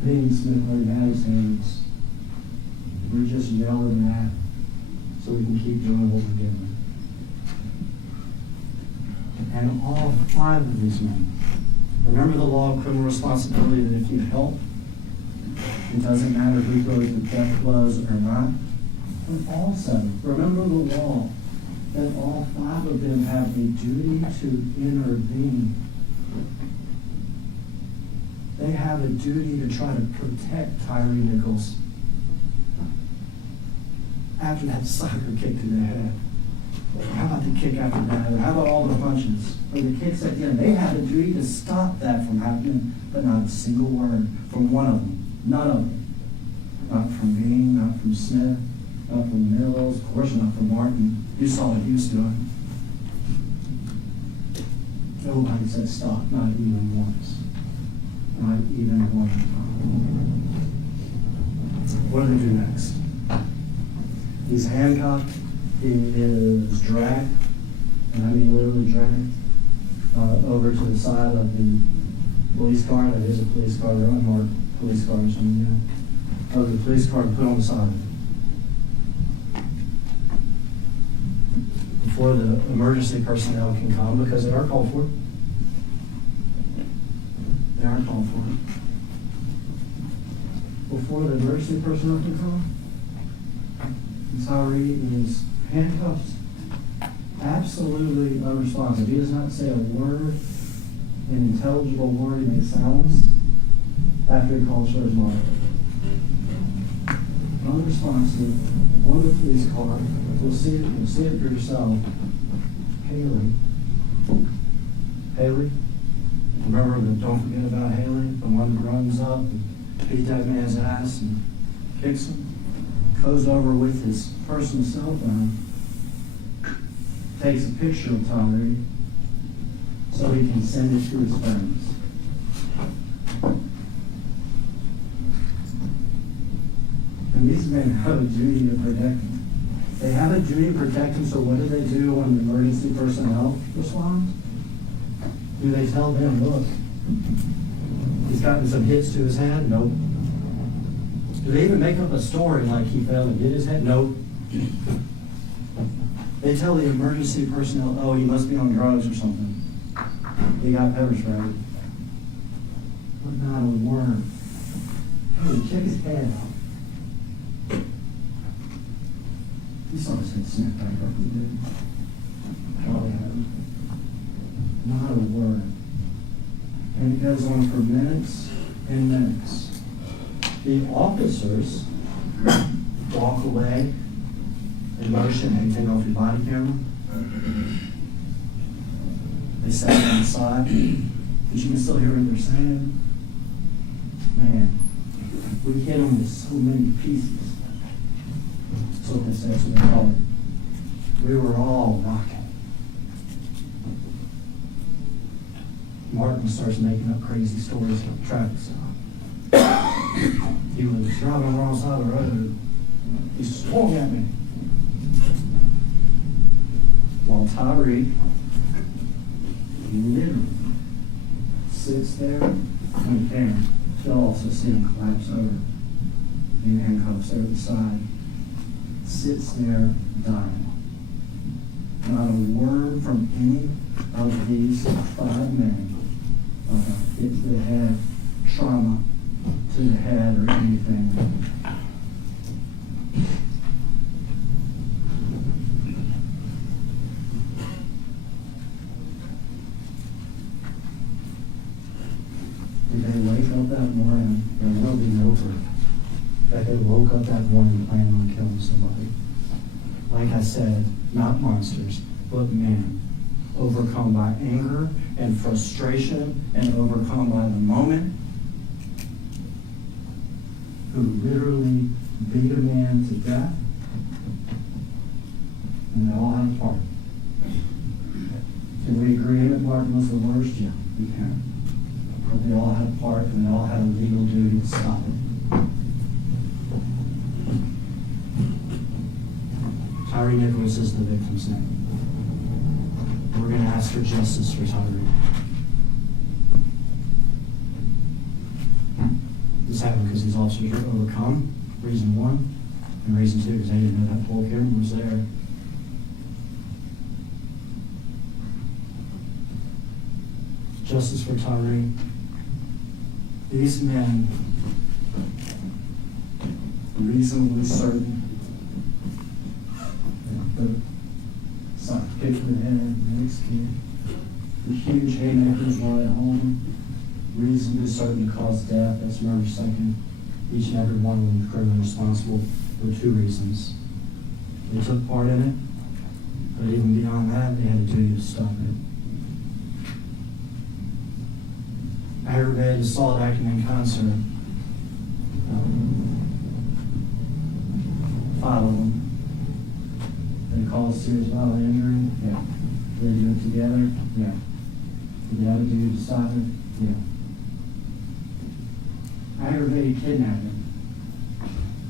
Dean Smith already had his hands. We're just yelling that so we can keep doing what we're doing. And all 5 of these men, remember the law of criminal responsibility that if you help, it doesn't matter who goes to death blows or not. And also, remember the law that all 5 of them have a duty to intervene. They have a duty to try to protect Tyre Nichols after that soccer kick to the head. How about the kick after that? Or how about all the punches? Or the kicks at the end? They had a duty to stop that from happening, but not a single word from one of them. None of them. Not from Bean, not from Smith, not from Mills, of course not from Martin. You saw what he was doing. Nobody said stop, not even once. Not even one time. What do they do next? He's handcuffed. He is dragged, and I mean literally dragged, over to the side of the police car. That is a police car. They're unmarked police cars. I mean, yeah. Over the police car and put on the side of it. Before the emergency personnel can come, because they are called for. They are called for. Before the emergency personnel can come, Tyre is handcuffed, absolutely unresponsive. He does not say a word, an intelligible word. He makes sounds after he calls for his mother. Unresponsive, on the police car. You'll see it for yourself. Haley. Remember that, don't forget about Haley, the one that runs up and beats that man's ass and kicks him. Goes over with his personal cell phone, takes a picture of Tyre so he can send it to his friends. And these men have a duty to protect him. They have a duty to protect him, so what do they do when the emergency personnel respond? Do they tell them, look, he's gotten some hits to his head? Nope. Do they even make up a story like he fell and hit his head? Nope. They tell the emergency personnel, oh, he must be on drugs or something. He got pepper sprayed. But not a word. Hey, check his head out. You saw his head snap back up, he did. Probably hadn't. Not a word. And it goes on for minutes and minutes. The officers walk away, they motion, they take off your body camera. They sat on the side, but you can still hear what they're saying. Man, we hit them with so many pieces. That's what they say, that's what they call it. We were all rocking. Martin starts making up crazy stories about the traffic stop. He was driving on the wrong side of the road. He swung at me. While Tyre literally sits there on the camera. You'll also see him collapse over. In handcuffs there at the side. Sits there dying. Not a word from any of these 5 men about hit to the head, trauma to the head, or anything. Did they wake up that morning? There will be no proof that they woke up that morning planning on killing somebody. Like I said, not monsters, but men, overcome by anger and frustration and overcome by the moment, who literally beat a man to death and they all had a part. Can we agree that Martin was the worst? Yeah, we can. But they all had a part, and they all had a legal duty to stop it. Tyre Nichols is the victim's name. We're going to ask for justice for Tyre. This happened because these officers were overcome, reason one, and reason two, because they didn't know that whole camera was there. Justice for Tyre. These men are reasonably certain that the sock kick to the head, the next kid, the huge haymakers while at home, reasonably certain to cause death, that's murder second. Each and every one of them is criminally responsible for two reasons. They took part in it, but even beyond that, they had a duty to stop it. Aggravated assault acting in concert. 5 of them. They cause serious bodily injury. Yeah. They do it together. Yeah. Did they have a duty to stop it? Yeah. Aggravated kidnapping.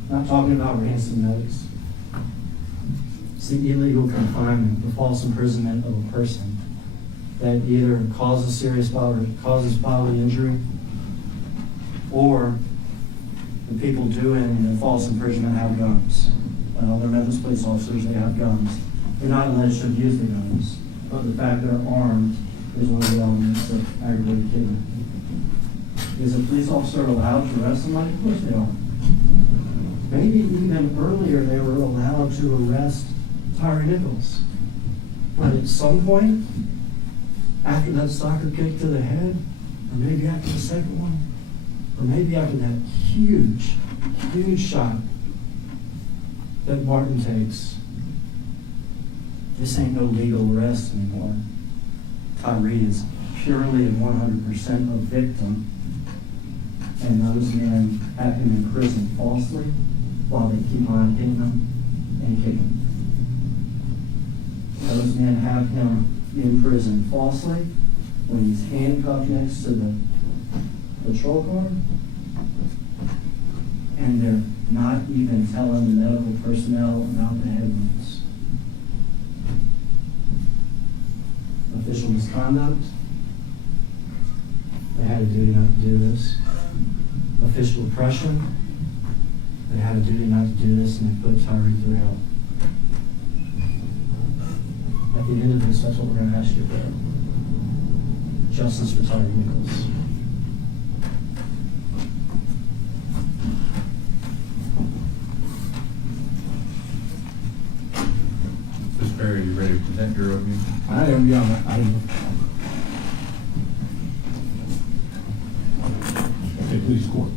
Not talking about ransom notes. It's the illegal confinement, the false imprisonment of a person that either causes bodily injury, or the people doing the false imprisonment have guns. Well, they're Memphis police officers, they have guns. They're not alleged to have used the guns, but the fact they're armed is one of the elements of aggravated kidnapping. Is a police officer allowed to arrest somebody? Of course they are. Maybe even earlier they were allowed to arrest Tyre Nichols. But at some point, after that soccer kick to the head, or maybe after the second one, or maybe after that huge shot that Martin takes, this ain't no legal arrest anymore. Tyre is purely and 100% a victim, and those men have him in prison falsely while they keep on hitting him and kicking him. Those men have him in prison falsely when he's handcuffed next to the patrol car, and they're not even telling the medical personnel about the head wounds. Official misconduct. They had a duty not to do this. Official oppression. They had a duty not to do this, and they put Tyre through hell. At the end of this, that's what we're going to ask you for. Justice for Tyre Nichols. Mr. Perry, you ready to present your opening? I am, Your Honor. I am. Okay, please, court.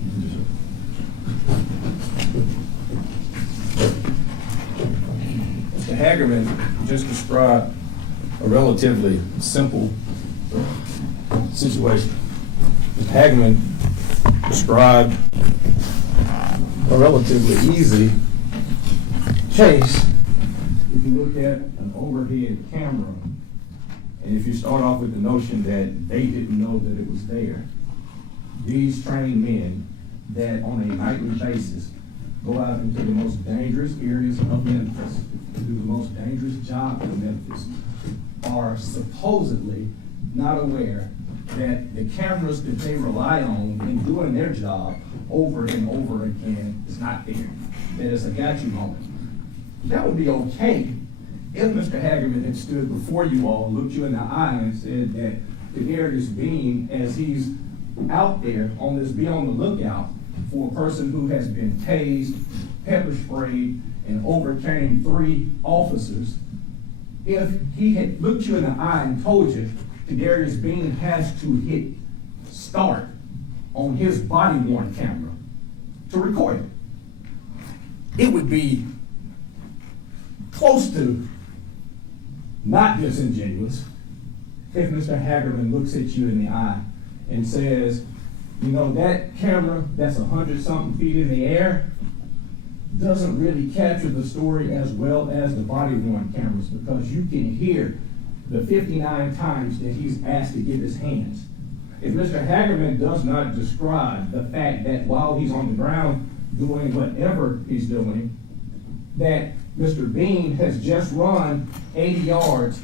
Mr. Hagerman just described a relatively simple situation. Mr. Hagerman described a relatively easy case. If you look at an overhead camera, and if you start off with the notion that they didn't know that it was there, these trained men that on a nightly basis go out into the most dangerous areas of Memphis, do the most dangerous job in Memphis, are supposedly not aware that the cameras that they rely on in doing their job over and over again is not there. That it's a gotcha moment. That would be okay if Mr. Hagerman had stood before you all, looked you in the eye and said that Tadarrius Bean, as he's out there on this, be on the lookout for a person who has been tased, pepper sprayed, and overcame 3 officers. If he had looked you in the eye and told you Tadarrius Bean has to hit start on his body-worn camera to record it, it would be close to not disingenuous if Mr. Hagerman looks at you in the eye and says, you know, that camera that's 100-something feet in the air, doesn't really capture the story as well as the body-worn cameras, because you can hear the 59 times that he's asked to give his hands. If Mr. Hagerman does not describe the fact that while he's on the ground doing whatever he's doing, that Mr. Bean has just run 80 yards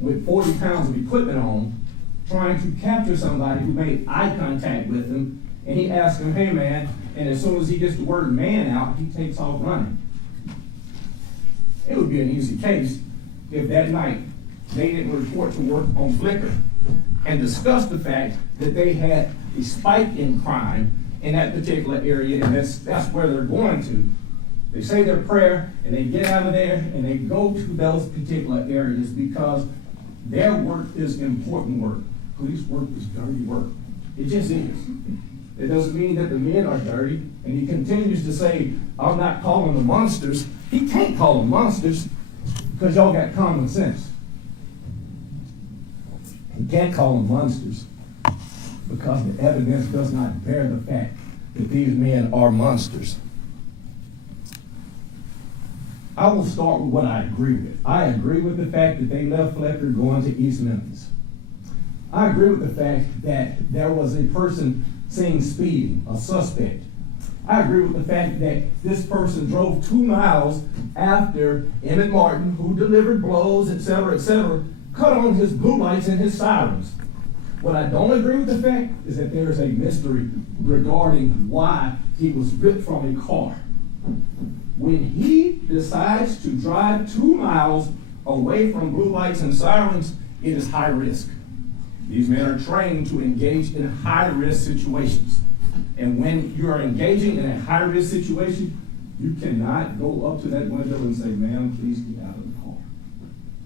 with 40 pounds of equipment on, trying to capture somebody who made eye contact with him, and he asks him, hey man, and as soon as he gets the word man out, he takes off running. It would be an easy case if that night they didn't report to work on Flickr and discuss the fact that they had a spike in crime in that particular area, and that's where they're going to. They say their prayer, and they get out of there, and they go to those particular areas because their work is important work. Police work is dirty work. It just is. It doesn't mean that the men are dirty, and he continues to say, I'm not calling them monsters. He can't call them monsters because y'all got common sense. He can't call them monsters because the evidence does not bear the fact that these men are monsters. I will start with what I agree with. I agree with the fact that they left Flickr going to East Memphis. I agree with the fact that there was a person seen speeding, a suspect. I agree with the fact that this person drove 2 miles after Emmitt Martin, who delivered blows, etc., cut on his blue lights and his sirens. What I don't agree with the fact is that there is a mystery regarding why he was ripped from a car. When he decides to drive 2 miles away from blue lights and sirens, it is high risk. These men are trained to engage in high-risk situations. And when you are engaging in a high-risk situation, you cannot go up to that window and say, ma'am, please get out of the car.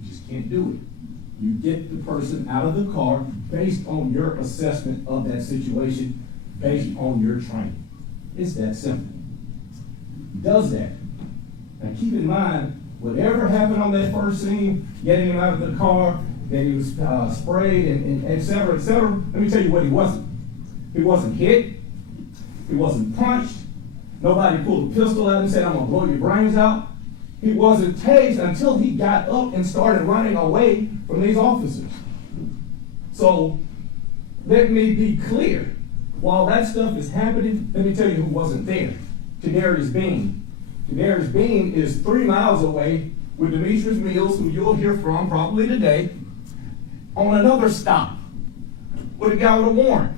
You just can't do it. You get the person out of the car based on your assessment of that situation, based on your training. It's that simple. He does that. Now keep in mind, whatever happened on that first scene, getting him out of the car, that he was sprayed and et cetera, let me tell you what he wasn't. He wasn't hit. He wasn't punched. Nobody pulled a pistol out and said, I'm gonna blow your brains out. He wasn't tased until he got up and started running away from these officers. So let me be clear. While that stuff is happening, let me tell you who wasn't there. Tadarrius Bean. Tadarrius Bean is 3 miles away with Demetrius Mills, who you'll hear from probably today, on another stop with a guy with a warrant.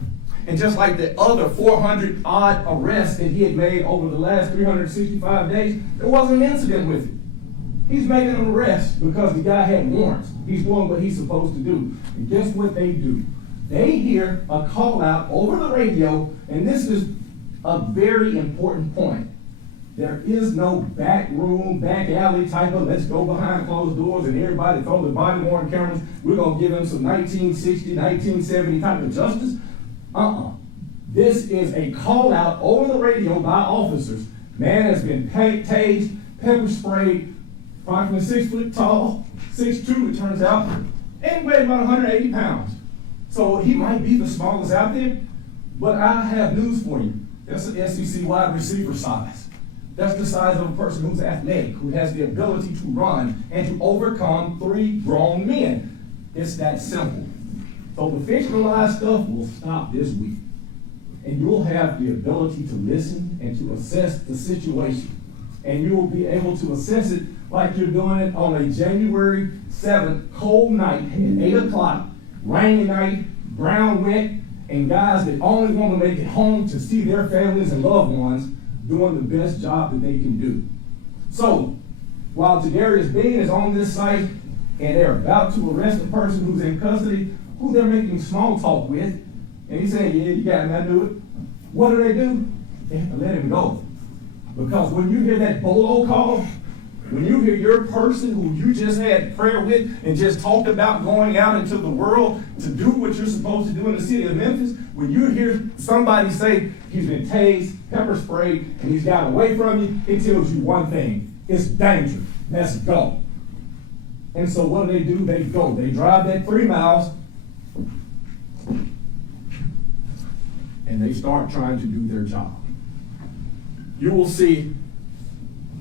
And just like the other 400 odd arrests that he had made over the last 365 days, there wasn't an incident with it. He's making an arrest because the guy had warrants. He's doing what he's supposed to do. And guess what they do? They hear a call out over the radio, and this is a very important point. There is no back room, back alley type of let's go behind closed doors and everybody throw the body-worn cameras. We're going to give them some 1960, 1970 type of justice. This is a call out over the radio by officers. Man has been tased, pepper sprayed, approximately 6 foot tall, 6'2" it turns out, and weighed about 180 pounds. So he might be the smallest out there, but I have news for you. That's an SEC wide receiver size. That's the size of a person who's athletic, who has the ability to run and to overcome 3 grown men. It's that simple. So the fictionalized stuff will stop this week. And you'll have the ability to listen and to assess the situation. And you will be able to assess it like you're doing it on a January 7th cold night at 8 o'clock, rainy night, ground wet, and guys that only want to make it home to see their families and loved ones doing the best job that they can do. So, while Tadarrius Bean is on this site and they're about to arrest a person who's in custody, who they're making small talk with, and he's saying, yeah, you got him, I knew it. What do? They have to let him go. Because when you hear that bolo call, when you hear your person who you just had prayer with and just talked about going out into the world to do what you're supposed to do in the city of Memphis, when you hear somebody say he's been tased, pepper sprayed, and he's got away from you, it tells you one thing. It's danger. Let's go. And so what do? They go. They drive that 3 miles and they start trying to do their job. You will see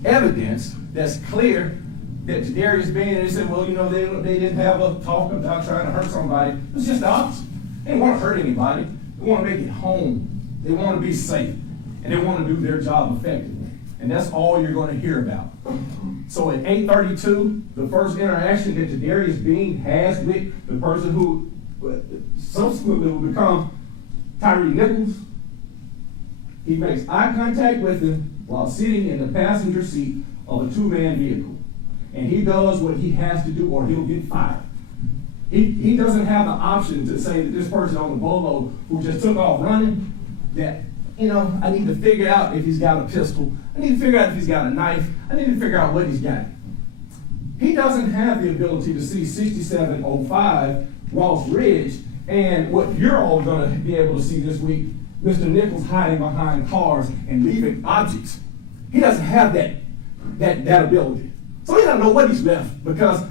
evidence that's clear that Tadarrius Bean, and they said, well, you know, they didn't have a talk about trying to hurt somebody. It's just the opposite. They didn't want to hurt anybody. They want to make it home. They want to be safe. And they want to do their job effectively. And that's all you're going to hear about. So at 8:32, the first interaction that Tadarrius Bean has with the person who subsequently will become Tyre Nichols, he makes eye contact with him while sitting in the passenger seat of a two-man vehicle. And he does what he has to do or he'll get fired. He doesn't have the option to say that this person on the bolo who just took off running, that, you know, I need to figure out if he's got a pistol. I need to figure out if he's got a knife. I need to figure out what he's got. He doesn't have the ability to see 6705 Ross Ridge and what you're all going to be able to see this week, Mr. Nichols hiding behind cars and leaving objects. He doesn't have that ability. So he doesn't know what he's left because,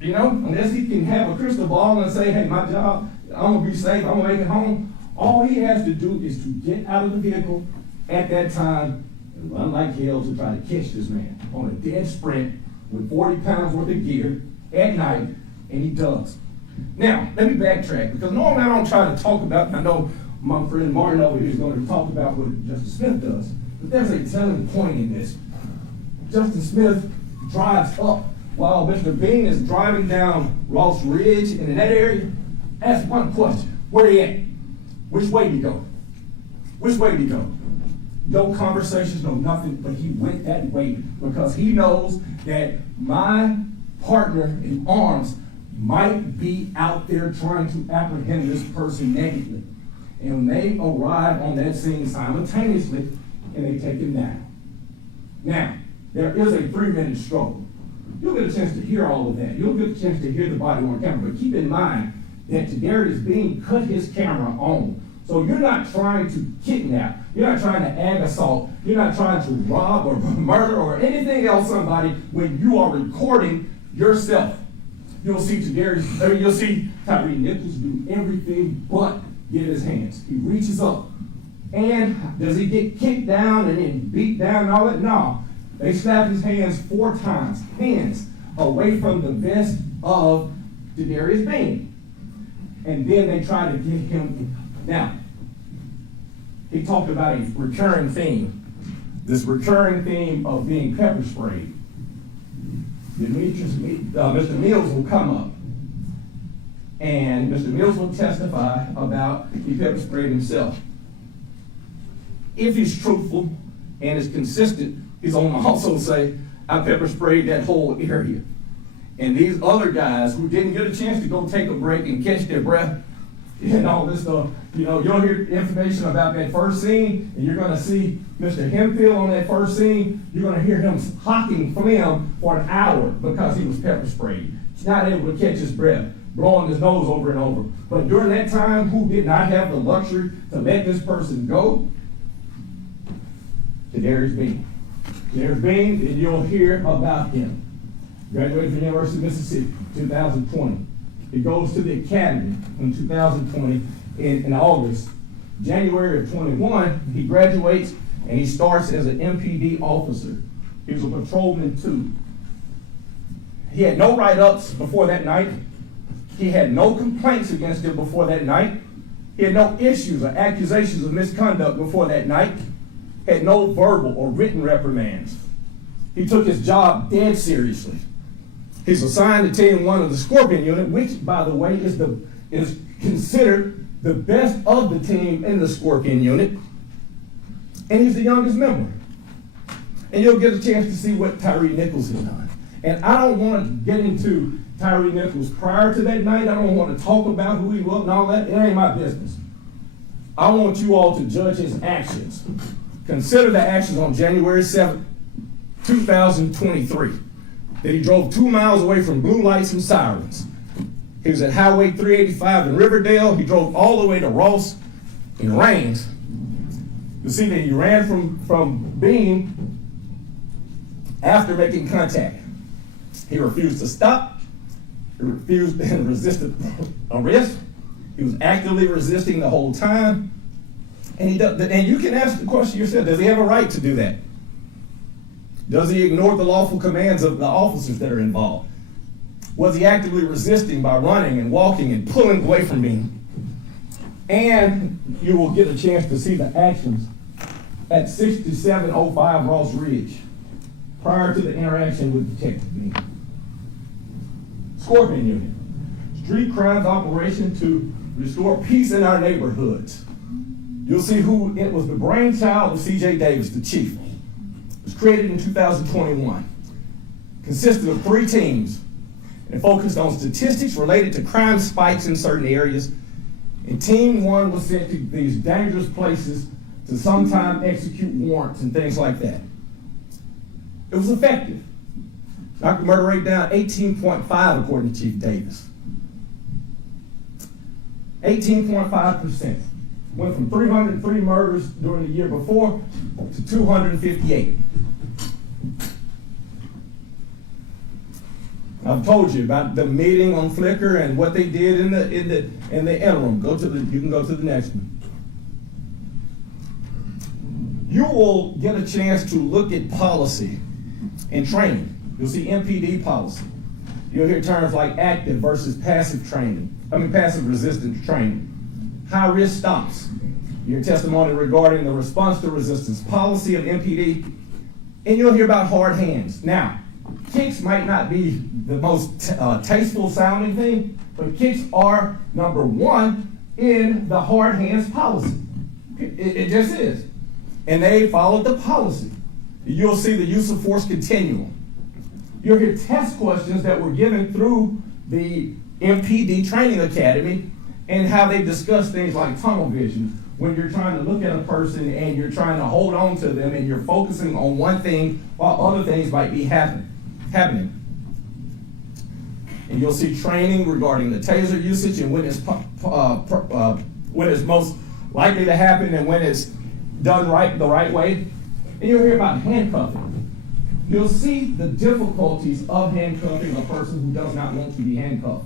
you know, unless he can have a crystal ball and say, hey, my job, I'm going to be safe, I'm going to make it home, all he has to do is to get out of the vehicle at that time and run like hell to try to catch this man on a dead sprint with 40 pounds worth of gear at night, and he does. Now, let me backtrack, because normally I don't try to talk about, I know my friend Martin over here is going to talk about what Justice Smith does, but there's a telling point in this. Justice Smith drives up while Mr. Bean is driving down Ross Ridge and in that area. Ask one question: where he at? Which way did he go? Which way did he go? No conversations, no nothing, but he went that way because he knows that my partner in arms might be out there trying to apprehend this person negatively. And they arrive on that scene simultaneously and they take him down. Now, there is a 3-minute struggle. You'll get a chance to hear all of that. You'll get a chance to hear the body on camera, but keep in mind that Tadarrius Bean cut his camera on. So you're not trying to kidnap, you're not trying to ag assault, you're not trying to rob or murder or anything else somebody when you are recording yourself. You'll see you'll see Tyre Nichols do everything but get his hands. He reaches up. And does he get kicked down and then beat down and all that? No. They slap his hands 4 times, hands away from the vest of Tadarrius Bean. And then they try to get him. Now, he talked about a recurring theme. This recurring theme of being pepper sprayed. Mr. Mills will come up. And Mr. Mills will testify about he pepper sprayed himself. If he's truthful and is consistent, he's going to also say, I pepper sprayed that whole area. And these other guys who didn't get a chance to go take a break and catch their breath and all this stuff, you know, you'll hear information about that first scene, and you're going to see Mr. Hemphill on that first scene. You're going to hear him hocking phlegm for an hour because he was pepper sprayed. He's not able to catch his breath, blowing his nose over and over. But during that time, who did not have the luxury to let this person go? Tadarrius Bean. Tadarrius Bean, and you'll hear about him. Graduated from the University of Mississippi, 2020. He goes to the academy in 2020 in August. January of 21, he graduates and he starts as an MPD officer. He was a patrolman too. He had no write-ups before that night. He had no complaints against him before that night. He had no issues or accusations of misconduct before that night. Had no verbal or written reprimands. He took his job dead seriously. He's assigned to Team 1 of the Scorpion Unit, which, by the way, is considered the best of the team in the Scorpion Unit. And he's the youngest member. And you'll get a chance to see what Tyre Nichols has done. And I don't want to get into Tyre Nichols prior to that night. I don't want to talk about who he was and all that. It ain't my business. I want you all to judge his actions. Consider the actions on January 7th, 2023. That he drove 2 miles away from blue lights and sirens. He was at Highway 385 in Riverdale. He drove all the way to Ross in Rains. You see that he ran from Bean after making contact. He refused to stop. He refused and resisted arrest. He was actively resisting the whole time. And you can ask the question yourself, does he have a right to do that? Does he ignore the lawful commands of the officers that are involved? Was he actively resisting by running and walking and pulling away from Bean? And you will get a chance to see the actions at 6705 Ross Ridge prior to the interaction with Detective Bean. Scorpion Unit, street crimes operation to restore peace in our neighborhoods. You'll see who it was. The brainchild of C.J. Davis, the chief. It was created in 2021. Consisted of 3 teams and focused on statistics related to crime spikes in certain areas. And team 1 was sent to these dangerous places to sometime execute warrants and things like that. It was effective. Knocked the murder rate down 18.5 according to Chief Davis. 18.5%. Went from 303 murders during the year before to 258. I've told you about the meeting on Flickr and what they did in the interim. You can go to the next one. You will get a chance to look at policy and training. You'll see MPD policy. You'll hear terms like active versus passive passive resistance training. High risk stops. Your testimony regarding the response to resistance policy of MPD, and you'll hear about hard hands. Now, kicks might not be the most tasteful sounding thing, but kicks are number 1 in the hard hands policy. It just is. And they followed the policy. You'll see the use of force continuum. You'll hear test questions that were given through the MPD Training Academy and how they discuss things like tunnel vision. When you're trying to look at a person and you're trying to hold on to them and you're focusing on one thing while other things might be happening. And you'll see training regarding the taser usage and when it's most likely to happen and when it's done the right way. And you'll hear about handcuffing. You'll see the difficulties of handcuffing a person who does not want to be handcuffed.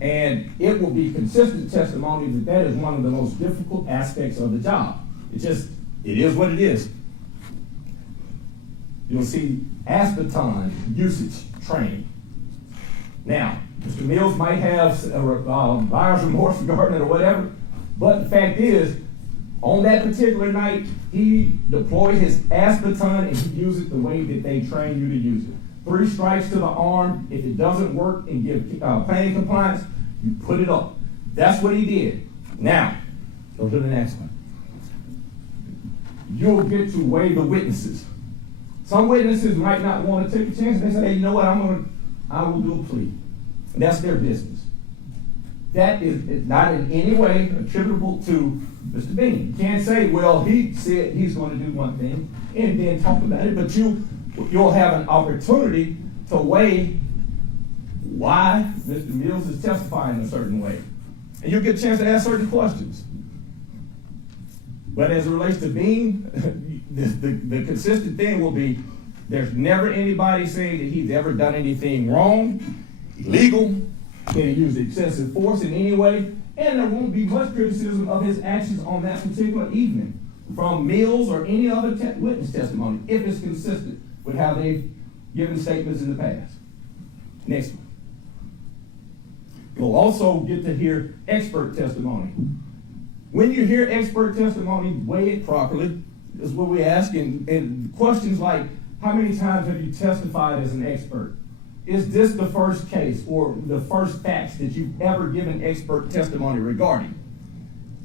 And it will be consistent testimony that is one of the most difficult aspects of the job. It is what it is. You'll see aspartame usage training. Now, Mr. Mills might have buyer's remorse regarding it or whatever, but the fact is, on that particular night, he deployed his aspartame and he used it the way that they train you to use it. 3 strikes to the arm. If it doesn't work and give planning compliance, you put it up. That's what he did. Now, go to the next one. You'll get to weigh the witnesses. Some witnesses might not want to take a chance. They say, hey, you know what, I will do a plea. And that's their business. That is not in any way attributable to Mr. Bean. You can't say, well, he said he's going to do one thing and then talk about it, but you'll have an opportunity to weigh why Mr. Mills is testifying a certain way. And you'll get a chance to ask certain questions. But as it relates to Bean, the consistent thing will be there's never anybody saying that he's ever done anything wrong, illegal, that he used excessive force in any way, and there won't be much criticism of his actions on that particular evening from Mills or any other witness testimony, if it's consistent with how they've given statements in the past. Next one. You'll also get to hear expert testimony. When you hear expert testimony, weigh it properly, is what we ask, and questions like, how many times have you testified as an expert? Is this the first case or the first facts that you've ever given expert testimony regarding?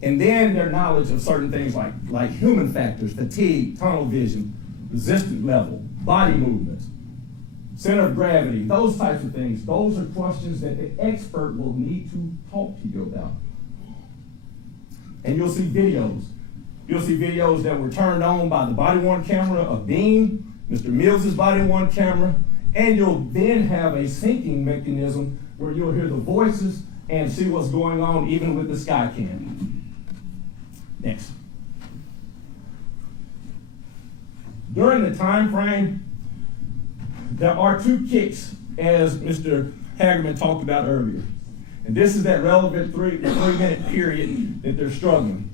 And then their knowledge of certain things like human factors, fatigue, tunnel vision, resistance level, body movements, center of gravity, those types of things. Those are questions that the expert will need to talk to you about. And you'll see videos. You'll see videos that were turned on by the body-worn camera of Bean, Mr. Mills' body-worn camera, and you'll then have a syncing mechanism where you'll hear the voices and see what's going on even with the sky cam. Next. During the time frame, there are 2 kicks, as Mr. Hagerman talked about earlier. And this is that relevant 3-minute period that they're struggling.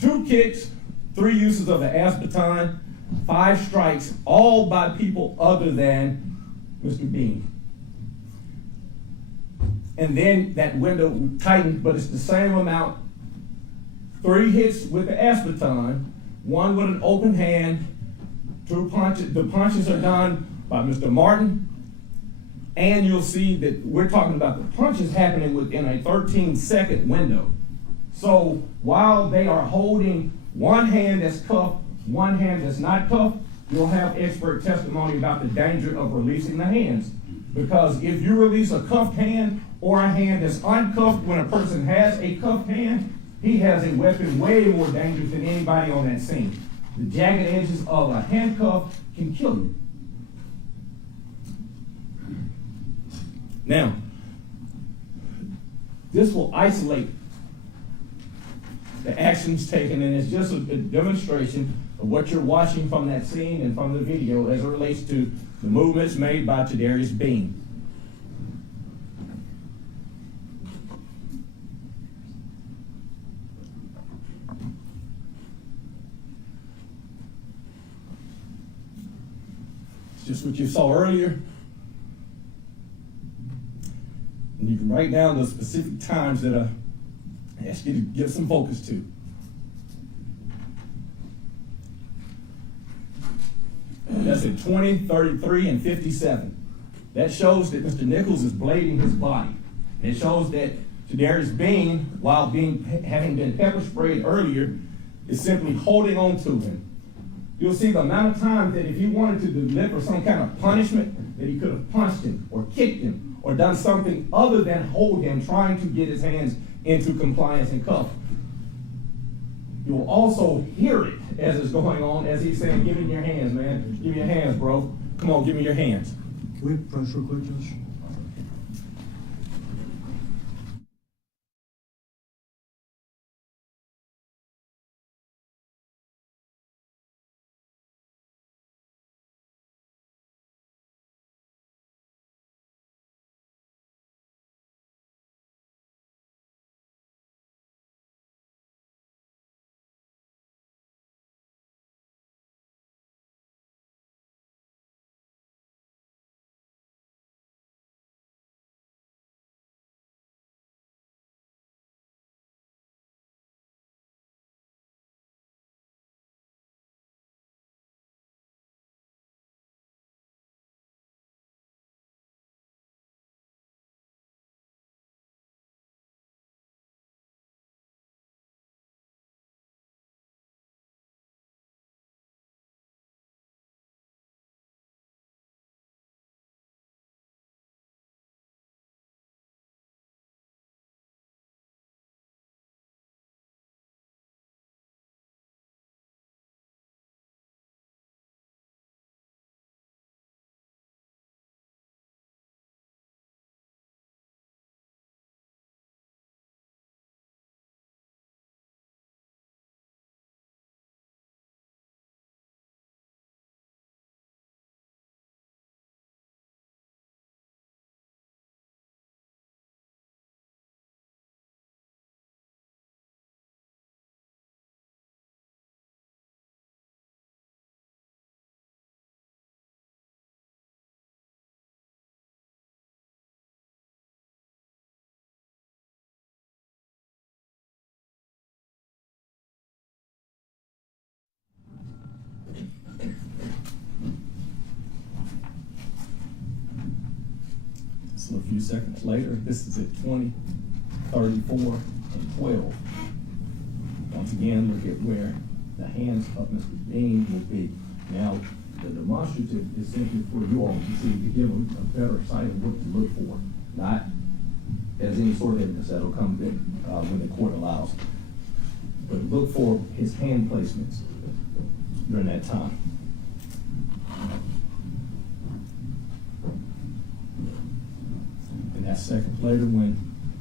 2 kicks, 3 uses of the aspartame, 5 strikes, all by people other than Mr. Bean. And then that window tightened, but it's the same amount. 3 hits with the espeton, 1 with an open hand, 2 punches. The punches are done by Mr. Martin. And you'll see that we're talking about the punches happening within a 13-second window. So while they are holding one hand that's cuffed, one hand that's not cuffed, you'll have expert testimony about the danger of releasing the hands. Because if you release a cuffed hand or a hand that's uncuffed when a person has a cuffed hand, he has a weapon way more dangerous than anybody on that scene. The jagged edges of a handcuff can kill you. Now, this will isolate the actions taken, and it's just a demonstration of what you're watching from that scene and from the video as it relates to the movements made by Tadarrius Bean. It's just what you saw earlier. And you can write down the specific times that I ask you to give some focus to. That's at 20, 33, and 57. That shows that Mr. Nichols is blading his body. It shows that Tadarrius Bean, while having been pepper sprayed earlier, is simply holding on to him. You'll see the amount of time that if he wanted to deliver some kind of punishment, that he could have punched him or kicked him or done something other than hold him, trying to get his hands into compliance and cuff. You'll also hear it as it's going on, as he's saying, give me your hands, man. Give me your hands, bro. Come on, give me your hands. Can we approach real quick, Josh? So a few seconds later, this is at 20, 34, and 12. Once again, look at where the hands of Mr. Bean will be. Now, the demonstrative is simply for you all to see, to give them a better sight of what to look for, not as any sort of evidence that'll come when the court allows. But look for his hand placements during that time. And that second later when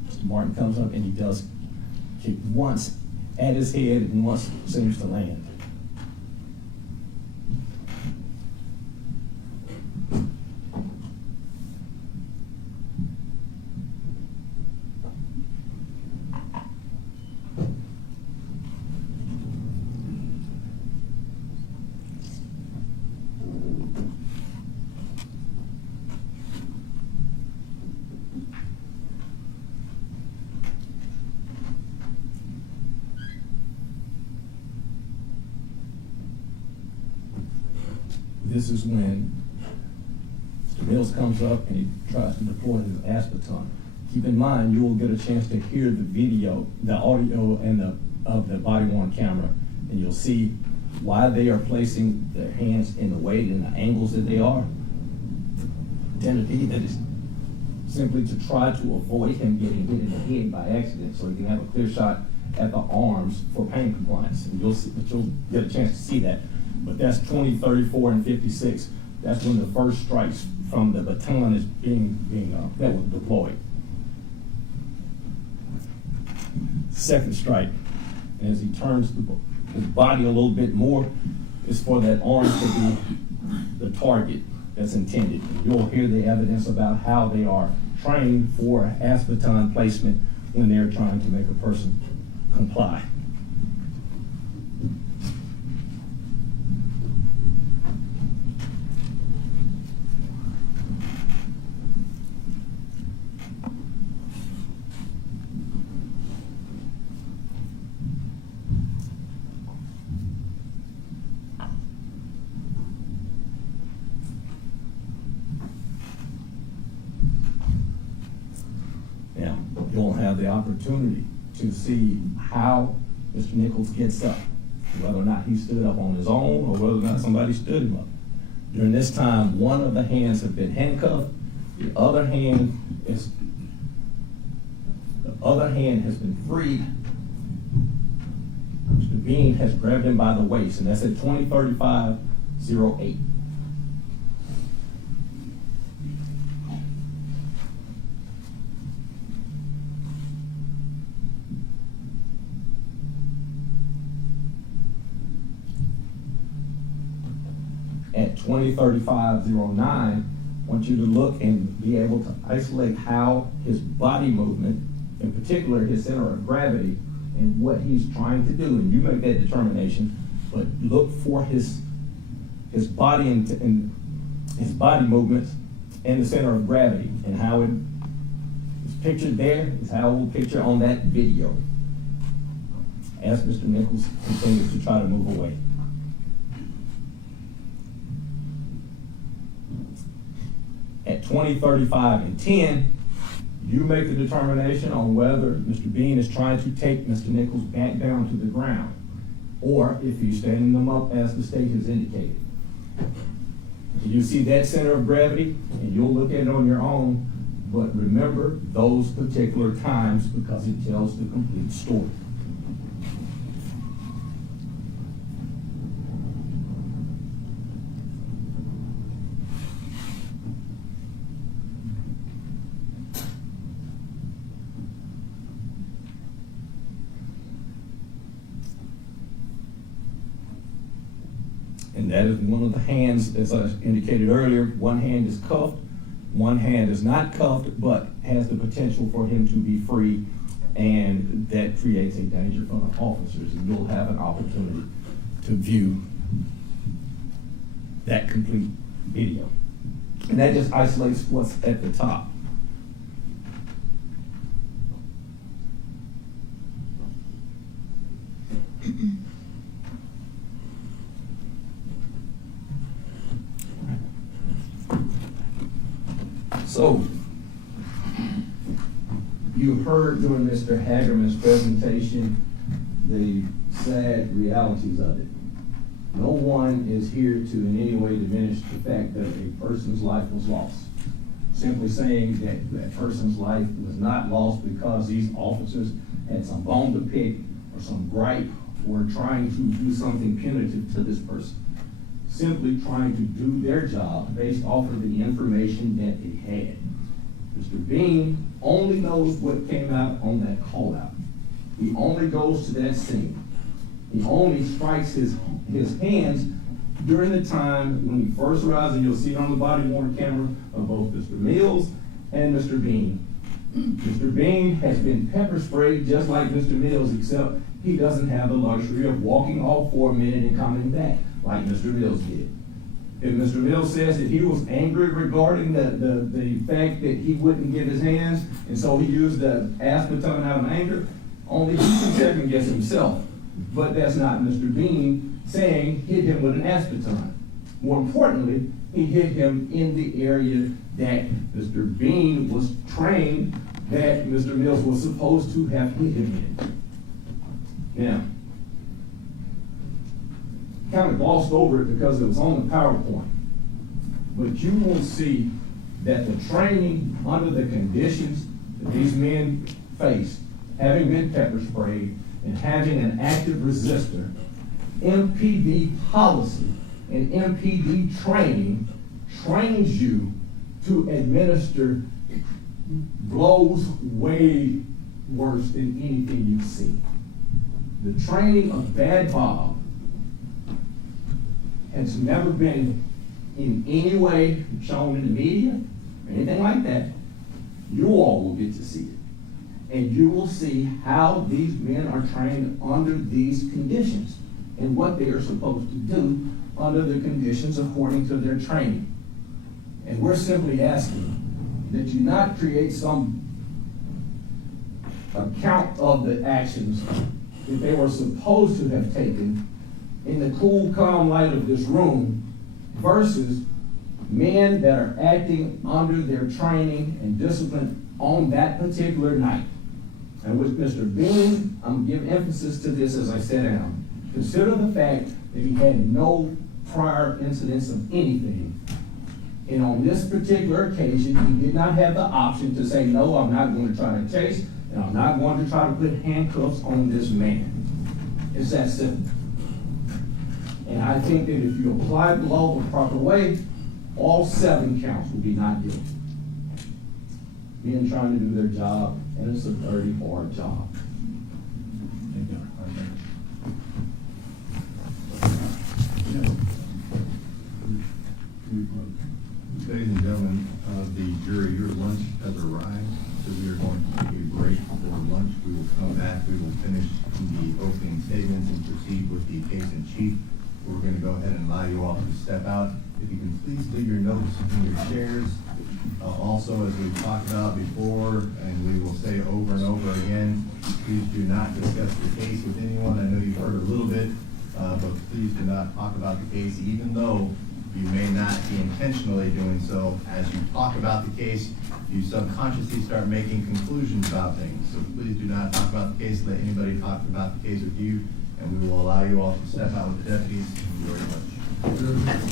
Mr. Martin comes up and he does kick once at his head and once seems to land. this is when Mr. Mills comes up and he tries to deploy his aspeton. Keep in mind, you will get a chance to hear the video, the audio, and of the body-worn camera, and you'll see why they are placing their hands in the way and the angles that they are. Identity that is simply to try to avoid him getting hit in the head by accident, so he can have a clear shot at the arms for pain compliance. And you'll get a chance to see that. But that's 20, 34, and 56. That's when the first strikes from the baton is that was deployed. Second strike, as he turns his body a little bit more, is for that arm to be the target that's intended. You'll hear the evidence about how they are trained for aspeton placement when they're trying to make a person comply. Now, you'll have the opportunity to see how Mr. Nichols gets up, whether or not he stood up on his own or whether or not somebody stood him up. During this time, one of the hands have been handcuffed, the other hand has been freed. Mr. Bean has grabbed him by the waist, and that's at 20:35:08. At 20:35:09, I want you to look and be able to isolate how his body movement, in particular his center of gravity, and what he's trying to do. And you make that determination, but look for his body and his body movements and the center of gravity, and how it is pictured there is how we'll picture on that video as Mr. Nichols continues to try to move away. At 20:35:10, you make the determination on whether Mr. Bean is trying to take Mr. Nichols back down to the ground, or if he's standing them up as the state has indicated. You see that center of gravity, and you'll look at it on your own, but remember those particular times because it tells the complete story. And that is one of the hands, as I indicated earlier, one hand is cuffed, one hand is not cuffed, but has the potential for him to be free, and that creates a danger for the officers, and you'll have an opportunity to view that complete video. And that just isolates what's at the top. So, you heard during Mr. Hagerman's presentation the sad realities of it. No one is here to in any way diminish the fact that a person's life was lost. Simply saying that that person's life was not lost because these officers had some bone to pick or some gripe or trying to do something punitive to this person. Simply trying to do their job based off of the information that they had. Mr. Bean only knows what came out on that call out. He only goes to that scene. He only strikes his hands during the time when he first arrives, and you'll see it on the body-worn camera of both Mr. Mills and Mr. Bean. Mr. Bean has been pepper sprayed just like Mr. Mills, except he doesn't have the luxury of walking off for a minute and coming back like Mr. Mills did. If Mr. Mills says that he was angry regarding the fact that he wouldn't give his hands, and so he used the aspeton out of anger, only he can second guess himself. But that's not Mr. Bean saying hit him with an aspeton. More importantly, he hit him in the area that Mr. Bean was trained that Mr. Mills was supposed to have hit him in. Now, kind of glossed over it because it was on the PowerPoint, but you will see that the training under the conditions that these men faced, having been pepper sprayed and having an active resistor, MPD policy and MPD training trains you to administer blows way worse than anything you've seen. The training of Bad Bob has never been in any way shown in the media or anything like that. You all will get to see it. And you will see how these men are trained under these conditions and what they are supposed to do under the conditions according to their training. And we're simply asking that you not create some account of the actions that they were supposed to have taken in the cool, calm light of this room versus men that are acting under their training and discipline on that particular night. And with Mr. Bean, I'm gonna give emphasis to this as I sit down. Consider the fact that he had no prior incidents of anything. And on this particular occasion, he did not have the option to say, no, I'm not going to try to chase, and I'm not going to try to put handcuffs on this man. It's that simple. And I think that if you apply the law the proper way, all 7 counts will be not guilty. Men trying to do their job, and it's a dirty, hard job. Thank you. Ladies and gentlemen of the jury, your lunch has arrived, so we are going to take a break for lunch. We will come back, we will finish the opening statements and proceed with the case in chief. We're going to go ahead and allow you all to step out. If you can please leave your notes in your chairs. Also, as we talked about before, and we will say over and over again, please do not discuss the case with anyone. I know you've heard a little bit, but please do not talk about the case, even though you may not be intentionally doing so. As you talk about the case, you subconsciously start making conclusions about things. So please do not talk about the case, let anybody talk about the case with you, and we will allow you all to step out with the deputies. Thank you very much.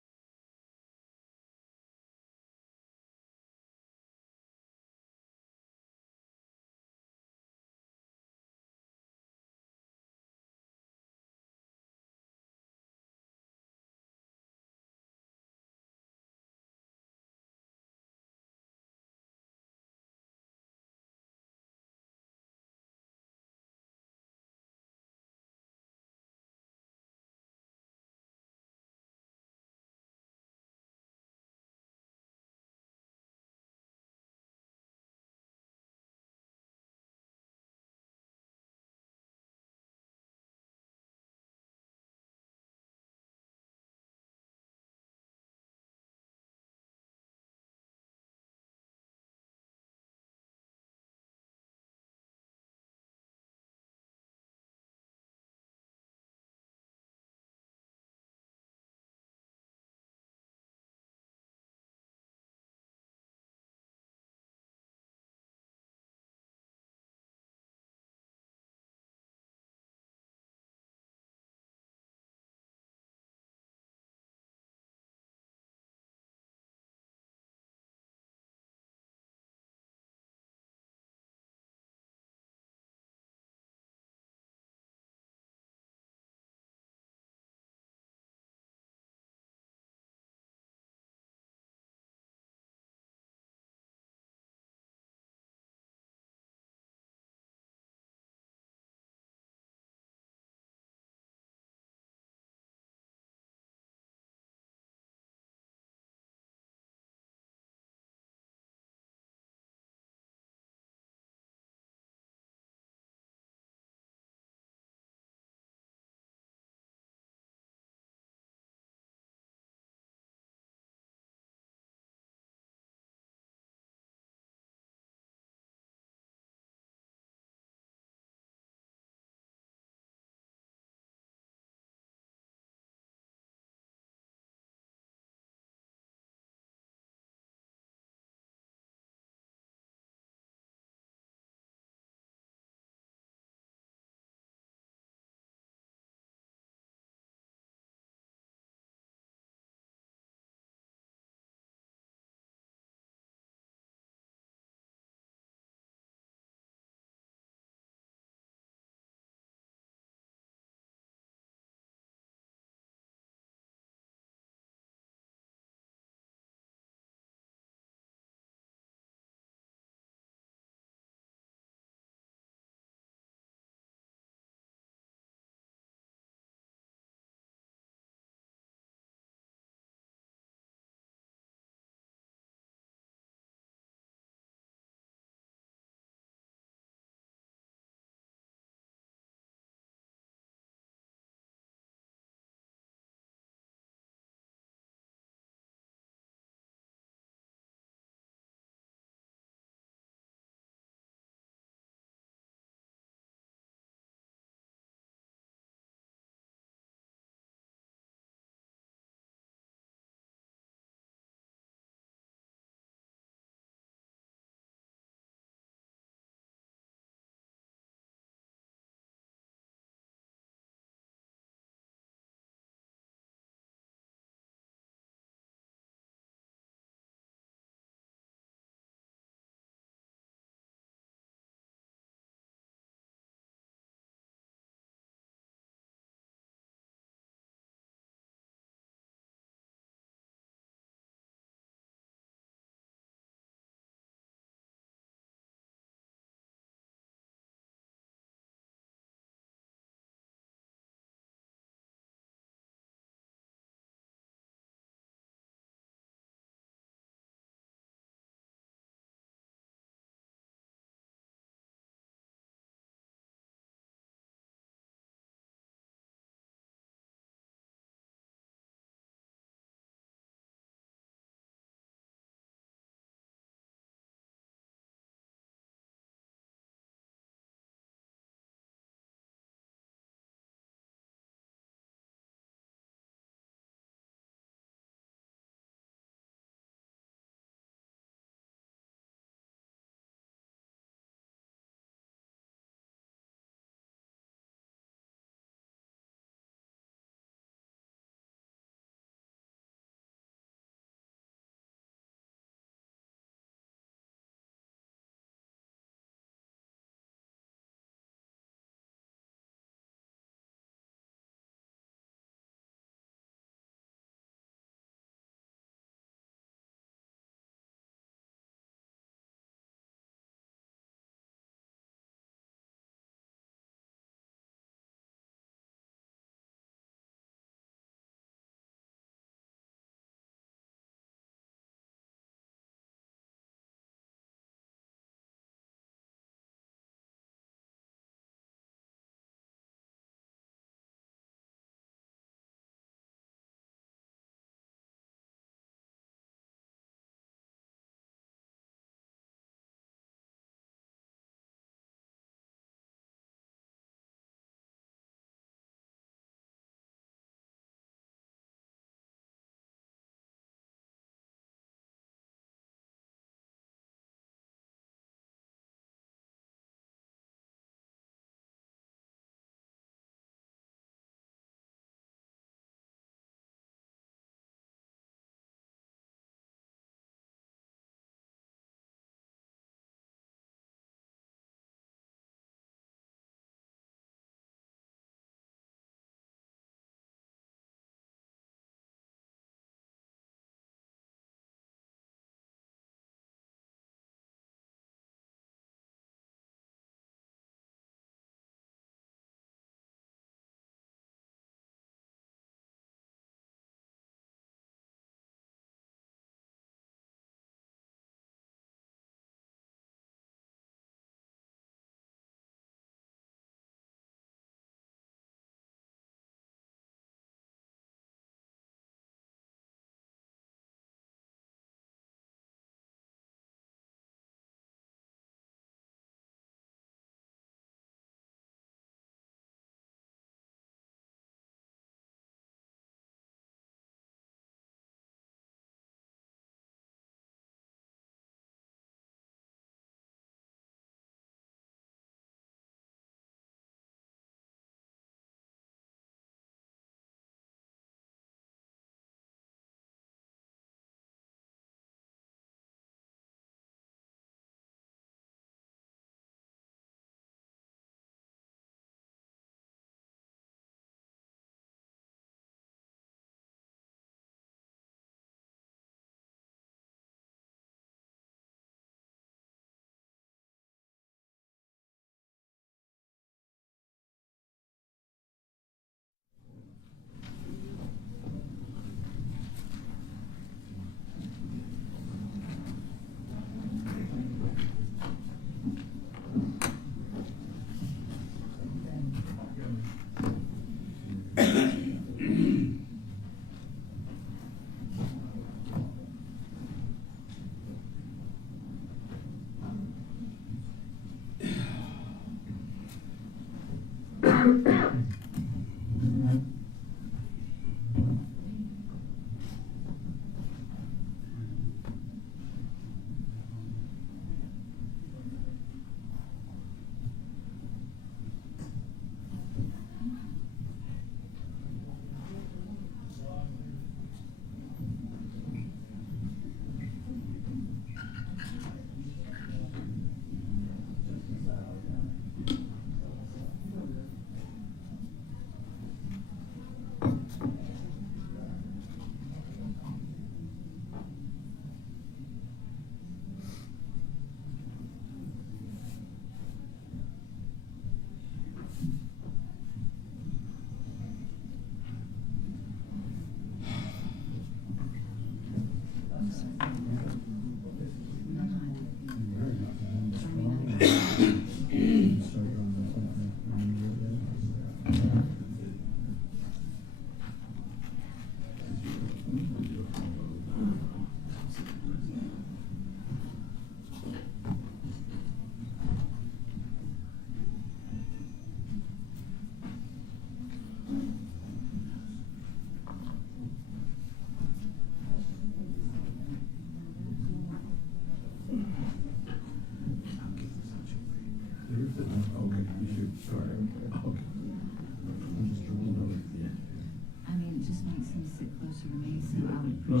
I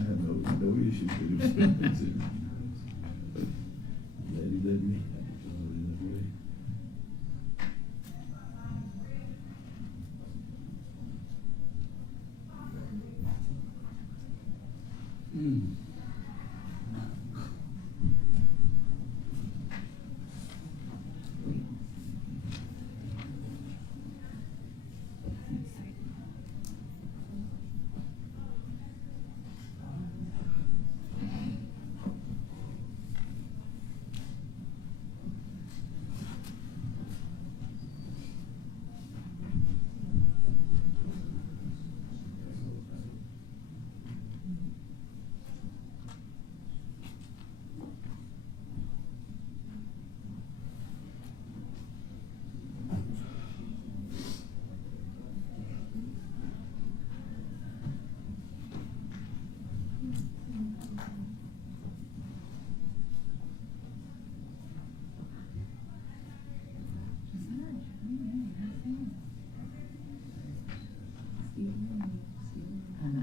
have no issue with it. Let me in that way.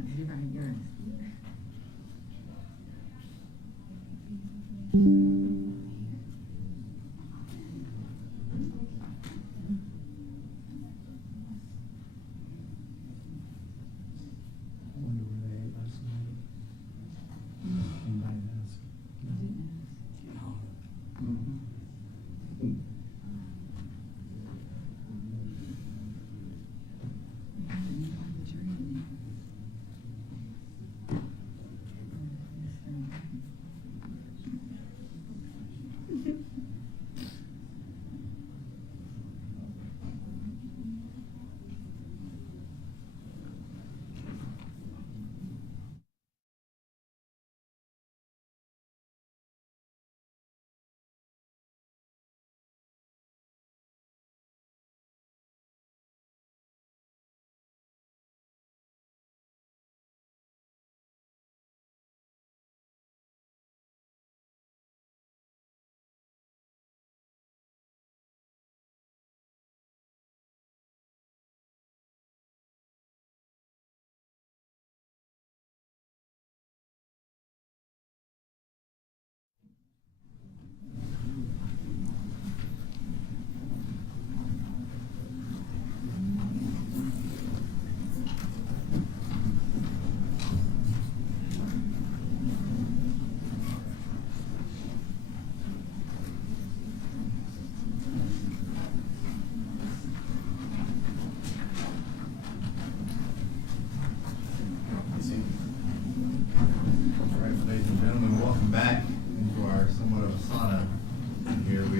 You're right, you're right. I wonder where they ate last night. Anybody ask?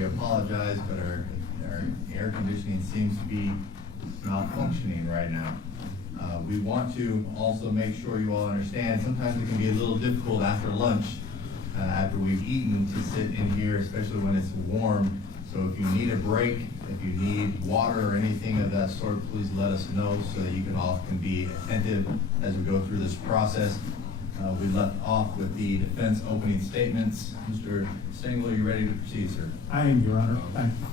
Apologize, but our air conditioning seems to be malfunctioning right now. We want to also make sure you all understand, sometimes it can be a little difficult after lunch, after we've eaten, to sit in here, especially when it's warm. So if you need a break, if you need water or anything of that sort, please let us know so that you can be attentive as we go through this process. We left off with the defense opening statements. Mr. Stengel, are you ready to proceed, sir? I am, Your Honor. Thank you.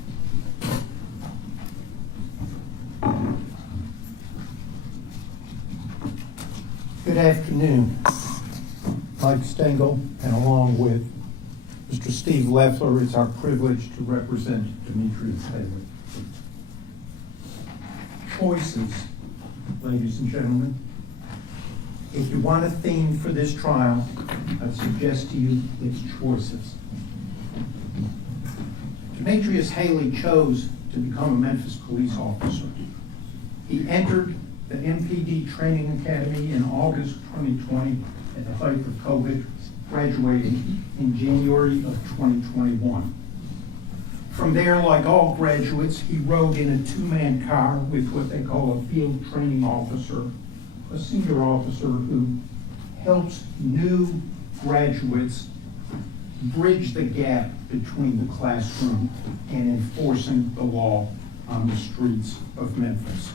Good afternoon. Mike Stengel, and along with Mr. Steve Leffler, it's our privilege to represent Demetrius Haley. Choices, ladies and gentlemen. If you want a theme for this trial, I'd suggest to you it's choices. Demetrius Haley chose to become a Memphis police officer. He entered the MPD Training Academy in August 2020 at the height of COVID, graduating in January of 2021. From there, like all graduates, he rode in a two-man car with what they call a field training officer, a senior officer who helps new graduates bridge the gap between the classroom and enforcing the law on the streets of Memphis.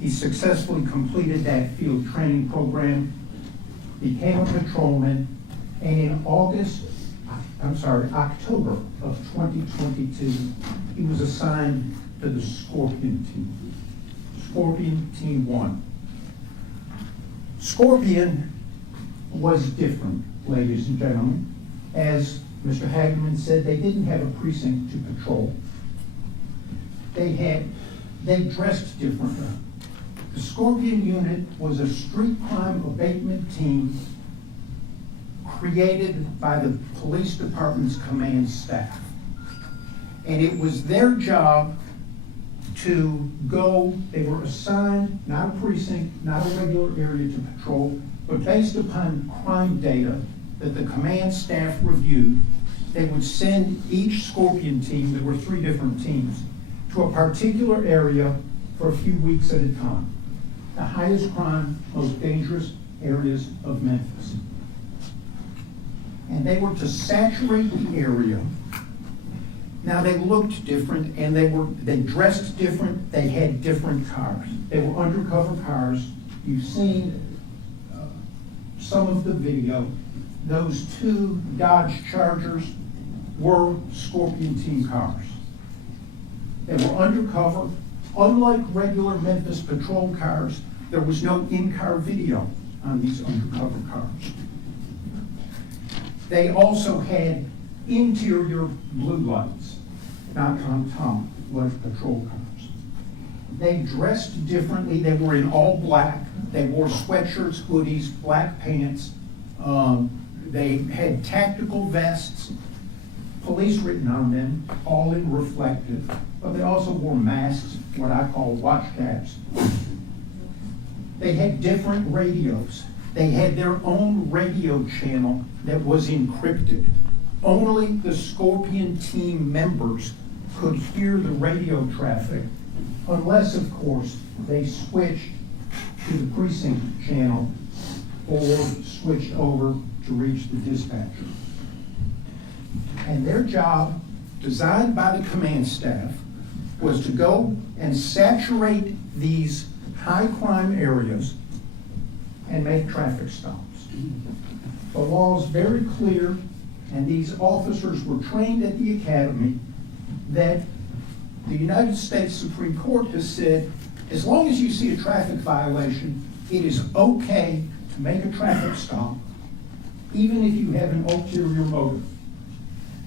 He successfully completed that field training program, became a patrolman, and in October of 2022, he was assigned to the Scorpion team. Scorpion Team 1. Scorpion was different, ladies and gentlemen. As Mr. Hageman said, they didn't have a precinct to patrol. They dressed differently. The Scorpion unit was a street crime abatement team created by the police department's command staff. And it was their job to go, they were assigned not a precinct, not a regular area to patrol, but based upon crime data that the command staff reviewed, they would send each Scorpion team, there were 3 different teams, to a particular area for a few weeks at a time. The highest crime, most dangerous areas of Memphis. And they were to saturate the area. Now they looked different and they dressed different, they had different cars. They were undercover cars. You've seen some of the video. Those 2 Dodge Chargers were Scorpion team cars. They were undercover. Unlike regular Memphis patrol cars, there was no in-car video on these undercover cars. They also had interior blue lights, not on top like patrol cars. They dressed differently. They were in all black. They wore sweatshirts, hoodies, black pants. They had tactical vests, police written on them, all in reflective. But they also wore masks, what I call watch caps. They had different radios. They had their own radio channel that was encrypted. Only the Scorpion team members could hear the radio traffic, unless, of course, they switched to the precinct channel or switched over to reach the dispatcher. And their job, designed by the command staff, was to go and saturate these high crime areas and make traffic stops. The law is very clear, and these officers were trained at the academy, that the United States Supreme Court has said, as long as you see a traffic violation, it is okay to make a traffic stop, even if you have an ulterior motive.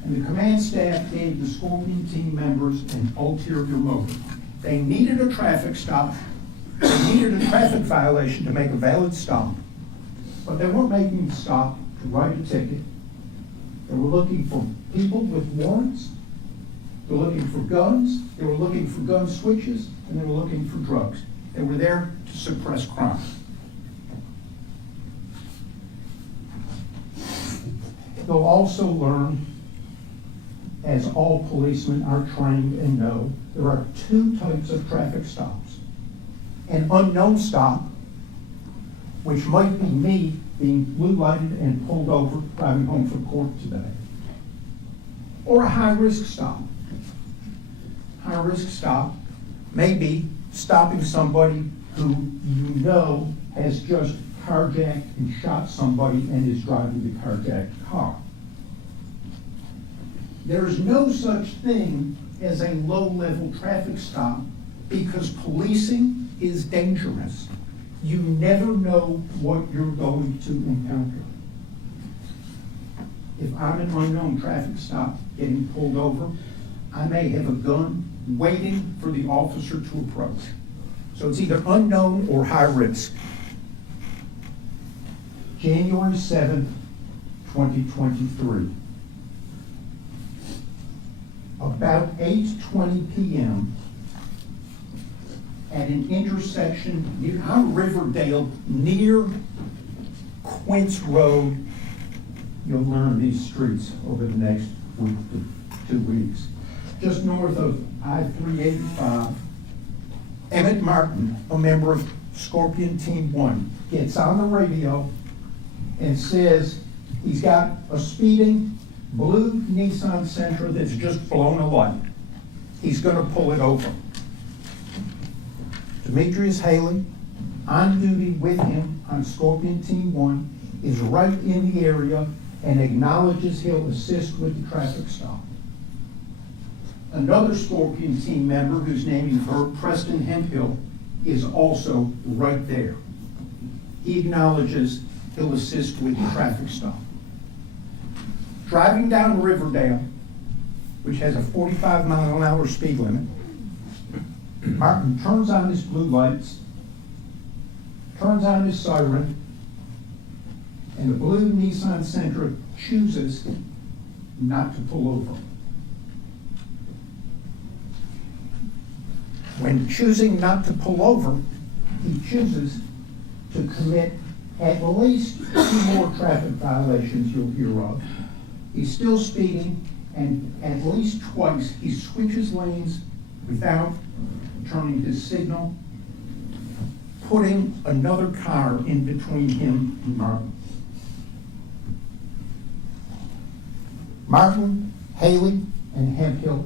And the command staff gave the Scorpion team members an ulterior motive. They needed a traffic stop, they needed a traffic violation to make a valid stop, but they weren't making the stop to write a ticket. They were looking for people with warrants, they were looking for guns, they were looking for gun switches, and they were looking for drugs. They were there to suppress crime. They'll also learn, as all policemen are trained and know, there are 2 types of traffic stops. An unknown stop, which might be me being blue lighted and pulled over driving home from court today, or a high-risk stop. High-risk stop may be stopping somebody who you know has just carjacked and shot somebody and is driving the carjacked car. There is no such thing as a low-level traffic stop because policing is dangerous. You never know what you're going to encounter. If I'm an unknown traffic stop getting pulled over, I may have a gun waiting for the officer to approach. So it's either unknown or high risk. January 7th, 2023. About 8:20 p.m. at an intersection on Riverdale near Quince Road. You'll learn these streets over the next week to 2 weeks. Just north of I-385, Emmitt Martin, a member of Scorpion Team 1, gets on the radio and says he's got a speeding blue Nissan Sentra that's just blown a light. He's going to pull it over. Demetrius Haley, on duty with him on Scorpion Team 1, is right in the area and acknowledges he'll assist with the traffic stop. Another Scorpion Team member, whose name you've heard, Preston Hemphill, is also right there. He acknowledges he'll assist with the traffic stop. Driving down Riverdale, which has a 45-mile-an-hour speed limit, Martin turns on his blue lights, turns on his siren, and the blue Nissan Sentra chooses not to pull over. When choosing not to pull over, he chooses to commit at least 2 more traffic violations you'll hear of. He's still speeding, and at least twice he switches lanes without turning his signal, putting another car in between him and Martin. Martin, Haley, and Hemphill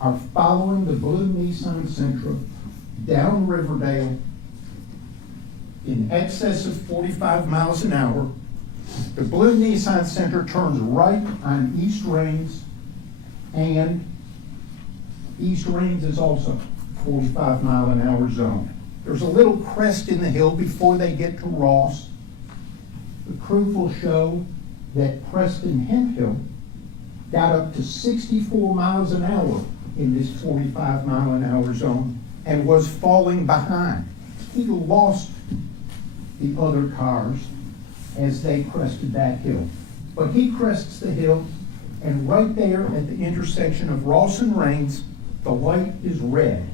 are following the blue Nissan Sentra down Riverdale in excess of 45 miles an hour. The blue Nissan Sentra turns right on East Rains, and East Rains is also 45-mile-an-hour zone. There's a little crest in the hill before they get to Ross. The proof will show that Preston Hemphill got up to 64 miles an hour in this 45-mile-an-hour zone and was falling behind. He lost the other cars as they crested that hill. But he crests the hill, and right there at the intersection of Ross and Rains, the light is red.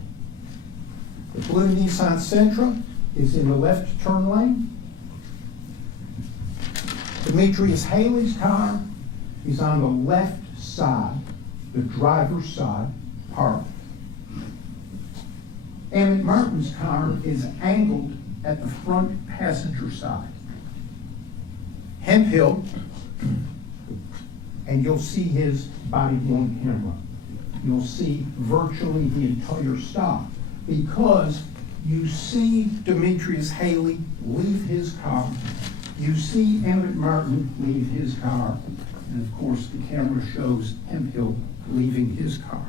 The blue Nissan Sentra is in the left turn lane. Demetrius Haley's car is on the left side, the driver's side, parked. Emmitt Martin's car is angled at the front passenger side. Hemphill, and you'll see his body on camera. You'll see virtually the entire stop because you see Demetrius Haley leave his car, you see Emmitt Martin leave his car, and of course the camera shows Hemphill leaving his car.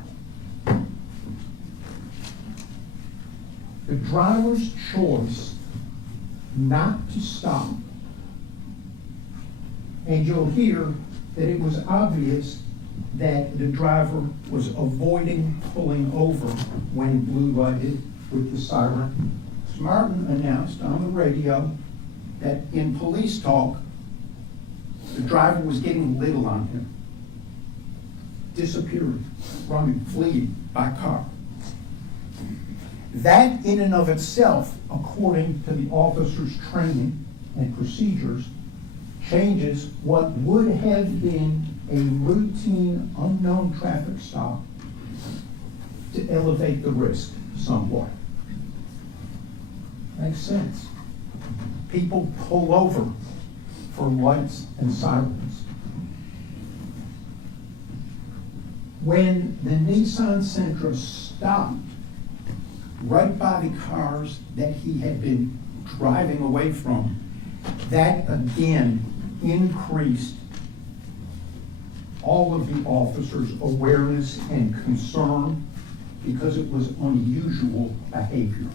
The driver's choice not to stop, and you'll hear that it was obvious that the driver was avoiding pulling over when blue lighted with the siren. Martin announced on the radio that in police talk, the driver was getting little on him, disappearing, running, fleeing by car. That in and of itself, according to the officer's training and procedures, changes what would have been a routine unknown traffic stop to elevate the risk somewhat. Makes sense. People pull over for lights and sirens. When the Nissan Sentra stopped right by the cars that he had been driving away from, that again increased all of the officers' awareness and concern because it was unusual behavior.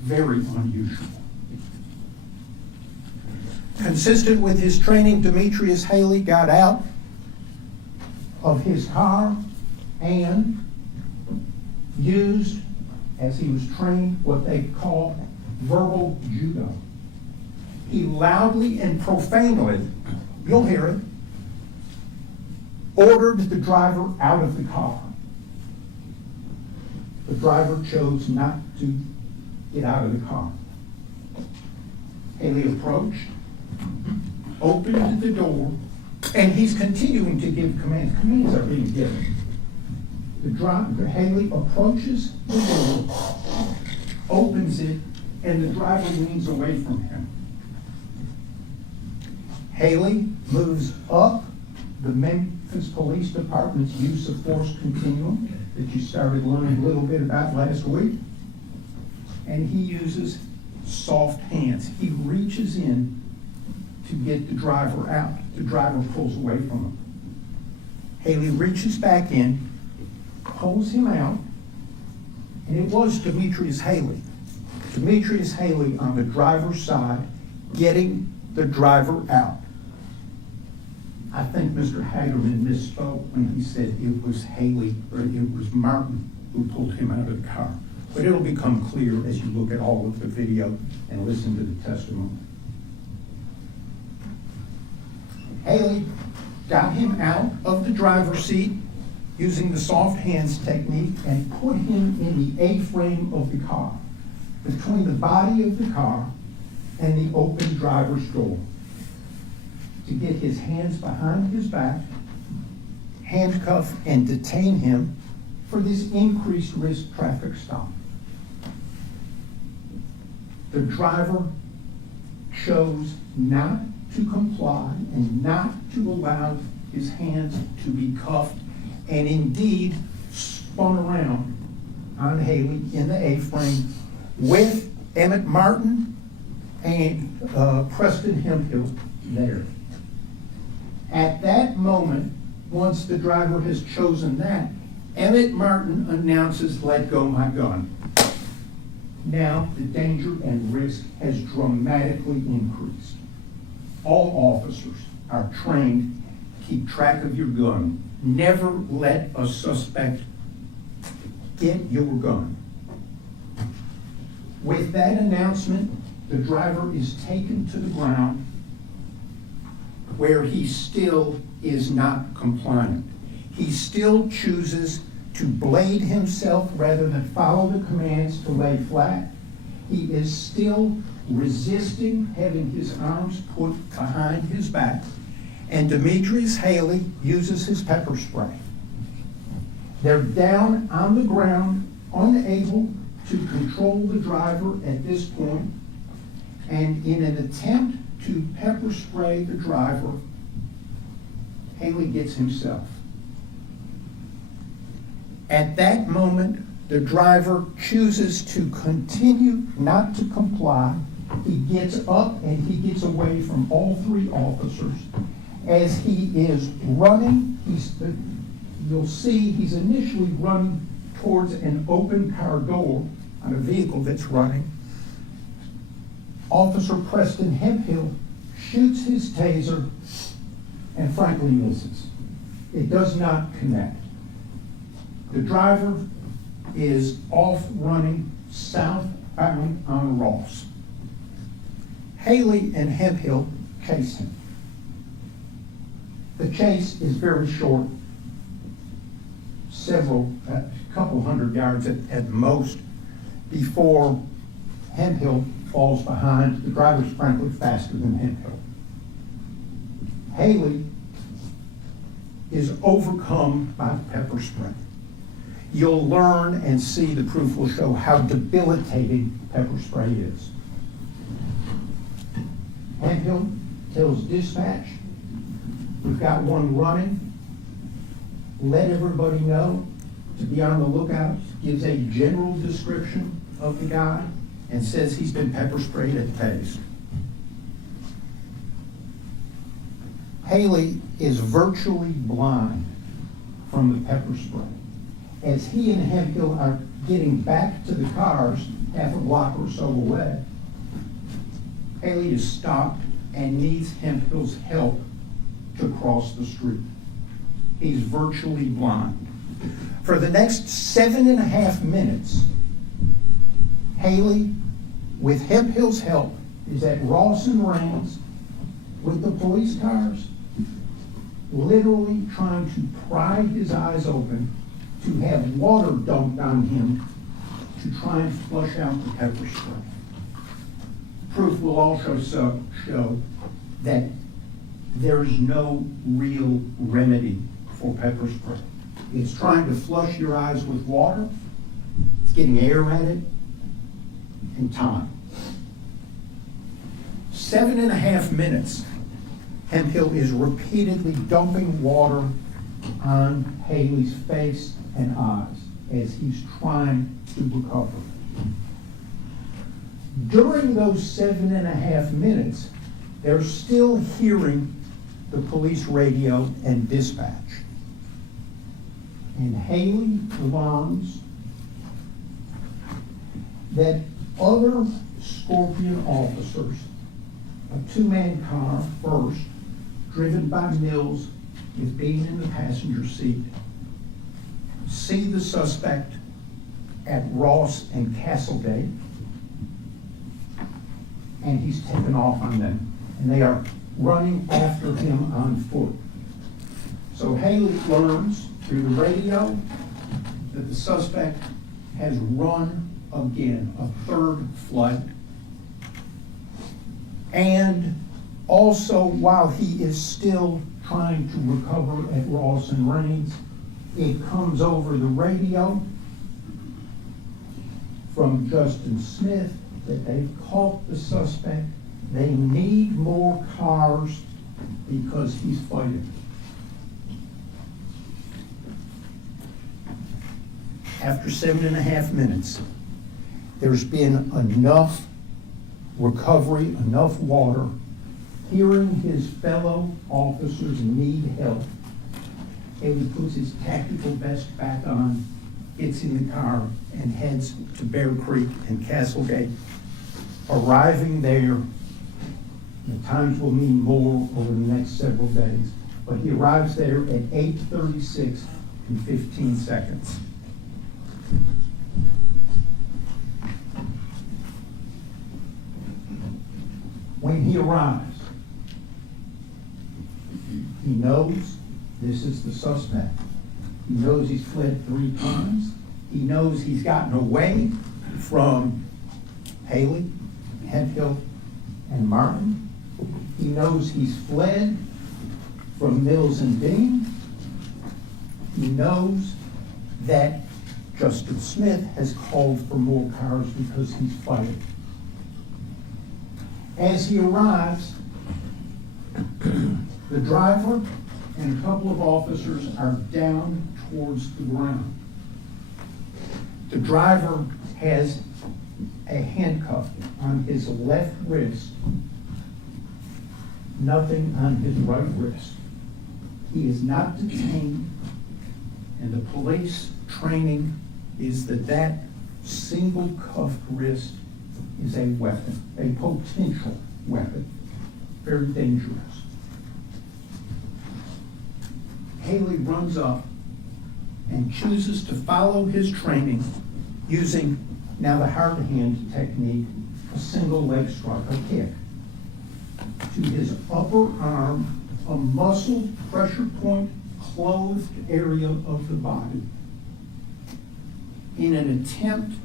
Very unusual. Consistent with his training, Demetrius Haley got out of his car and used, as he was trained, what they call verbal judo. He loudly and profanely, you'll hear it, ordered the driver out of the car. The driver chose not to get out of the car. Haley approached, opened the door, and he's continuing to give commands. Commands are being given. The driver, Haley approaches the door, opens it, and the driver leans away from him. Haley moves up the Memphis Police Department's use of force continuum that you started learning a little bit about last week. And he uses soft hands. He reaches in to get the driver out. The driver pulls away from him. Haley reaches back in, pulls him out, and it was Demetrius Haley Demetrius Haley on the driver's side, getting the driver out. I think Mr. Hagerman misspoke when he said it was Haley, or it was Martin who pulled him out of the car. But it'll become clear as you look at all of the video and listen to the testimony. Haley got him out of the driver's seat using the soft hands technique and put him in the A-frame of the car, between the body of the car and the open driver's door, to get his hands behind his back, handcuff and detain him for this increased risk traffic stop. The driver chose not to comply and not to allow his hands to be cuffed, and indeed spun around on Haley in the A-frame with Emmitt Martin and Preston Hemphill there. At that moment, once the driver has chosen that, Emmitt Martin announces, "Let go my gun." Now the danger and risk has dramatically increased. All officers are trained to keep track of your gun. Never let a suspect get your gun. With that announcement, the driver is taken to the ground, where he still is not compliant. He still chooses to blade himself rather than follow the commands to lay flat. He is still resisting having his arms put behind his back. And Demetrius Haley uses his pepper spray. They're down on the ground, unable to control the driver at this point, and in an attempt to pepper spray the driver, Haley gets himself. At that moment, the driver chooses to continue not to comply. He gets up and he gets away from all three officers. As he is running, you'll see he's initially running towards an open car door on a vehicle that's running. Officer Preston Hemphill shoots his taser and frankly misses. It does not connect. The driver is off running southbound on Ross. Haley and Hemphill chase him. The chase is very short, a couple hundred yards at most, before Hemphill falls behind. The driver's frankly faster than Hemphill. Haley is overcome by pepper spray. You'll learn and see, the proof will show how debilitating pepper spray is. Hemphill tells dispatch, "We've got one running. Let everybody know to be on the lookout." Gives a general description of the guy and says he's been pepper sprayed at the base. Haley is virtually blind from the pepper spray. As he and Hemphill are getting back to the cars, half a block or so away, Haley is stopped and needs Hemphill's help to cross the street. He's virtually blind. For the next 7.5 minutes, Haley, with Hemphill's help, is at Ross and Rains with the police cars, literally trying to pry his eyes open, to have water dumped on him to try and flush out the pepper spray. Proof will also show that there is no real remedy for pepper spray. It's trying to flush your eyes with water, it's getting air at it, and time. 7.5 minutes, Hemphill is repeatedly dumping water on Haley's face and eyes as he's trying to recover. During those 7.5 minutes, they're still hearing the police radio and dispatch. And Haley learns that other Scorpion officers, a two-man car first, driven by Mills with Bean in the passenger seat, see the suspect at Ross and Castlegate, and he's taken off on them, and they are running after him on foot. So Haley learns through the radio that the suspect has run again, a third flight. And also, while he is still trying to recover at Ross and Raines, it comes over the radio from Justin Smith that they've caught the suspect. They need more cars because he's fighting. After 7.5 minutes, there's been enough recovery, enough water, hearing his fellow officers need help. Haley puts his tactical vest back on, gets in the car, and heads to Bear Creek and Castlegate. Arriving there, the times will mean more over the next several days, but he arrives there at 8:36 and 15 seconds. When he arrives, he knows this is the suspect. He knows he's fled 3 times. He knows he's gotten away from Haley, Hemphill, and Martin. He knows he's fled from Mills and Bean. He knows that Justin Smith has called for more cars because he's fighting. As he arrives, the driver and a couple of officers are down towards the ground. The driver has a handcuff on his left wrist, nothing on his right wrist. He is not detained, and the police training is that single cuffed wrist is a weapon, a potential weapon, very dangerous. Haley runs up and chooses to follow his training using now the hard hand technique, a single leg strike, a kick, to his upper arm, a muscle pressure point clothed area of the body, in an attempt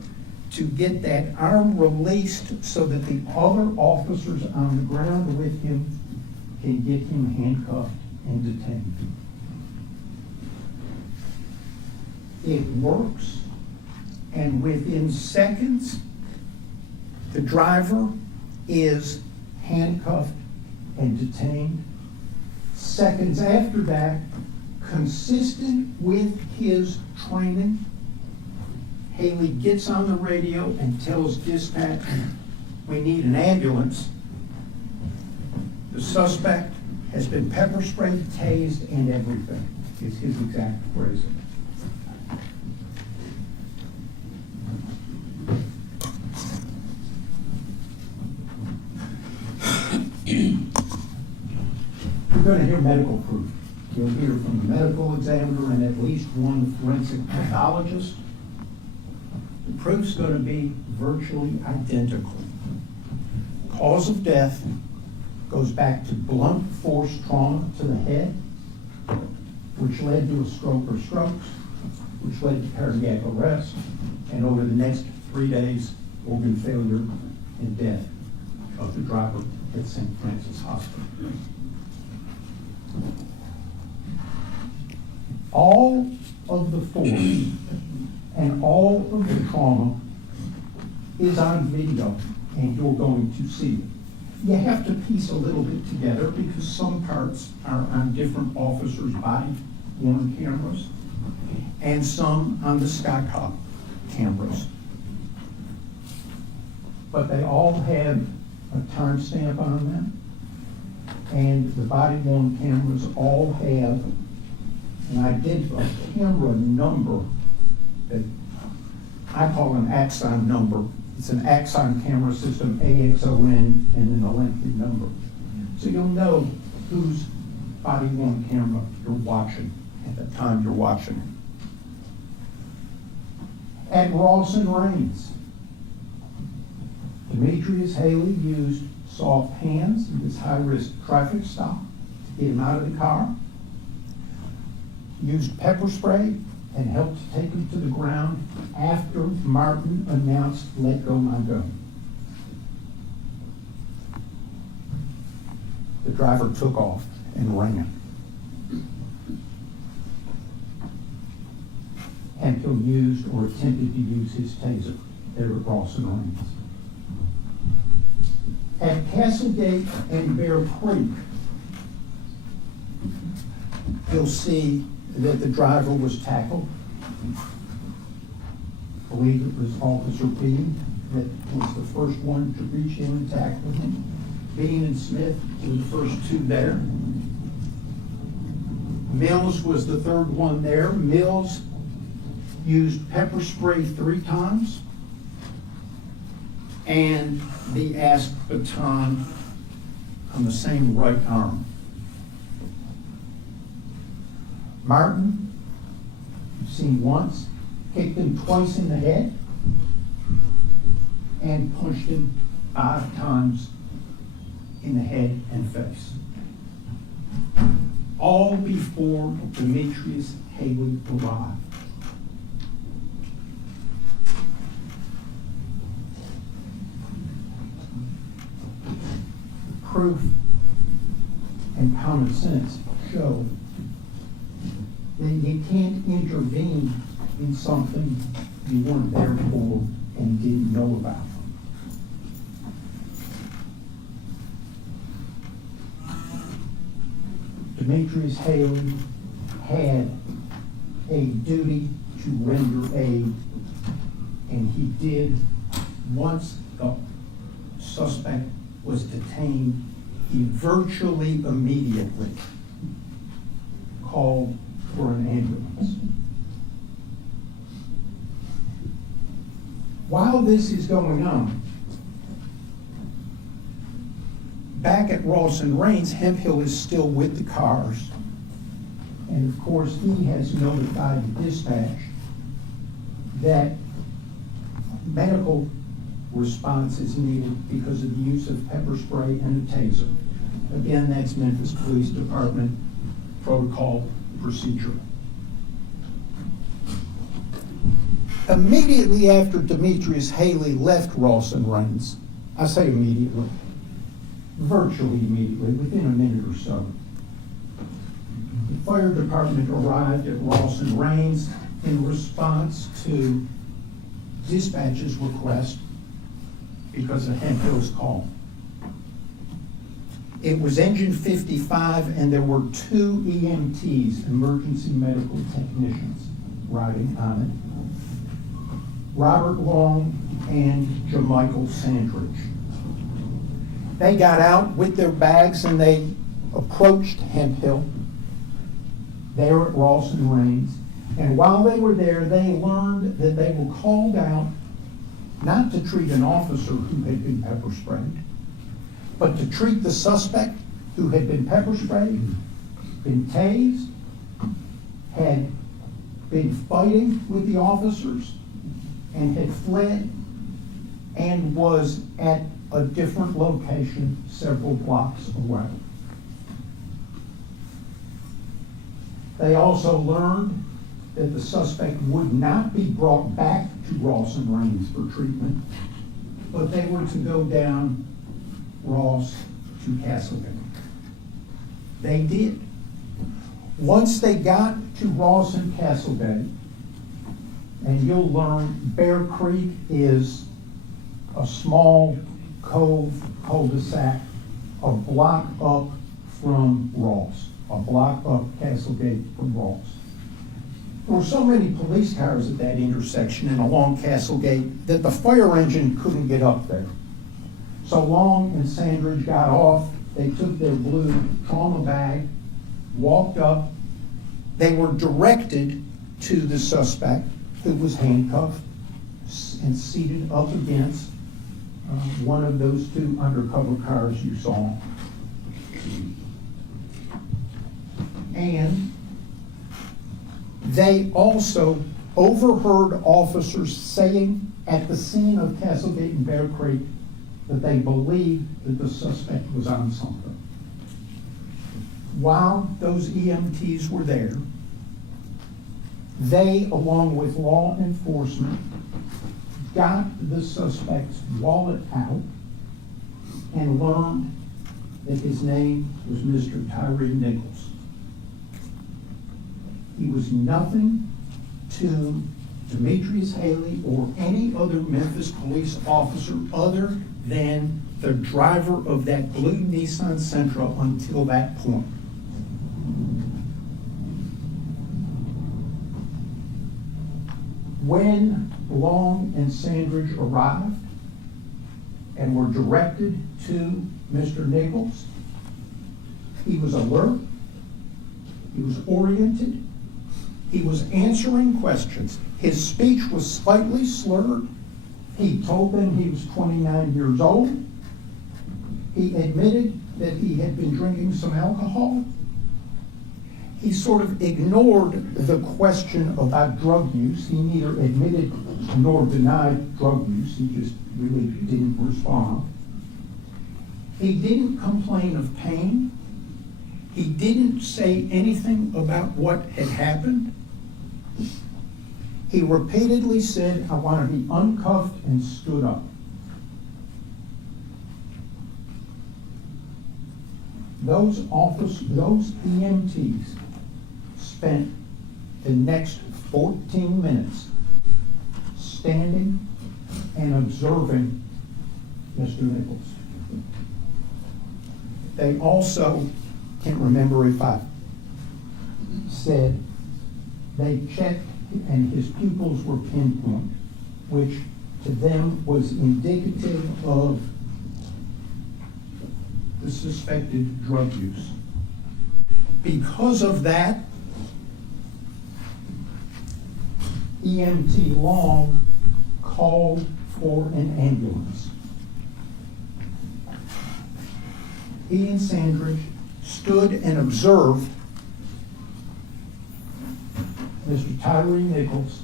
to get that arm released so that the other officers on the ground with him can get him handcuffed and detained. It works, and within seconds, the driver is handcuffed and detained. Seconds after that, consistent with his training, Haley gets on the radio and tells dispatch, we need an ambulance. The suspect has been pepper sprayed, tased, and everything, is his exact phrasing. You're going to hear medical proof. You'll hear from the medical examiner and at least one forensic pathologist. The proof's going to be virtually identical. Cause of death goes back to blunt force trauma to the head, which led to a stroke or strokes, which led to cardiac arrest, and over the next 3 days, organ failure and death of the driver at St. Francis Hospital. All of the force and all of the trauma is on video, and you're going to see it. You have to piece a little bit together because some parts are on different officers' body-worn cameras and some on the Skycop cameras. But they all have a timestamp on them, and the body-worn cameras all have an identical camera number that I call an axon number. It's an Axon camera system, AXON, and then a lengthy number. So you'll know whose body-worn camera you're watching at the time you're watching it. At Ross and Rains, Demetrius Haley used soft hands in this high-risk traffic stop to get him out of the car, used pepper spray, and helped take him to the ground after Martin announced, "Let go my gun." The driver took off and ran. Hemphill used or attempted to use his taser there at Ross and Rains. At Castlegate and Bear Creek, you'll see that the driver was tackled. I believe it was Officer Bean that was the first one to reach in and tackle him. Bean and Smith were the first two there. Mills was the third one there. Mills used pepper spray 3 times and the asp baton on the same right arm. Martin, you've seen once, kicked him twice in the head and punched him 5 times in the head and face. All before Demetrius Haley arrived. Proof and common sense show that you can't intervene in something you weren't there for and didn't know about. Demetrius Haley had a duty to render aid, and he did. Once the suspect was detained, he virtually immediately called for an ambulance. While this is going on, back at Ross and Rains, Hemphill is still with the cars. And of course, he has notified the dispatch that medical response is needed because of the use of pepper spray and a taser. Again, that's Memphis Police Department protocol procedure. Immediately after Demetrius Haley left Ross and Rains, I say immediately, virtually immediately, within a minute or so, the fire department arrived at Ross and Rains in response to dispatch's request because of Hemphill's call. It was engine 55, and there were 2 EMTs, emergency medical technicians, riding on it. Robert Long and Jamichael Sandridge. They got out with their bags and they approached Hemphill there at Ross and Rains. And while they were there, they learned that they were called out not to treat an officer who had been pepper sprayed, but to treat the suspect who had been pepper sprayed, been tased, had been fighting with the officers, and had fled, and was at a different location several blocks away. They also learned that the suspect would not be brought back to Ross and Rains for treatment, but they were to go down Ross to Castlegate. They did. Once they got to Ross and Castlegate, and you'll learn Bear Creek is a small cove cul-de-sac a block up from Ross, a block up Castlegate from Ross. There were so many police cars at that intersection and along Castlegate that the fire engine couldn't get up there. So Long and Sandridge got off, they took their blue trauma bag, walked up. They were directed to the suspect, who was handcuffed and seated up against one of those two undercover cars you saw. And they also overheard officers saying at the scene of Castlegate and Bear Creek that they believed that the suspect was on something. While those EMTs were there, they, along with law enforcement, got the suspect's wallet out and learned that his name was Mr. Tyre Nichols. He was nothing to Demetrius Haley or any other Memphis police officer other than the driver of that blue Nissan Sentra until that point. When Long and Sandridge arrived and were directed to Mr. Nichols, he was alert, he was oriented, he was answering questions. His speech was slightly slurred. He told them he was 29 years old. He admitted that he had been drinking some alcohol. He sort of ignored the question about drug use. He neither admitted nor denied drug use. He just really didn't respond. He didn't complain of pain. He didn't say anything about what had happened. He repeatedly said, "I want to be uncuffed," and stood up. Those EMTs spent the next 14 minutes standing and observing Mr. Nichols. They also, can't remember if I said, they checked and his pupils were pinpoint, which to them was indicative of the suspected drug use. Because of that, EMT Long called for an ambulance. He and Sandridge stood and observed Mr. Tyre Nichols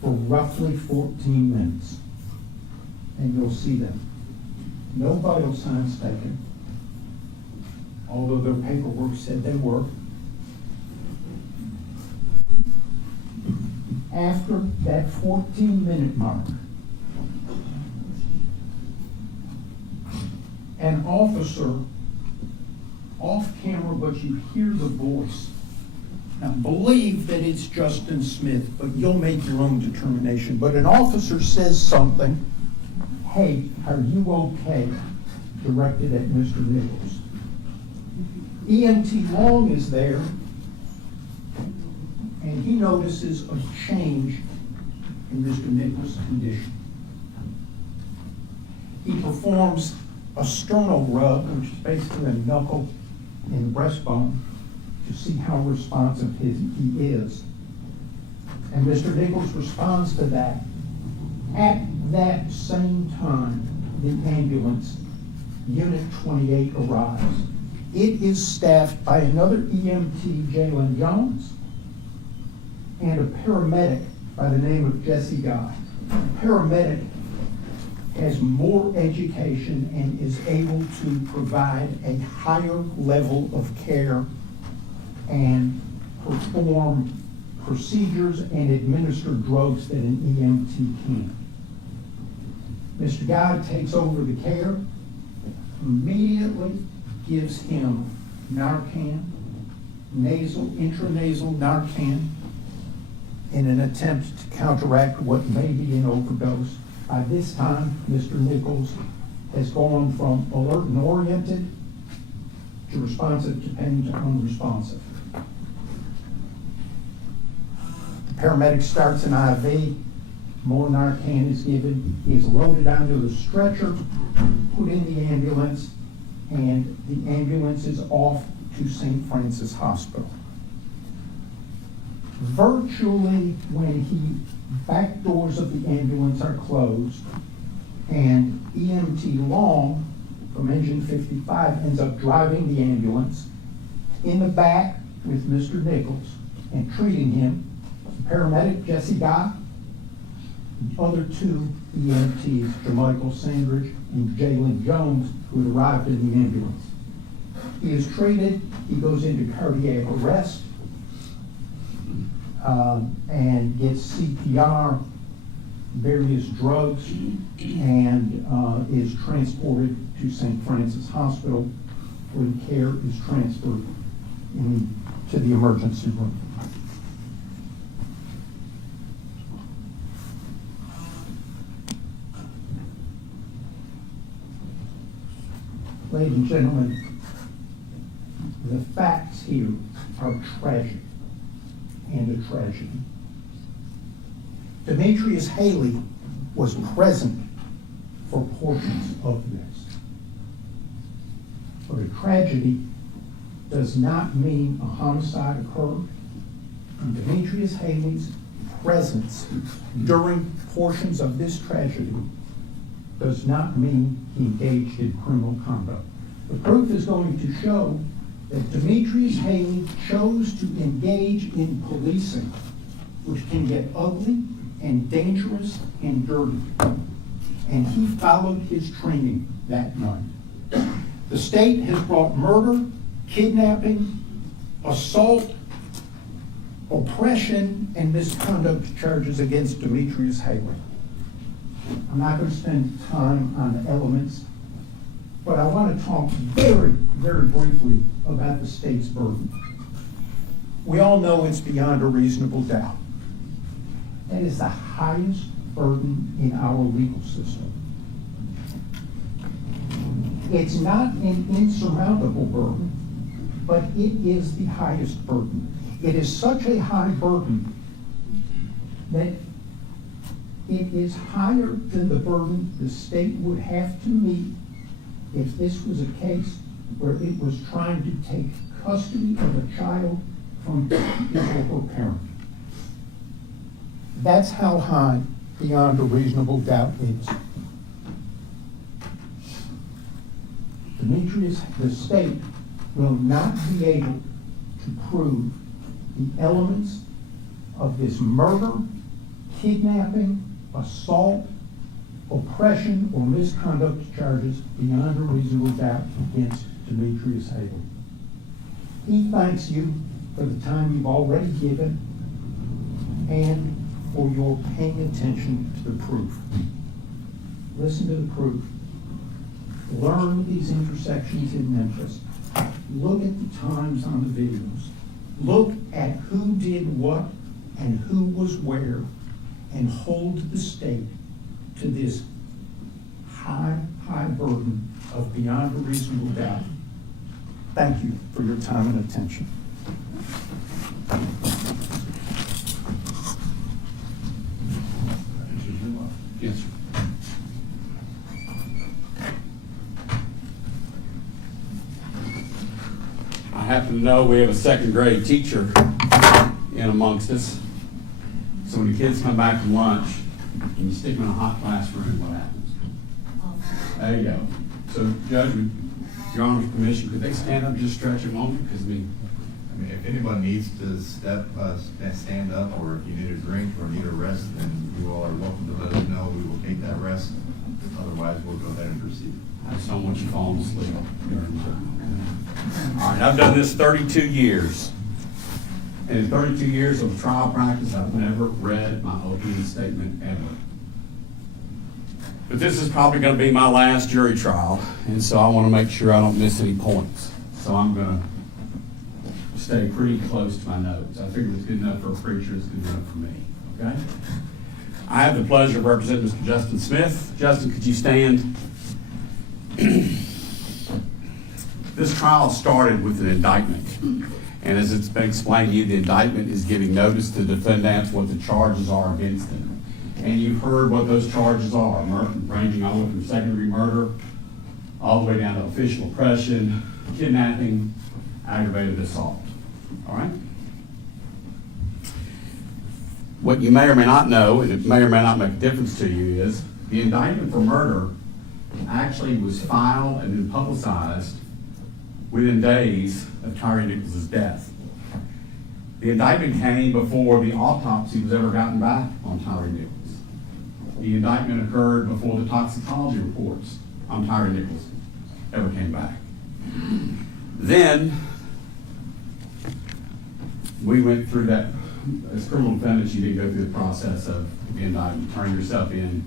for roughly 14 minutes. And you'll see them. No vital signs taken, although their paperwork said they were. After that 14-minute mark, an officer, off camera, but you hear the voice. Now, believe that it's Justin Smith, but you'll make your own determination. But an officer says something, "Hey, are you okay?" directed at Mr. Nichols. EMT Long is there, and he notices a change in Mr. Nichols' condition. He performs a sternal rub, which is basically a knuckle in the breastbone, to see how responsive he is. And Mr. Nichols responds to that. At that same time, the ambulance, Unit 28, arrives. It is staffed by another EMT, Jalen Jones, and a paramedic by the name of Jesse Guy. The paramedic has more education and is able to provide a higher level of care and perform procedures and administer drugs that an EMT can. Mr. Guy takes over the care, immediately gives him Narcan, intranasal Narcan, in an attempt to counteract what may be an overdose. By this time, Mr. Nichols has gone from alert and oriented to responsive to pain to unresponsive. The paramedic starts an IV, more Narcan is given, he is loaded onto the stretcher, put in the ambulance, and the ambulance is off to St. Francis Hospital. Virtually when back doors of the ambulance are closed, and EMT Long from Engine 55 ends up driving the ambulance in the back with Mr. Nichols and treating him. Paramedic Jesse Guy, the other two EMTs, Jermichael Sandridge and Jalen Jones, who had arrived in the ambulance. He is treated, he goes into cardiac arrest, and gets CPR, various drugs, and is transported to St. Francis Hospital, where the care is transferred to the emergency room. Ladies and gentlemen, the facts here are tragic and a tragedy. Demetrius Haley was present for portions of this. But a tragedy does not mean a homicide occurred. And Demetrius Haley's presence during portions of this tragedy does not mean he engaged in criminal conduct. The proof is going to show that Demetrius Haley chose to engage in policing, which can get ugly and dangerous and dirty. And he followed his training that night. The state has brought murder, kidnapping, assault, oppression, and misconduct charges against Demetrius Haley. I'm not going to spend time on the elements, but I want to talk very, very briefly about the state's burden. We all know it's beyond a reasonable doubt. That is the highest burden in our legal system. It's not an insurmountable burden, but it is the highest burden. It is such a high burden that it is higher than the burden the state would have to meet if this was a case where it was trying to take custody of a child from his or her parent. That's how high beyond a reasonable doubt is. Demetrius, the state will not be able to prove the elements of this murder, kidnapping, assault, oppression, or misconduct charges beyond a reasonable doubt against Demetrius Haley. He thanks you for the time you've already given and for your paying attention to the proof. Listen to the proof. Learn these intersections in Memphis. Look at the times on the videos. Look at who did what and who was where, and hold the state to this high burden of beyond a reasonable doubt. Thank you for your time and attention. Yes, sir. I happen to know we have a second grade teacher in amongst us. So when the kids come back from lunch and you stick them in a hot classroom, what happens? There you go. So Judge, with Your Honor's permission, could they stand up just stretch a moment? Because if anyone needs to stand up, or if you need a drink or need a rest, then you all are welcome to let us know. We will take that rest. Otherwise, we'll go ahead and proceed. I just don't want you falling asleep during the time. All right, I've done this 32 years. And in 32 years of trial practice, I've never read my opening statement ever. But this is probably going to be my last jury trial, and so I want to make sure I don't miss any points. So I'm going to stay pretty close to my notes. I figured it's good enough for a preacher, it's good enough for me, okay? I have the pleasure of representing Mr. Justin Smith. Justin, could you stand? This trial started with an indictment. And as it's been explained to you, the indictment is giving notice to the defendants what the charges are against them. And you've heard what those charges are, ranging all the way from second-degree murder, all the way down to official oppression, kidnapping, aggravated assault. All right? What you may or may not know, and it may or may not make a difference to you, is The indictment for murder actually was filed and then publicized within days of Tyre Nichols' death. The indictment came before the autopsy was ever gotten back on Tyre Nichols. The indictment occurred before the toxicology reports on Tyre Nichols ever came back. Then we went through that. As criminal defendants, you did go through the process of the indictment, turn yourself in,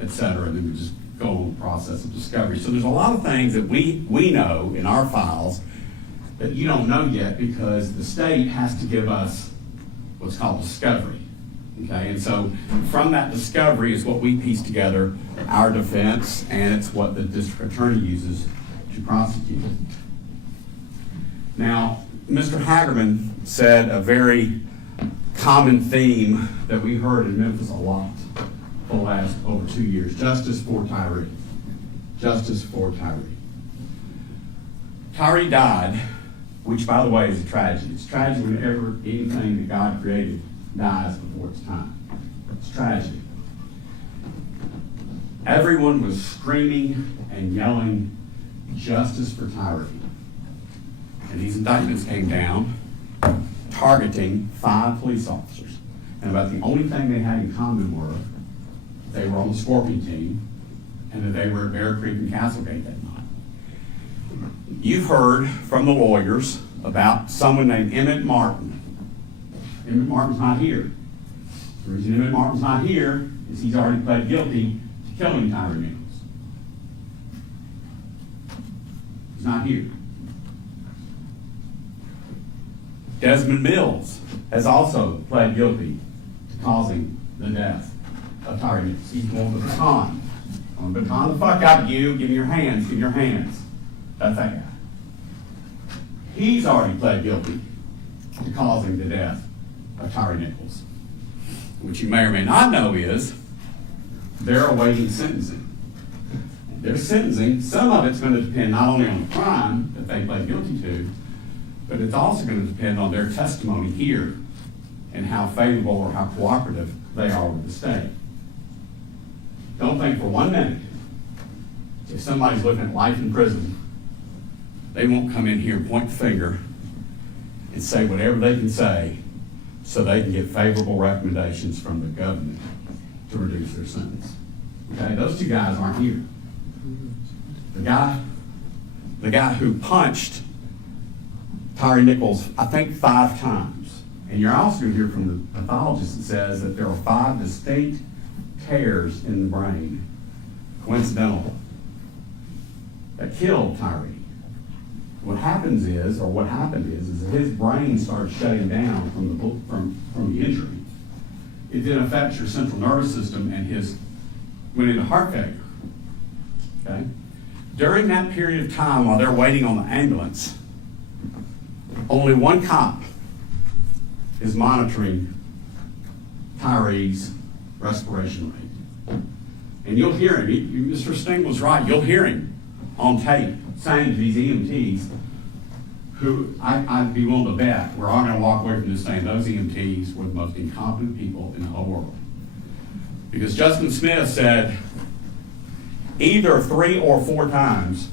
et cetera, and then we just go on the process of discovery. So there's a lot of things that we know in our files that you don't know yet because the state has to give us what's called discovery. Okay, and so from that discovery is what we piece together our defense, and it's what the district attorney uses to prosecute. Now, Mr. Hagerman said a very common theme that we heard in Memphis a lot for the last over 2 years: justice for Tyre. Justice for Tyre. Tyre died, which, by the way, is a tragedy. It's a tragedy whenever anything that God created dies before its time. It's tragedy. Everyone was screaming and yelling, justice for Tyre. And these indictments came down targeting 5 police officers. And about the only thing they had in common were they were on the Scorpion team and that they were at Bear Creek and Castlegate that night. You've heard from the lawyers about someone named Emmitt Martin. Emmitt Martin's not here. The reason Emmitt Martin's not here is he's already pled guilty to killing Tyre Nichols. He's not here. Desmond Mills has also pled guilty to causing the death of Tyre Nichols. He's on the baton. I'm going to baton the fuck out of you. Give me your hands. Give me your hands. That's that guy. He's already pled guilty to causing the death of Tyre Nichols. What you may or may not know is they're awaiting sentencing. Their sentencing, some of it's going to depend not only on the crime that they pled guilty to, but it's also going to depend on their testimony here and how favorable or how cooperative they are with the state. Don't think for 1 minute, if somebody's looking at life in prison, they won't come in here and point the finger and say whatever they can say so they can get favorable recommendations from the government to reduce their sentence. Okay, those 2 guys aren't here. The guy who punched Tyre Nichols, I think 5 times. And you're also going to hear from the pathologist that says that there are 5 distinct tears in the brain, coincidental, that killed Tyre. What happened is that his brain started shutting down from the injury. It then affects your central nervous system, and his went into heart failure. Okay? During that period of time while they're waiting on the ambulance, only 1 cop is monitoring Tyre's respiration rate. And you'll hear him, Mr. Sting was right, you'll hear him on tape saying to these EMTs, who I'd be willing to bet we're all going to walk away from this saying those EMTs were the most incompetent people in the whole world. Because Justin Smith said either 3 or 4 times,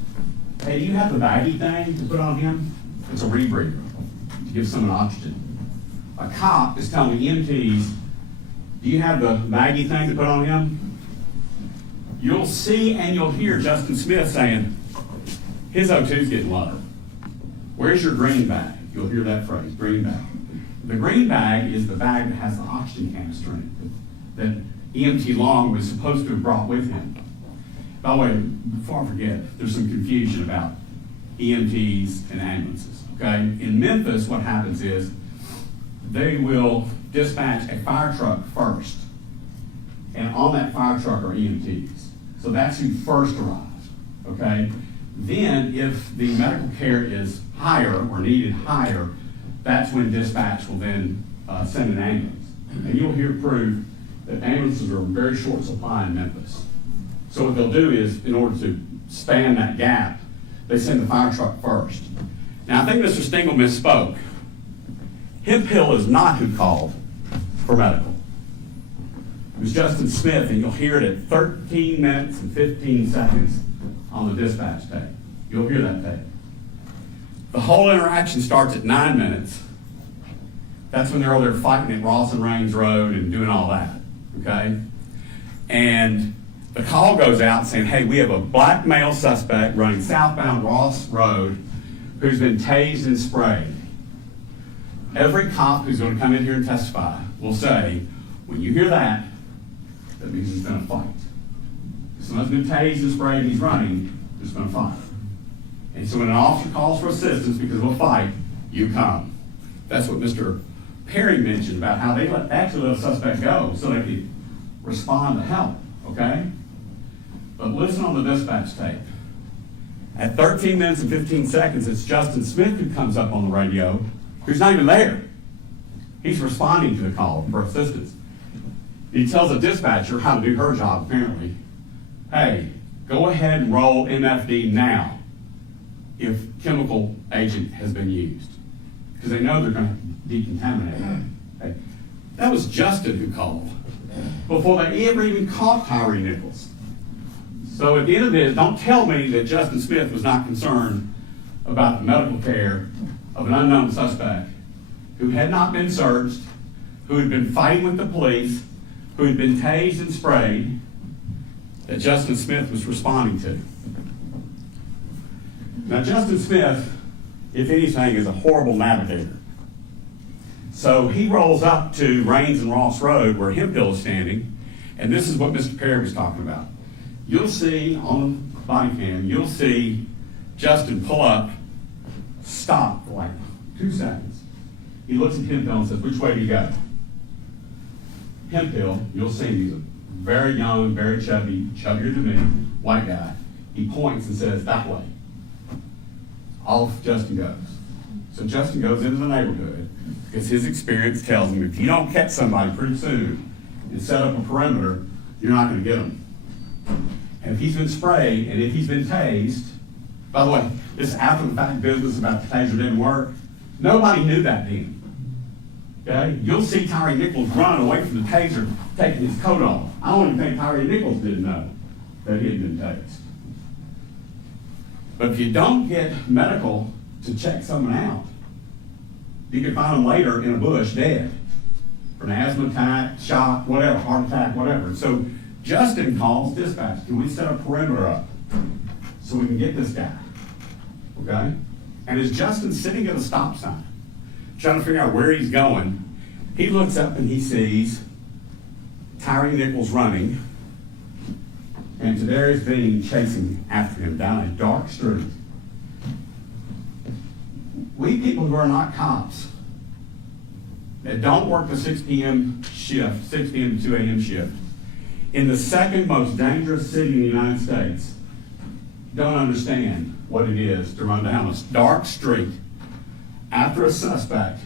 hey, do you have the baggy thing to put on him? It's a rebreather to give someone oxygen. A cop is telling EMTs, do you have the baggy thing to put on him? You'll see and you'll hear Justin Smith saying, his O2's getting low. Where's your green bag? You'll hear that phrase, green bag. The green bag is the bag that has the oxygen canister in it that EMT Long was supposed to have brought with him. By the way, before I forget, there's some confusion about EMTs and ambulances, okay? In Memphis, what happens is they will dispatch a fire truck first, and on that fire truck are EMTs. So that's who first arrives, okay? Then, if the medical care is higher or needed higher, that's when dispatch will then send an ambulance. And you'll hear proof that ambulances are in very short supply in Memphis. So what they'll do is, in order to span that gap, they send the fire truck first. Now, I think Mr. Stingle misspoke. Hemp Hill is not who called for medical. It was Justin Smith, and you'll hear it at 13 minutes and 15 seconds on the dispatch tape. You'll hear that tape. The whole interaction starts at 9 minutes. That's when they're over there fighting at Ross and Raines Road and doing all that, okay? And the call goes out saying, hey, we have a black male suspect running southbound Ross Road who's been tased and sprayed. Every cop who's going to come in here and testify will say, when you hear that, that means he's going to fight. If someone's been tased and sprayed and he's running, he's going to fight. And so when an officer calls for assistance because of a fight, you come. That's what Mr. Perry mentioned about how they actually let a suspect go so they could respond to help, okay? But listen on the dispatch tape. At 13 minutes and 15 seconds, it's Justin Smith who comes up on the radio, who's not even there. He's responding to the call for assistance. He tells the dispatcher how to do her job, apparently. Hey, go ahead and roll MFD now if chemical agent has been used. Because they know they're going to decontaminate it. Okay. That was Justin who called before they ever even caught Tyre Nichols. So at the end of this, don't tell me that Justin Smith was not concerned about the medical care of an unknown suspect who had not been searched, who had been fighting with the police, who had been tased and sprayed, that Justin Smith was responding to. Now, Justin Smith, if anything, is a horrible navigator. So he rolls up to Raines and Ross Road where Hemphill is standing, and this is what Mr. Perry was talking about. You'll see on the body cam, you'll see Justin pull up, stop for like 2 seconds. He looks at Hemphill and says, which way do you go? Hemphill, you'll see he's a very young, very chubby, chubbier than me, white guy. He points and says, that way. Off Justin goes. So Justin goes into the neighborhood because his experience tells him if you don't catch somebody pretty soon and set up a perimeter, you're not going to get them. And if he's been sprayed and if he's been tased, by the way, this after the fact business about the taser didn't work, nobody knew that then. Okay? You'll see Tyre Nichols running away from the taser, taking his coat off. I don't even think Tyre Nichols didn't know that he had been tased. But if you don't get medical to check someone out, you can find them later in a bush dead from an asthma attack, shock, whatever, heart attack, whatever. So Justin calls dispatch. Can we set a perimeter up so we can get this guy? Okay? And as Justin's sitting at a stop sign, trying to figure out where he's going, he looks up and he sees Tyre Nichols running and Tadarrius Bean chasing after him down a dark street. We people who are not cops, that don't work the 6 p.m. shift, 6 p.m. to 2 a.m. shift, in the second most dangerous city in the United States, don't understand what it is to run down a dark street after a suspect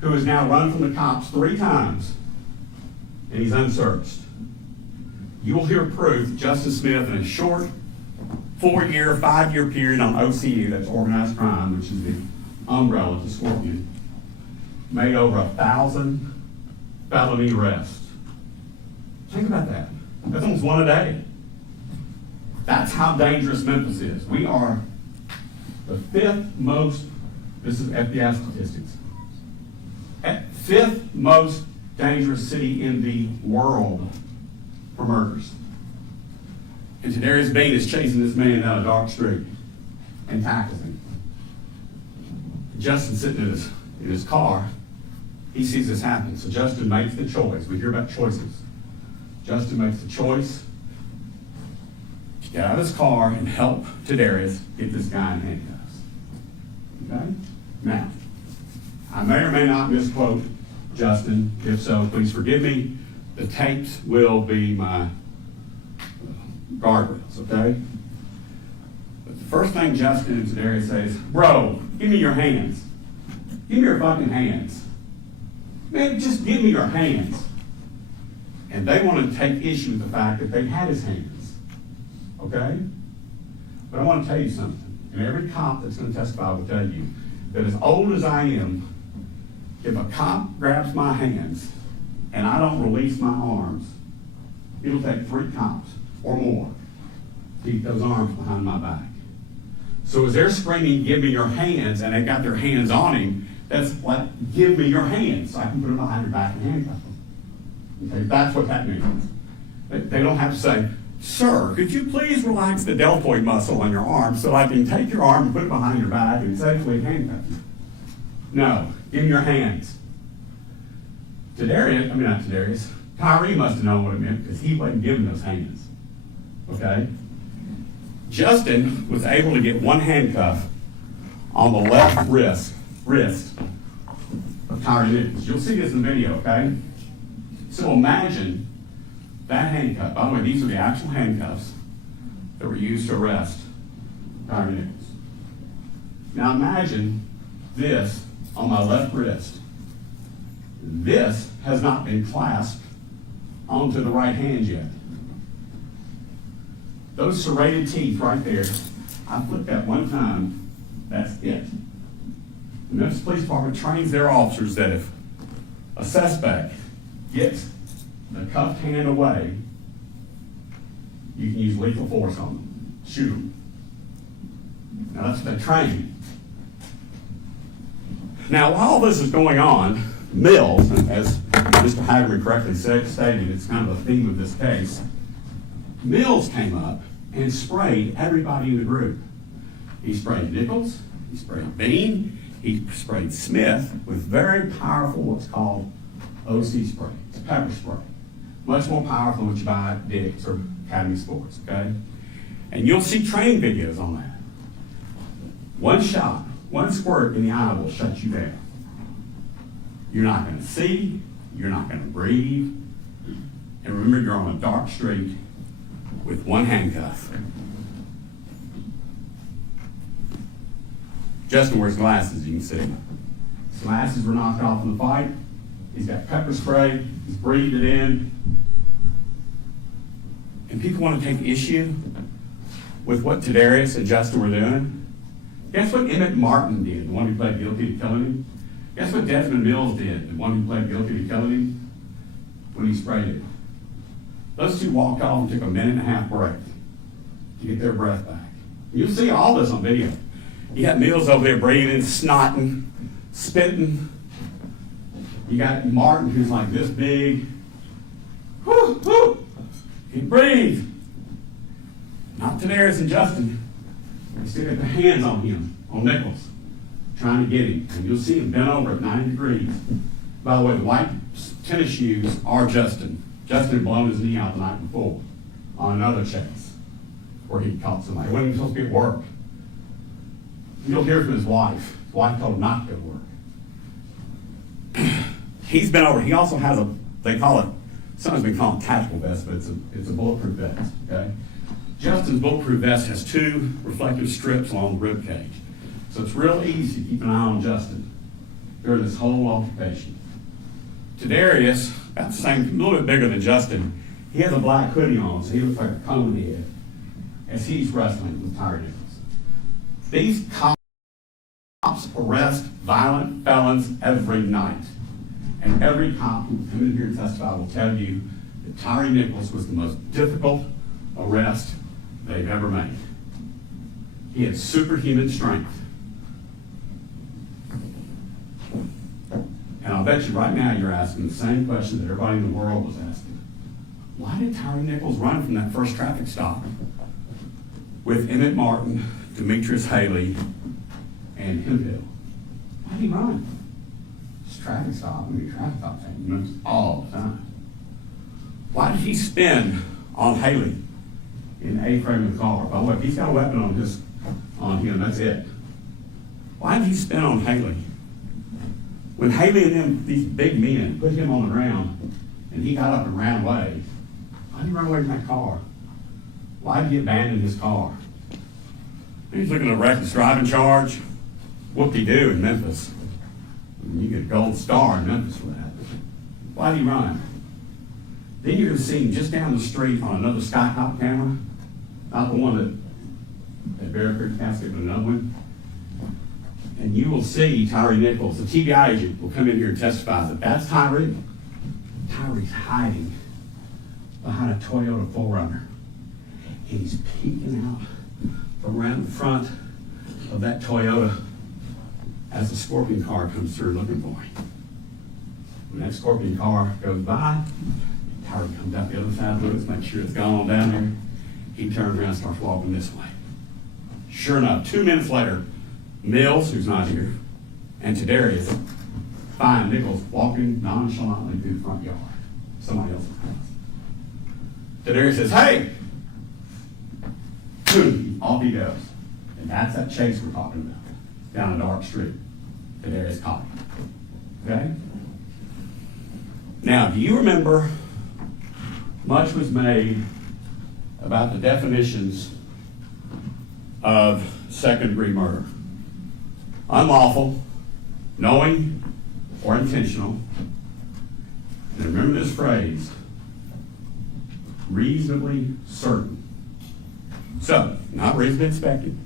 who has now run from the cops 3 times and he's unsearched. You will hear proof Justin Smith in a short 4-year, 5-year period on OCU, that's organized crime, which is the umbrella to Scorpion, made over 1,000 felony arrests. Think about that. That's almost 1 a day. That's how dangerous Memphis is. We are the 5th most, this is FBI statistics, 5th most dangerous city in the world for murders. And Tadarrius Bean is chasing this man down a dark street and tackles him. Justin's sitting in his car. He sees this happen. So Justin makes the choice. We hear about choices. Justin makes the choice to get out of his car and help Tadarrius get this guy in handcuffs. Okay? Now, I may or may not misquote Justin. If so, please forgive me. The tapes will be my guardrails, okay? But the first thing Justin and Tadarrius say is, bro, give me your hands. Give me your fucking hands. Man, just give me your hands. And they want to take issue with the fact that they had his hands, okay? But I want to tell you something, and every cop that's going to testify will tell you that as old as I am, if a cop grabs my hands and I don't release my arms, It'll take 3 cops or more to keep those arms behind my back. So as they're screaming, give me your hands, and they've got their hands on him, that's like, give me your hands, so I can put them behind your back and handcuff them. Okay, that's what that means. They don't have to say, sir, could you please relax the deltoid muscle on your arm so I can take your arm and put it behind your back and safely handcuff you? No, give me your hands. Tyre must have known what it meant because he wasn't giving those hands. Okay? Justin was able to get one handcuff on the left wrist of Tyre Nichols. You'll see this in the video, okay? So imagine that handcuff. By the way, these are the actual handcuffs that were used to arrest Tyre Nichols. Now imagine this on my left wrist. This has not been clasped onto the right hand yet. Those serrated teeth right there, I flipped that one time, that's it. The Memphis Police Department trains their officers that if a suspect gets the cuffed hand away, you can use lethal force on them, shoot them. Now that's what they train. Now while this is going on, Mills, as Mr. Hagerman correctly stated, it's kind of a theme of this case, Mills came up and sprayed everybody in the group. He sprayed Nichols, he sprayed Bean, he sprayed Smith with very powerful what's called OC spray. It's pepper spray. Much more powerful than what you buy at Dick's or Academy Sports, okay? And you'll see training videos on that. One shot, one squirt in the eye will shut you down. You're not going to see, you're not going to breathe, and remember you're on a dark street with one handcuff. Justin wears glasses, you can see. His glasses were knocked off in the fight. He's got pepper spray, he's breathed it in. And people want to take issue with what Tadarrius and Justin were doing. Guess what Emmitt Martin did, the one who pled guilty to killing him? Guess what Desmond Mills did, the one who pled guilty to killing him? When he sprayed it. Those two walked off and took a 1.5 minute break to get their breath back. You'll see all this on video. You got Mills over there breathing, snotting, spitting. You got Martin who's like this big. Whoo, whoo, he breathe. Not Tadarrius and Justin. They still got their hands on him, on Nichols, trying to get him. And you'll see him bent over at 90 degrees. By the way, the white tennis shoes are Justin. Justin had blown his knee out the night before on another chase where he caught somebody. He wasn't even supposed to be at work. You'll hear from his wife. His wife told him not to go to work. He's been over. He also has a, they call it, sometimes been called a tactical vest, but it's a bulletproof vest, okay? Justin's bulletproof vest has 2 reflective strips along the rib cage. So it's real easy to keep an eye on Justin during this whole altercation. Tadarrius, about the same, a little bit bigger than Justin, he has a black hoodie on, so he looks like a cone head as he's wrestling with Tyre Nichols. These cops arrest violent felons every night. And every cop who will come in here and testify will tell you that Tyre Nichols was the most difficult arrest they've ever made. He had superhuman strength. And I'll bet you right now you're asking the same question that everybody in the world was asking. Why did Tyre Nichols run from that first traffic stop with Emmitt Martin, Demetrius Haley, and Hemphill? Why did he run? It's a traffic stop. Traffic stops happen all the time. Why did he spin on Haley in the A-frame of the car? By the way, if he's got a weapon on him, that's it. Why did he spin on Haley? When Haley and them, these big men, put him on the ground and he got up and ran away, why did he run away from that car? Why did he abandon his car? He's looking at a reckless driving charge. Whoop-de-doo in Memphis. You get a gold star in Memphis for that. Why did he run? Then you're going to see him just down the street on another Skycop camera, not the one that Bear Creek casket, but another one. And you will see Tyre Nichols, the TBI agent, will come in here and testify that that's Tyre. Tyre's hiding behind a Toyota 4Runner. He's peeking out from around the front of that Toyota as the Scorpion car comes through looking for him. When that Scorpion car goes by, Tyre comes out the other side of the woods, make sure it's gone on down there. He turns around and starts walking this way. Sure enough, 2 minutes later, Mills, who's not here, and Tadarrius find Nichols walking nonchalantly through the front yard. Somebody else's house. Tadarrius says, "Hey!" Boom, off he goes. And that's that chase we're talking about. Down a dark street. Tadarrius caught him. Okay? Now, do you remember much was made about the definitions of second-degree murder? Unlawful, knowing, or intentional. And remember this phrase, reasonably certain. So, not reasonably expected,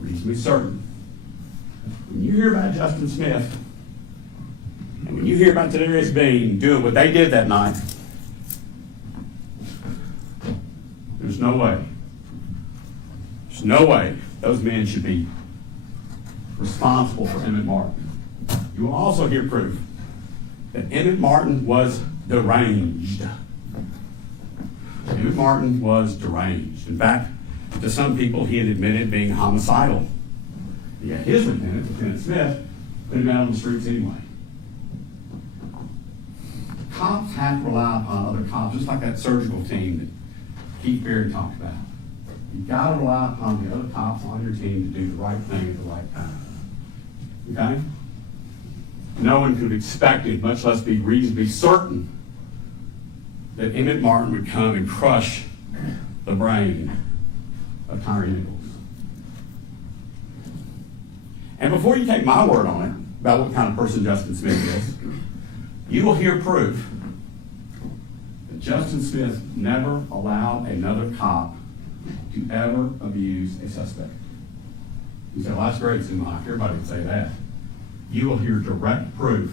reasonably certain. When you hear about Justin Smith, and when you hear about Tadarrius Bean doing what they did that night, there's no way those men should be responsible for Emmitt Martin. You will also hear proof that Emmitt Martin was deranged. Emmitt Martin was deranged. In fact, to some people, he had admitted being homicidal. Yet his Lieutenant Smith, put him out on the streets anyway. Cops have to rely upon other cops, just like that surgical team that Keith Berry talked about. You've got to rely upon the other cops on your team to do the right thing at the right time. Okay? No one could have expected, much less be reasonably certain, that Emmitt Martin would come and crush the brain of Tyre Nichols. And before you take my word on it about what kind of person Justin Smith is, you will hear proof that Justin Smith never allowed another cop to ever abuse a suspect. You say, well, that's great, Zumach. Everybody would say that. You will hear direct proof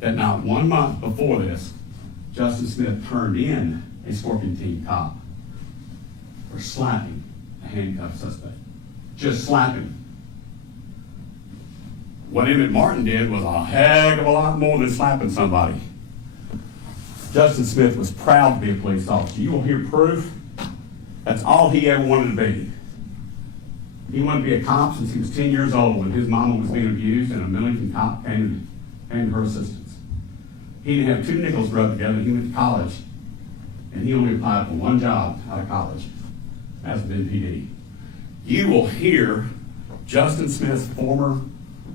that not 1 month before this, Justin Smith turned in a Scorpion Team cop for slapping a handcuffed suspect. Just slapping. What Emmitt Martin did was a heck of a lot more than slapping somebody. Justin Smith was proud to be a police officer. You will hear proof that's all he ever wanted to be. He wanted to be a cop since he was 10 years old when his mama was being abused and a Millington cop came to her assistance. He didn't have 2 nickels rubbed together. He went to college, and he only applied for 1 job out of college as an NPD. You will hear Justin Smith's former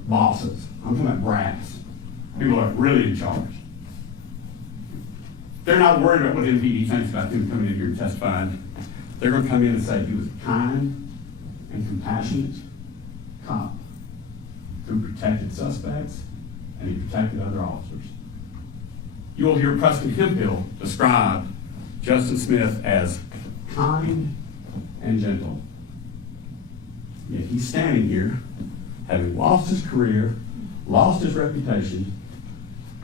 bosses, I'm talking about brass, people that are really in charge. They're not worried about what NPD thinks about him coming in here and testifying. They're going to come in and say he was a kind and compassionate cop who protected suspects and he protected other officers. You will hear Preston Hemphill describe Justin Smith as kind and gentle. Yet he's standing here, having lost his career, lost his reputation,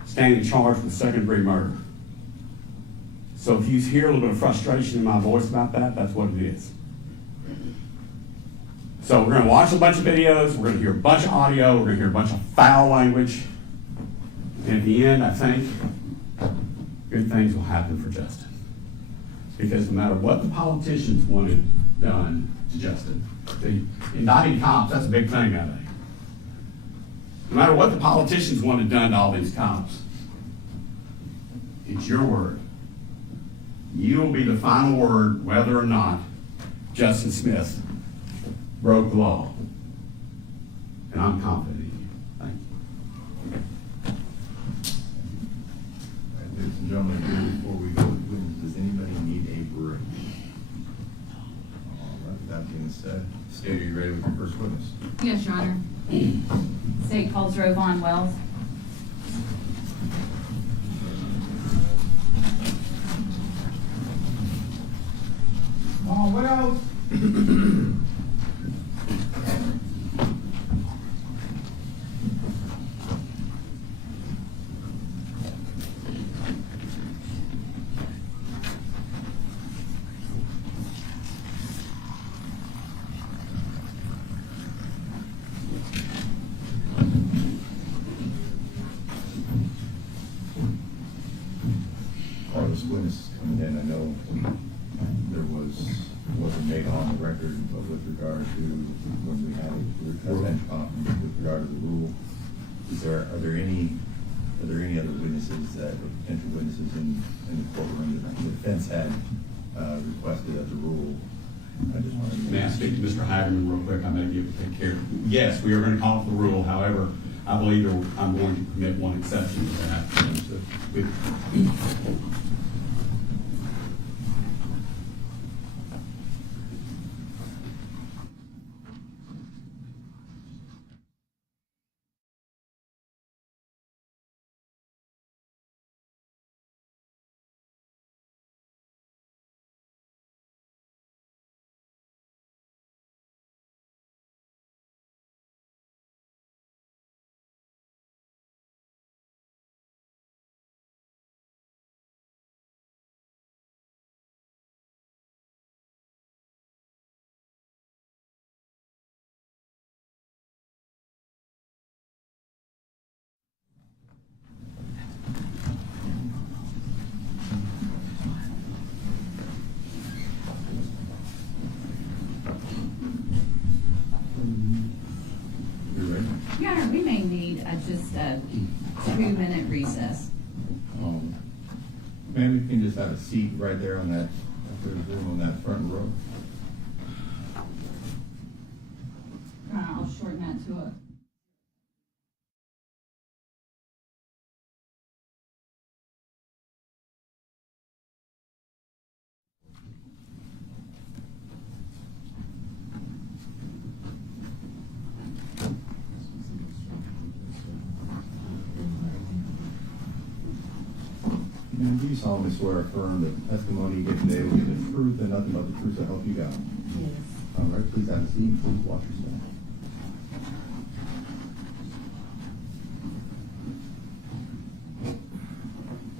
standing charged with second-degree murder. So if you hear a little bit of frustration in my voice about that, that's what it is. So we're going to watch a bunch of videos, we're going to hear a bunch of audio, we're going to hear a bunch of foul language, and at the end, I think, good things will happen for Justin. Because no matter what the politicians wanted done to Justin, the indicting cops, that's a big thing nowadays. No matter what the politicians wanted done to all these cops, it's your word. You will be the final word whether or not Justin Smith broke the law. And I'm confident in you. Thank you. All right, ladies and gentlemen, here before we go with witnesses, does anybody need a break? All right, that being said, State, are you ready with your first witness? Yes, Your Honor. State calls Rovon Wells. Wells. witnesses coming in. I know there wasn't made on the record, but with regard to when we had a bench conference with regard to the rule, are there any other witnesses or potential witnesses in the courtroom that the defense had requested as a rule? I just wanted to. May I speak to Mr. Hagerman real quick? I may be able to take care of it. Yes, we are going to call for the rule. However, I believe I'm going to permit one exception to that. Your Honor, we may need just a 2-minute recess. Ma'am, you can just have a seat right there on that, if there's room on that front row. I'll shorten that to a. And do you solemnly swear or affirm that the testimony you give today will be the truth and nothing but the truth to help you God? Yes. All right, please have a seat. Please watch yourself.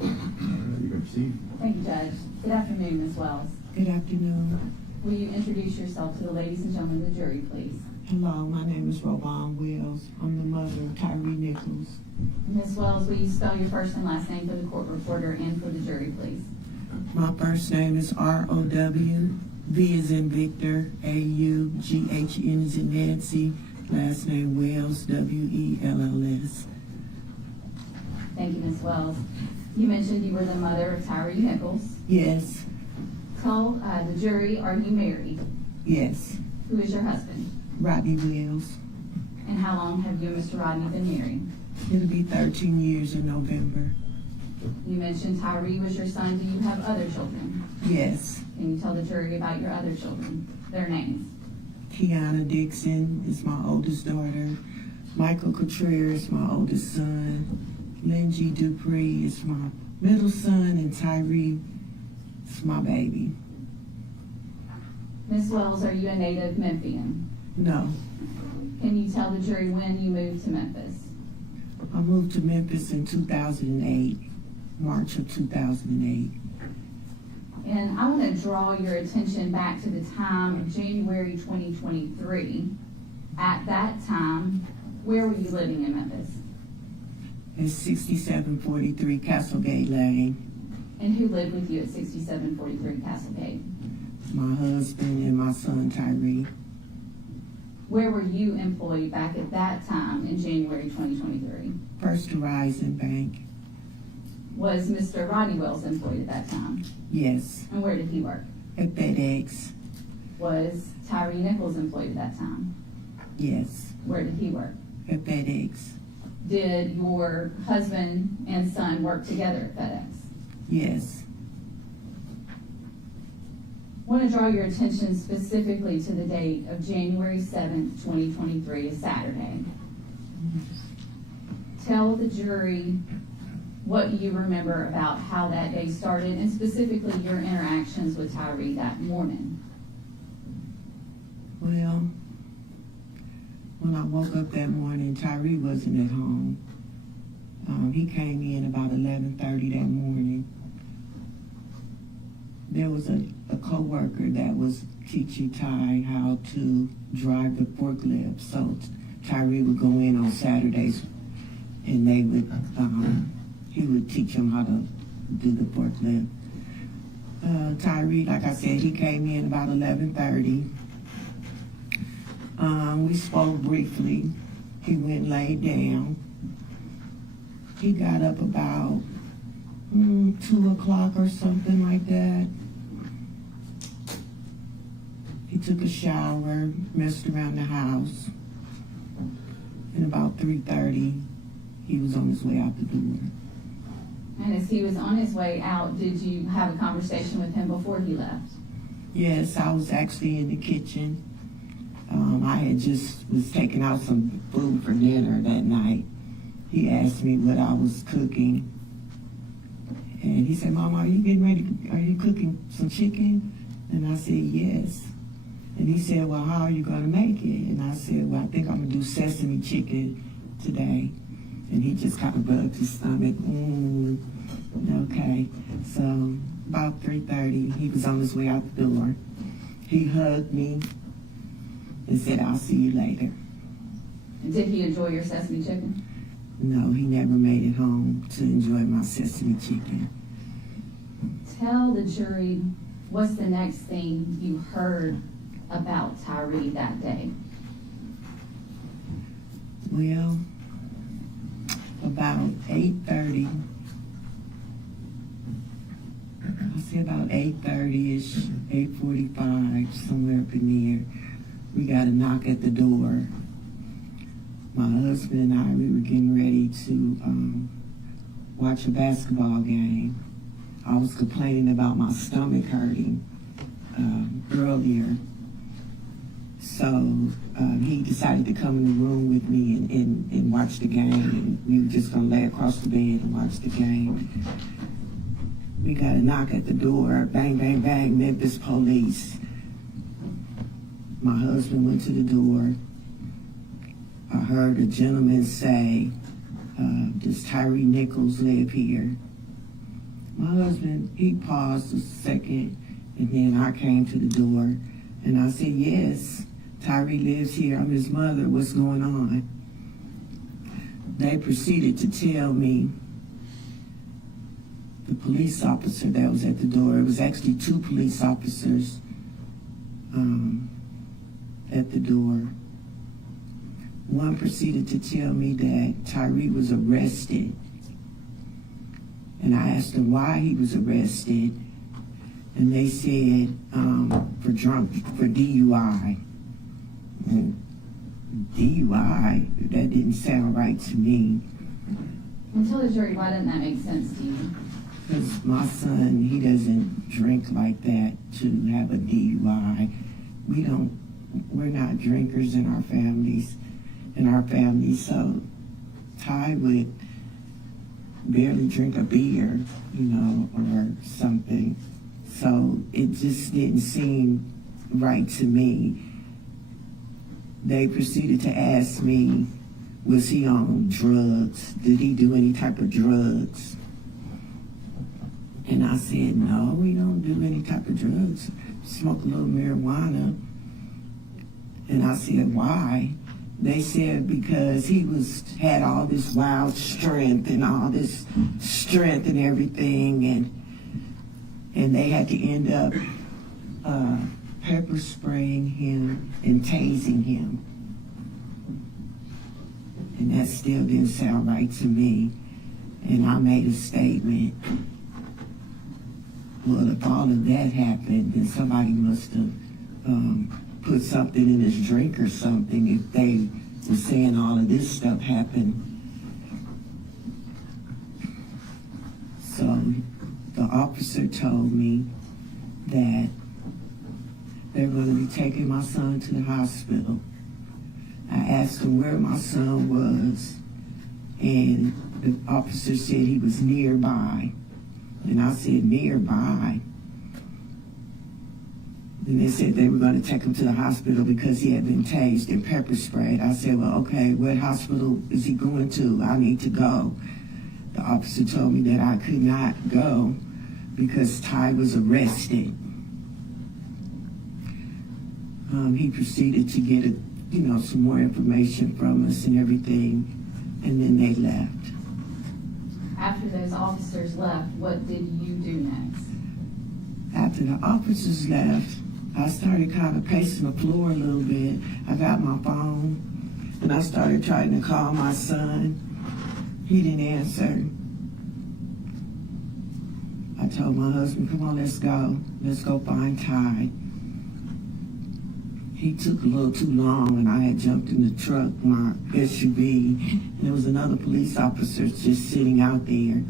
All right, you can proceed. Thank you, Judge. Good afternoon, Ms. Wells. Good afternoon. Will you introduce yourself to the ladies and gentlemen of the jury, please? Hello, my name is Robon Wells. I'm the mother of Tyre Nichols. Ms. Wells, will you spell your first and last name for the court reporter and for the jury, please? My first name is R-O-W, V is in Victor, A-U-G-H-N is in Nancy, last name Wells, W-E-L-L-S. Thank you, Ms. Wells. You mentioned you were the mother of Tyre Nichols. Yes, Tell the jury, are you married? yes. Who is your husband? Rodney Wells. And how long have you and Mr. Rodney been married? It'll be 13 years in November. You mentioned Tyre was your son. Do you have other children? Yes. Can you tell the jury about your other children, their names? Kiana Dixon is my oldest daughter. Michael Contreras is my oldest son. Lindsay Dupree is my middle son, and Tyree is my baby. Ms. Wells, are you a native Memphian? No. Can you tell the jury when you moved to Memphis? I moved to Memphis in 2008, March of 2008. And I want to draw your attention back to the time of January 2023. At that time, where were you living in Memphis? It's 6743 Castlegate Lane. And who lived with you at 6743 Castlegate? My husband and my son Tyree. Where were you employed back at that time in January 2023? First Horizon Bank. Was Mr. Rodney Wells employed at that time? Yes. And where did he work? At FedEx. Was Tyre Nichols employed at that time? Yes. Where did he work? At FedEx. Did your husband and son work together at FedEx? Yes. I want to draw your attention specifically to the date of January 7th, 2023, a Saturday. Tell the jury what you remember about how that day started and specifically your interactions with Tyre that morning. Well, when I woke up that morning, Tyree wasn't at home. He came in about 11:30 that morning. There was a co-worker that was teaching Ty how to drive the forklift. So Tyree would go in on Saturdays and they would, he would teach him how to do the forklift. Tyre, like I said, he came in about 11:30. We spoke briefly. He went and laid down. He got up about 2 o'clock or something like that. He took a shower, messed around the house. And about 3:30, he was on his way out the door. And as he was on his way out, did you have a conversation with him before he left? Yes, I was actually in the kitchen. I had just was taking out some food for dinner that night. He asked me what I was cooking. And he said, "Mama, are you getting ready? Are you cooking some chicken?" And I said, "Yes." And he said, "Well, how are you going to make it?" And I said, "Well, I think I'm going to do sesame chicken today." And he just kind of rubbed his stomach. Okay. So about 3:30, he was on his way out the door. He hugged me and said, "I'll see you later." Did he enjoy your sesame chicken? No, he never made it home to enjoy my sesame chicken. Tell the jury what's the next thing you heard about Tyre that day. Well, about 8:30, I say about 8:30-ish, 8:45, somewhere up in there, we got a knock at the door. My husband and I, we were getting ready to watch a basketball game. I was complaining about my stomach hurting earlier. So he decided to come in the room with me and watch the game. And we were just going to lay across the bed and watch the game. We got a knock at the door. Bang, bang, bang, Memphis police. My husband went to the door. I heard a gentleman say, "Does Tyre Nichols live here?" My husband, he paused a second, and then I came to the door, and I said, "Yes, Tyre lives here. I'm his mother. What's going on?" They proceeded to tell me, the police officer that was at the door, it was actually 2 police officers at the door. One proceeded to tell me that Tyre was arrested. And I asked them why he was arrested. And they said for DUI. And DUI, that didn't sound right to me. And tell the jury, why doesn't that make sense to you? Because my son, he doesn't drink like that to have a DUI. We're not drinkers in our families. So Ty would barely drink a beer, or something. So it just didn't seem right to me. They proceeded to ask me, was he on drugs? Did he do any type of drugs? And I said, no, we don't do any type of drugs. Smoke a little marijuana. And I said, why? They said because he had all this wild strength and all this strength and everything, and they had to end up pepper spraying him and tasing him. And that still didn't sound right to me. And I made a statement. Well, if all of that happened, then somebody must have put something in his drink or something if they were saying all of this stuff happened. So the officer told me that they're going to be taking my son to the hospital. I asked him where my son was, and the officer said he was nearby. And I said, nearby? And they said they were going to take him to the hospital because he had been tased and pepper sprayed. I said, well, okay, what hospital is he going to? I need to go. The officer told me that I could not go because Ty was arrested. He proceeded to get some more information from us and everything, and then they left. After those officers left, what did you do next? After the officers left, I started kind of pacing the floor a little bit. I got my phone and I started trying to call my son. He didn't answer. I told my husband, come on, let's go. Let's go find Ty. He took a little too long and I had jumped in the truck, my SUV, and there was another police officer just sitting out there.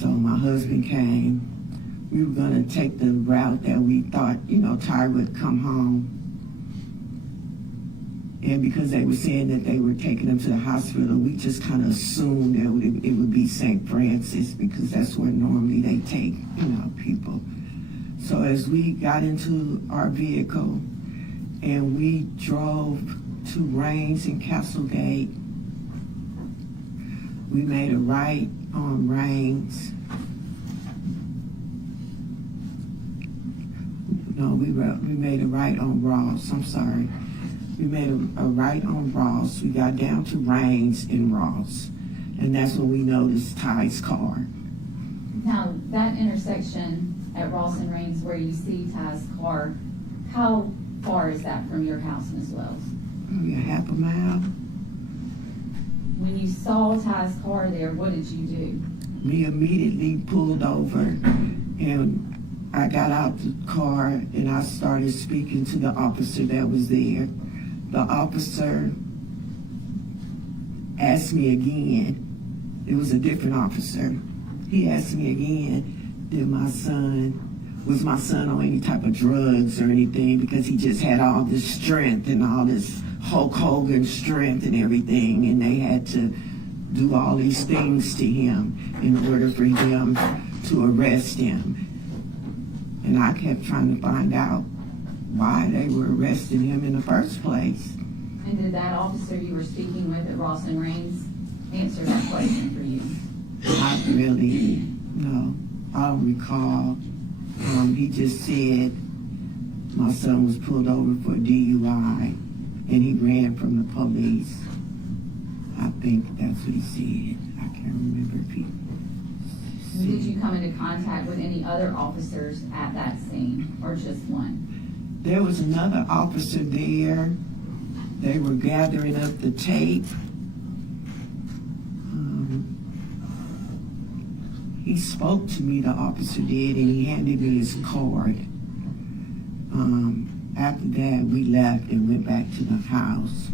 So my husband came. We were gonna take the route that we thought, Ty would come home. And because they were saying that they were taking him to the hospital, we just kind of assumed that it would be St. Francis because that's where normally they take, people. So as we got into our vehicle and we drove to Rains and Castlegate, we made a right on Rains. No, we made a right on Ross. I'm sorry. We made a right on Ross. We got down to Rains in Ross, and that's when we noticed Ty's car. Now, that intersection at Ross and Rains where you see Ty's car, how far is that from your house, Ms. Wells? Maybe a half a mile. When you saw Ty's car there, what did you do? We immediately pulled over, and I got out the car, and I started speaking to the officer that was there. The officer asked me again. It was a different officer. He asked me again, was my son on any type of drugs or anything, because he just had all this strength and all this Hulk Hogan strength and everything, and they had to do all these things to him in order for him to arrest him. And I kept trying to find out why they were arresting him in the first place. And did that officer you were speaking with at Ross and Rains answer that question for you? Not really, no. I don't recall. He just said my son was pulled over for DUI and he ran from the police. I think that's what he said. I can't remember if he said. Did you come into contact with any other officers at that scene, or just one? There was another officer there. They were gathering up the tape. He spoke to me, the officer did, and he handed me his card. After that, we left and went back to the house.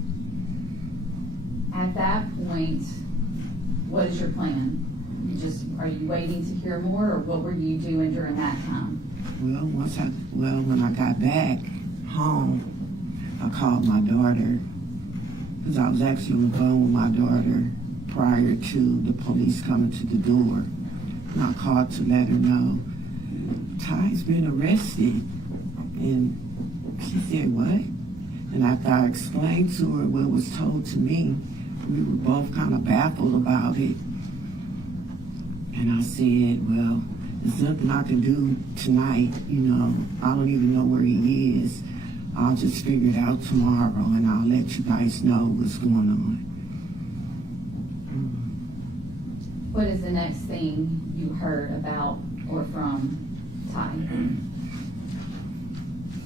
At that point, what is your plan? Are you waiting to hear more, or what were you doing during that time? Well, when I got back home, I called my daughter, because I was actually on the phone with my daughter prior to the police coming to the door. And I called to let her know, Ty's been arrested. And she said, what? And after I explained to her what was told to me, we were both kind of baffled about it. And I said, well, there's nothing I can do tonight, I don't even know where he is. I'll just figure it out tomorrow, and I'll let you guys know what's going on. What is the next thing you heard about or from Ty?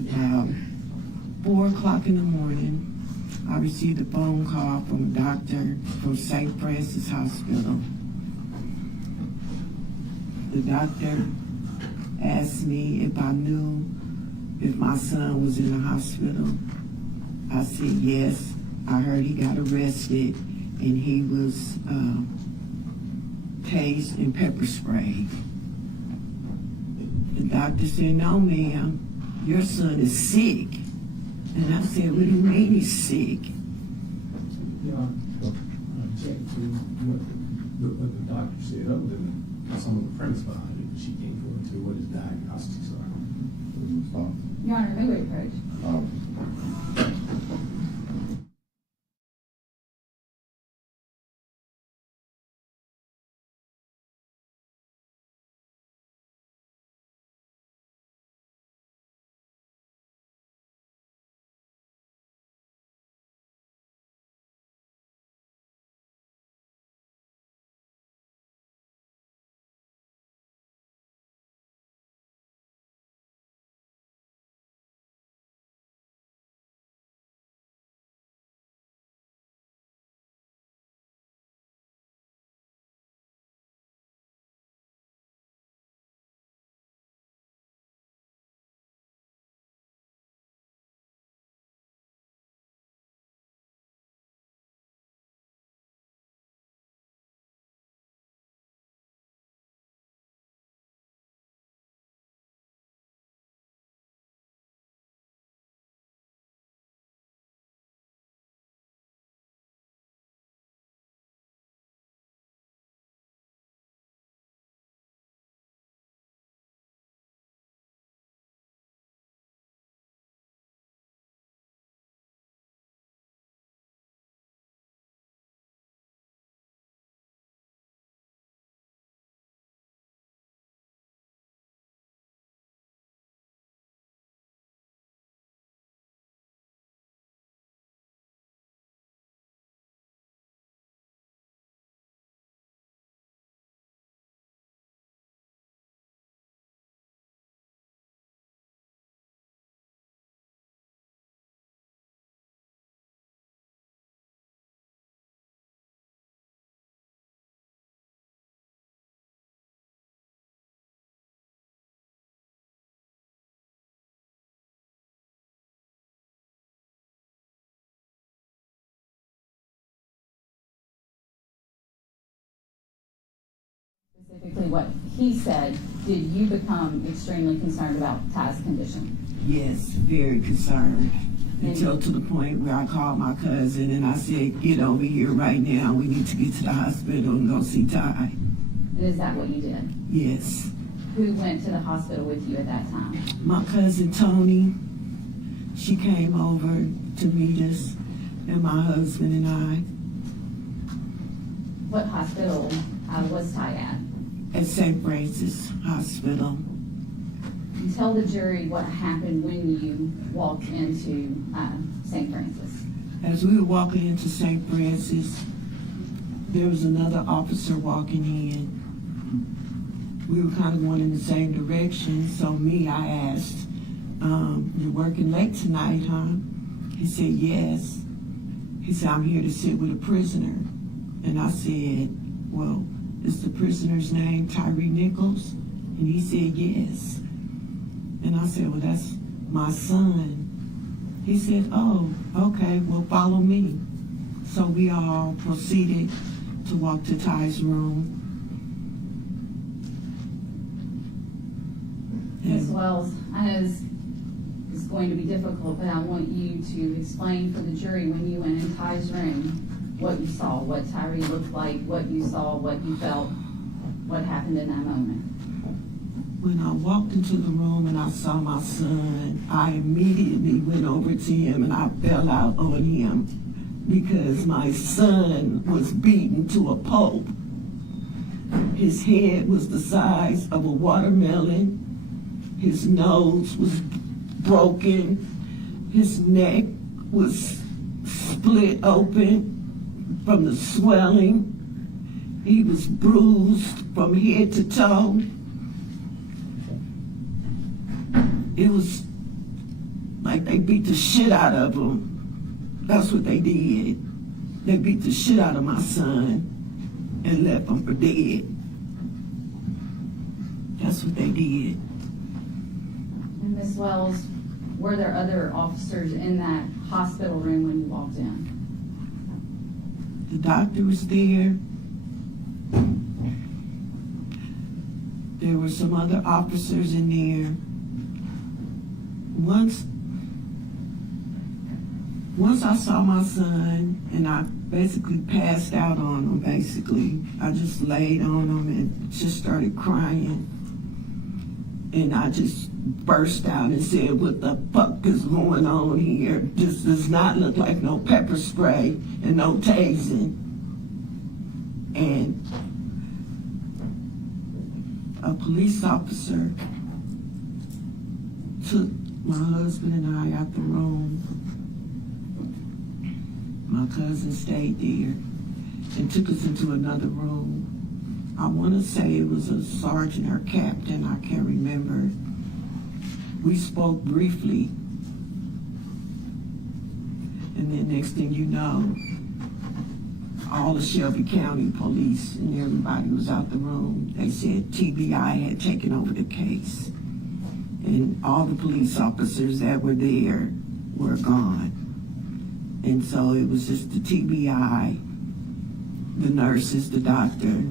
About 4 o'clock in the morning, I received a phone call from a doctor from St. Francis Hospital. The doctor asked me if I knew if my son was in the hospital. I said yes. I heard he got arrested and he was tased and pepper sprayed. The doctor said, no, ma'am, your son is sick. And I said, what do you mean he's sick? Check through what the doctor said, other than some of the premise behind it, but she can't go into what his diagnostics are. Your Honor, may we approach? Specifically what he said, did you become extremely concerned about Ty's condition? Yes, very concerned. Until to the point where I called my cousin and I said, get over here right now. We need to get to the hospital and go see Ty. And is that what you did? Yes. Who went to the hospital with you at that time? My cousin Tony, she came over to meet us, and my husband and I. What hospital was Ty at? At St. Francis Hospital. And tell the jury what happened when you walked into St. Francis. As we were walking into St. Francis, there was another officer walking in. We were kind of going in the same direction, so I asked, you're working late tonight, huh? He said, yes. He said, I'm here to sit with a prisoner. And I said, well, is the prisoner's name Tyre Nichols? And he said, yes. And I said, well, that's my son. He said, oh, okay, well, follow me. So we all proceeded to walk to Ty's room. Ms. Wells, I know this is going to be difficult, but I want you to explain for the jury when you went in Ty's room, what you saw, what Tyre looked like, what you saw, what you felt, what happened in that moment. When I walked into the room and I saw my son, I immediately went over to him and I fell out on him because my son was beaten to a pulp. His head was the size of a watermelon. His nose was broken. His neck was split open from the swelling. He was bruised from head to toe. It was like they beat the shit out of him. That's what they did. They beat the shit out of my son and left him for dead. That's what they did. And Ms. Wells, were there other officers in that hospital room when you walked in? The doctor was there. There were some other officers in there. Once I saw my son and I basically passed out on him, basically. I just laid on him and just started crying. And I just burst out and said, what the fuck is going on here? This does not look like no pepper spray and no tasing. And a police officer took my husband and I out the room. My cousin stayed there and took us into another room. I want to say it was a sergeant or captain, I can't remember. We spoke briefly. And then next thing you know, all the Shelby County police and everybody was out the room. They said TBI had taken over the case. And all the police officers that were there were gone. And so it was just the TBI, the nurses, the doctor,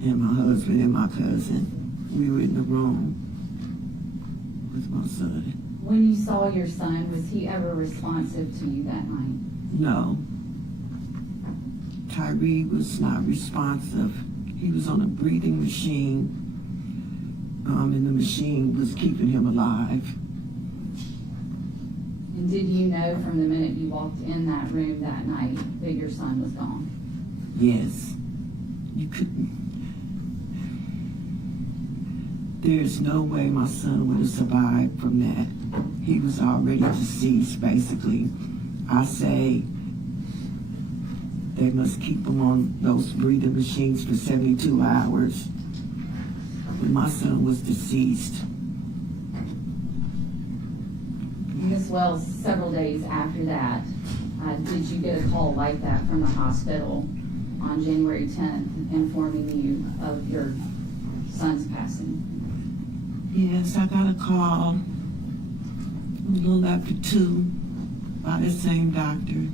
and my husband and my cousin. We were in the room with my son. When you saw your son, was he ever responsive to you that night? No. Tyre was not responsive. He was on a breathing machine, and the machine was keeping him alive. And did you know from the minute you walked in that room that night that your son was gone? Yes. You couldn't. There's no way my son would have survived from that. He was already deceased, basically. I say they must keep him on those breathing machines for 72 hours. But my son was deceased. Ms. Wells, several days after that, did you get a call like that from the hospital on January 10th informing you of your son's passing? Yes, I got a call a little after 2 by the same doctor,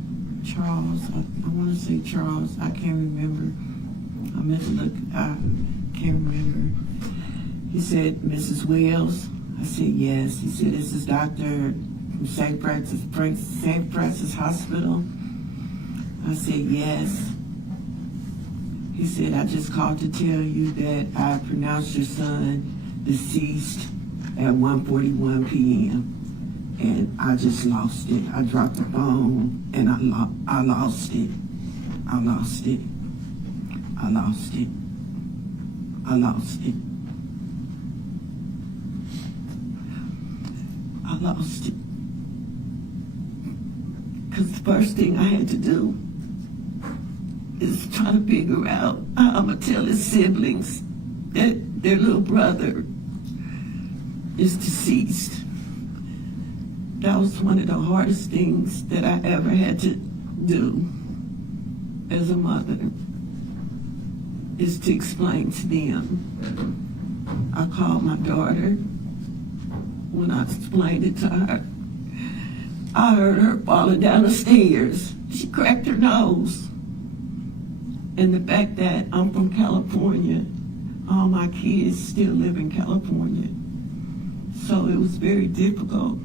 Charles. I want to say Charles, I can't remember. I meant to look, I can't remember. He said, Mrs. Wells? I said, yes. He said, this is Dr. from St. Francis Hospital? I said, yes. He said, I just called to tell you that I pronounced your son deceased at 1:41 p.m. And I just lost it. I dropped the phone and I lost it. I lost it. I lost it. I lost it. I lost it. Because the first thing I had to do is try to figure out how I'm going to tell his siblings that their little brother is deceased. That was one of the hardest things that I ever had to do as a mother, is to explain to them. I called my daughter. When I explained it to her, I heard her falling down the stairs. She cracked her nose. And the fact that I'm from California, all my kids still live in California. So it was very difficult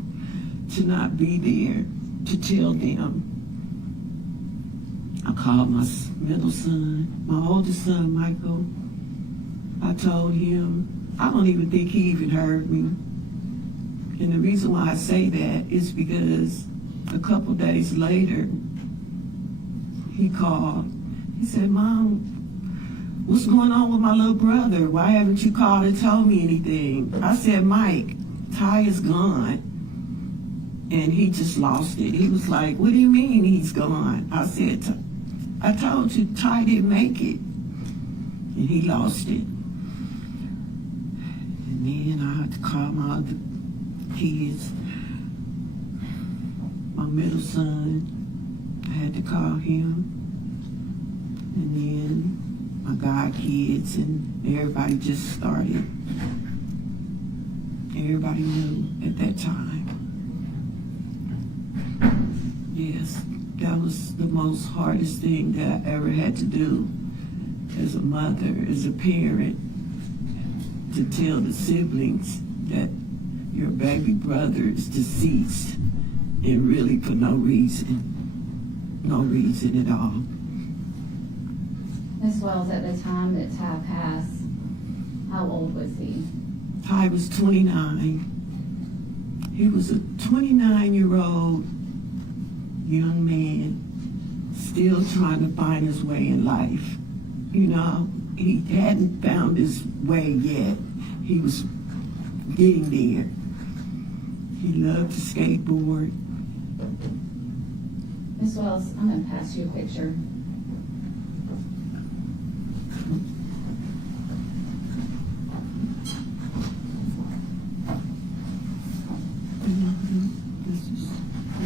to not be there to tell them. I called my middle son, my oldest son, Michael. I told him, I don't even think he even heard me. And the reason why I say that is because a couple days later, he called. He said, Mom, what's going on with my little brother? Why haven't you called and told me anything? I said, Mike, Ty is gone. And he just lost it. He was like, what do you mean he's gone? I said, I told you Ty didn't make it. And he lost it. And then I had to call my other kids. My middle son, I had to call him. And then my god kids, and everybody just started. Everybody knew at that time. Yes, that was the most hardest thing that I ever had to do as a mother, as a parent, to tell the siblings that your baby brother is deceased, and really for no reason at all. Ms. Wells, at the time that Ty passed, how old was he? Ty was 29. He was a 29-year-old young man, still trying to find his way in life. You know, he hadn't found his way yet. He was getting there. He loved to skateboard. Ms. Wells, I'm going to pass you a picture.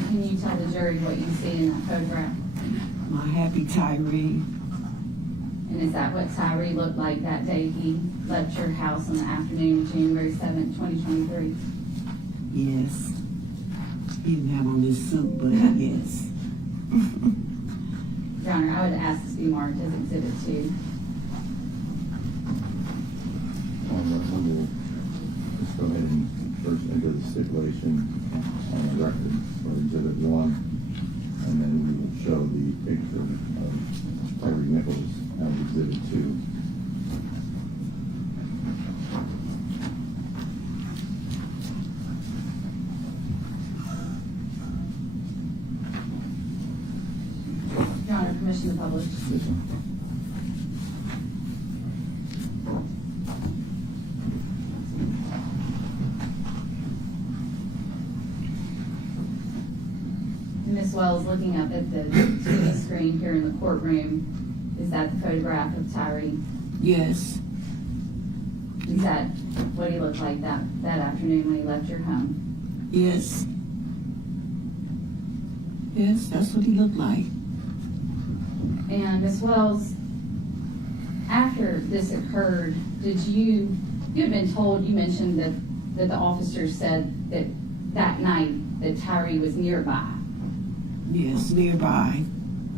Can you tell the jury what you see in that photograph? My happy Tyre. And is that what Tyre looked like that day he left your house on the afternoon of January 7th, 2023? Yes. He didn't have on this suit, but yes. Your Honor, I would ask this be marked as Exhibit 2. We'll just go ahead and first enter the stipulation on the record for Exhibit 1, and then we will show the picture of Tyre Nichols as Exhibit 2. Your Honor, permission to publish. Yes, sir. Ms. Wells, looking up at the TV screen here in the courtroom, is that the photograph of Tyre? Yes. Is that what he looked like that afternoon when he left your home? Yes. Yes, that's what he looked like. And Ms. Wells, after this occurred, you had been told, you mentioned that the officer said that night that Tyre was nearby. Yes, nearby.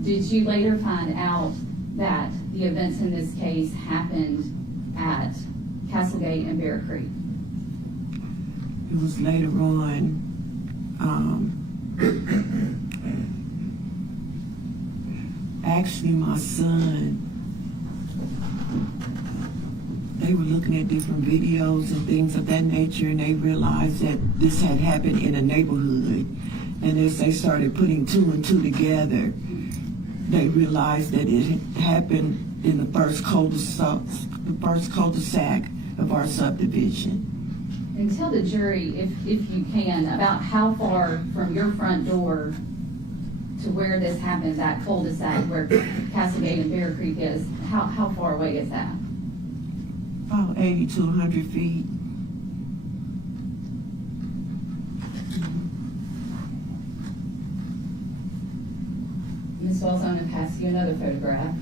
Did you later find out that the events in this case happened at Castlegate and Bear Creek? It was later on, actually my son, they were looking at different videos and things of that nature, and they realized that this had happened in a neighborhood. And as they started putting two and two together, they realized that it had happened in the first cul-de-sac of our subdivision. And tell the jury, if you can, about how far from your front door to where this happened, that cul-de-sac where Castlegate and Bear Creek is, how far away is that? About 80 to 100 feet. Ms. Wells, I'm going to pass you another photograph.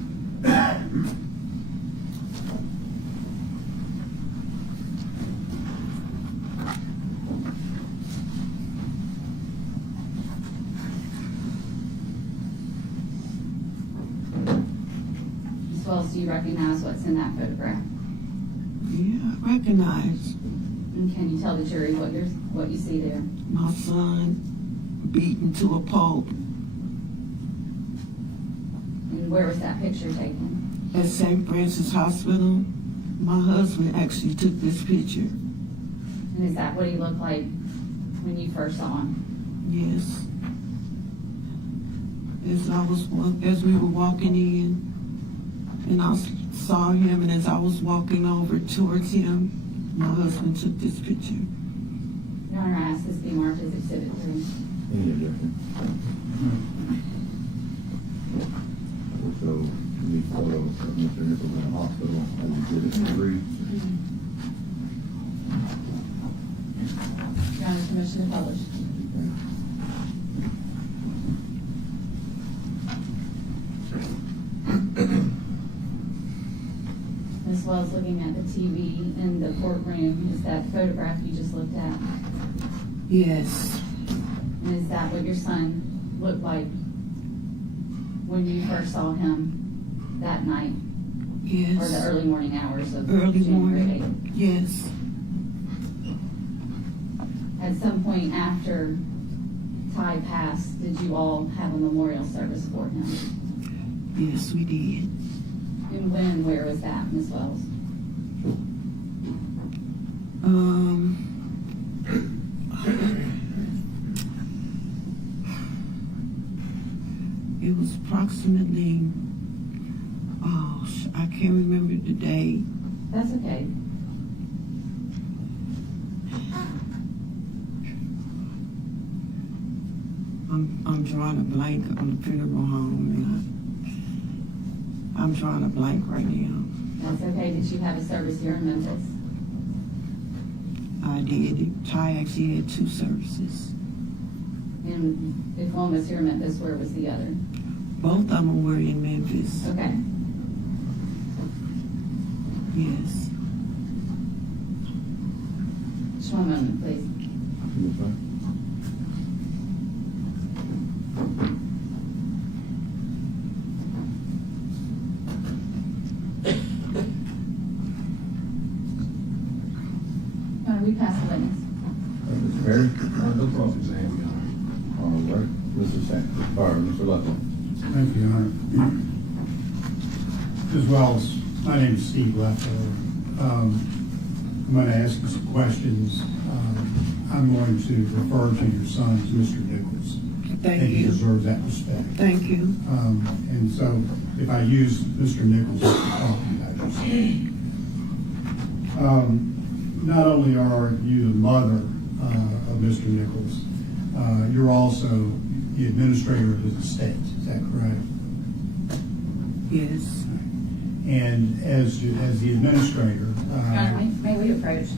Ms. Wells, do you recognize what's in that photograph? Yeah, I recognize. And can you tell the jury what you see there? My son beaten to a pulp And where was that picture taken? at St. Francis Hospital. My husband actually took this picture. And is that what he looked like when you first saw him? Yes. As we were walking in, and I saw him, and as I was walking over towards him, my husband took this picture. Your Honor, I ask this be marked as Exhibit 3. Any objection? Also, the photo of Mr. Nichols in the hospital as exhibit 3. Your Honor, permission to publish. As well as looking at the TV in the courtroom, is that photograph you just looked at? Yes. And is that what your son looked like when you first saw him that night? Yes. Or the early morning hours of Early January morning. 8th? Yes. At some point after Ty passed, did you all have a memorial service for him? Yes, we did. And when, where was that, Ms. Wells? It was approximately, I can't remember the date. That's okay. I'm drawing a blank on the funeral home, and I'm drawing a blank right now. That's okay. Did you have a service here in Memphis? I did. Ty actually had 2 services. And if one was here in Memphis, where was the other? Both of them were in Memphis. Okay. Yes. Just one moment, please. Yes, sir. We pass the witness. Mr. Perry? No cross-exam, Your Honor. All right. Mr. Sanders, or Mr. Lutton. Thank you, Your Honor. As well as, my name is Steve Leffer. I'm going to ask you some questions. I'm going to refer to your son as Mr. Nichols. Thank And he you. deserves that respect. Thank you. And so if I use Mr. Nichols as talking about your son. Not only are you the mother of Mr. Nichols, you're also the administrator of his estate, is that correct? Yes. And as the administrator. Your Honor, may we approach?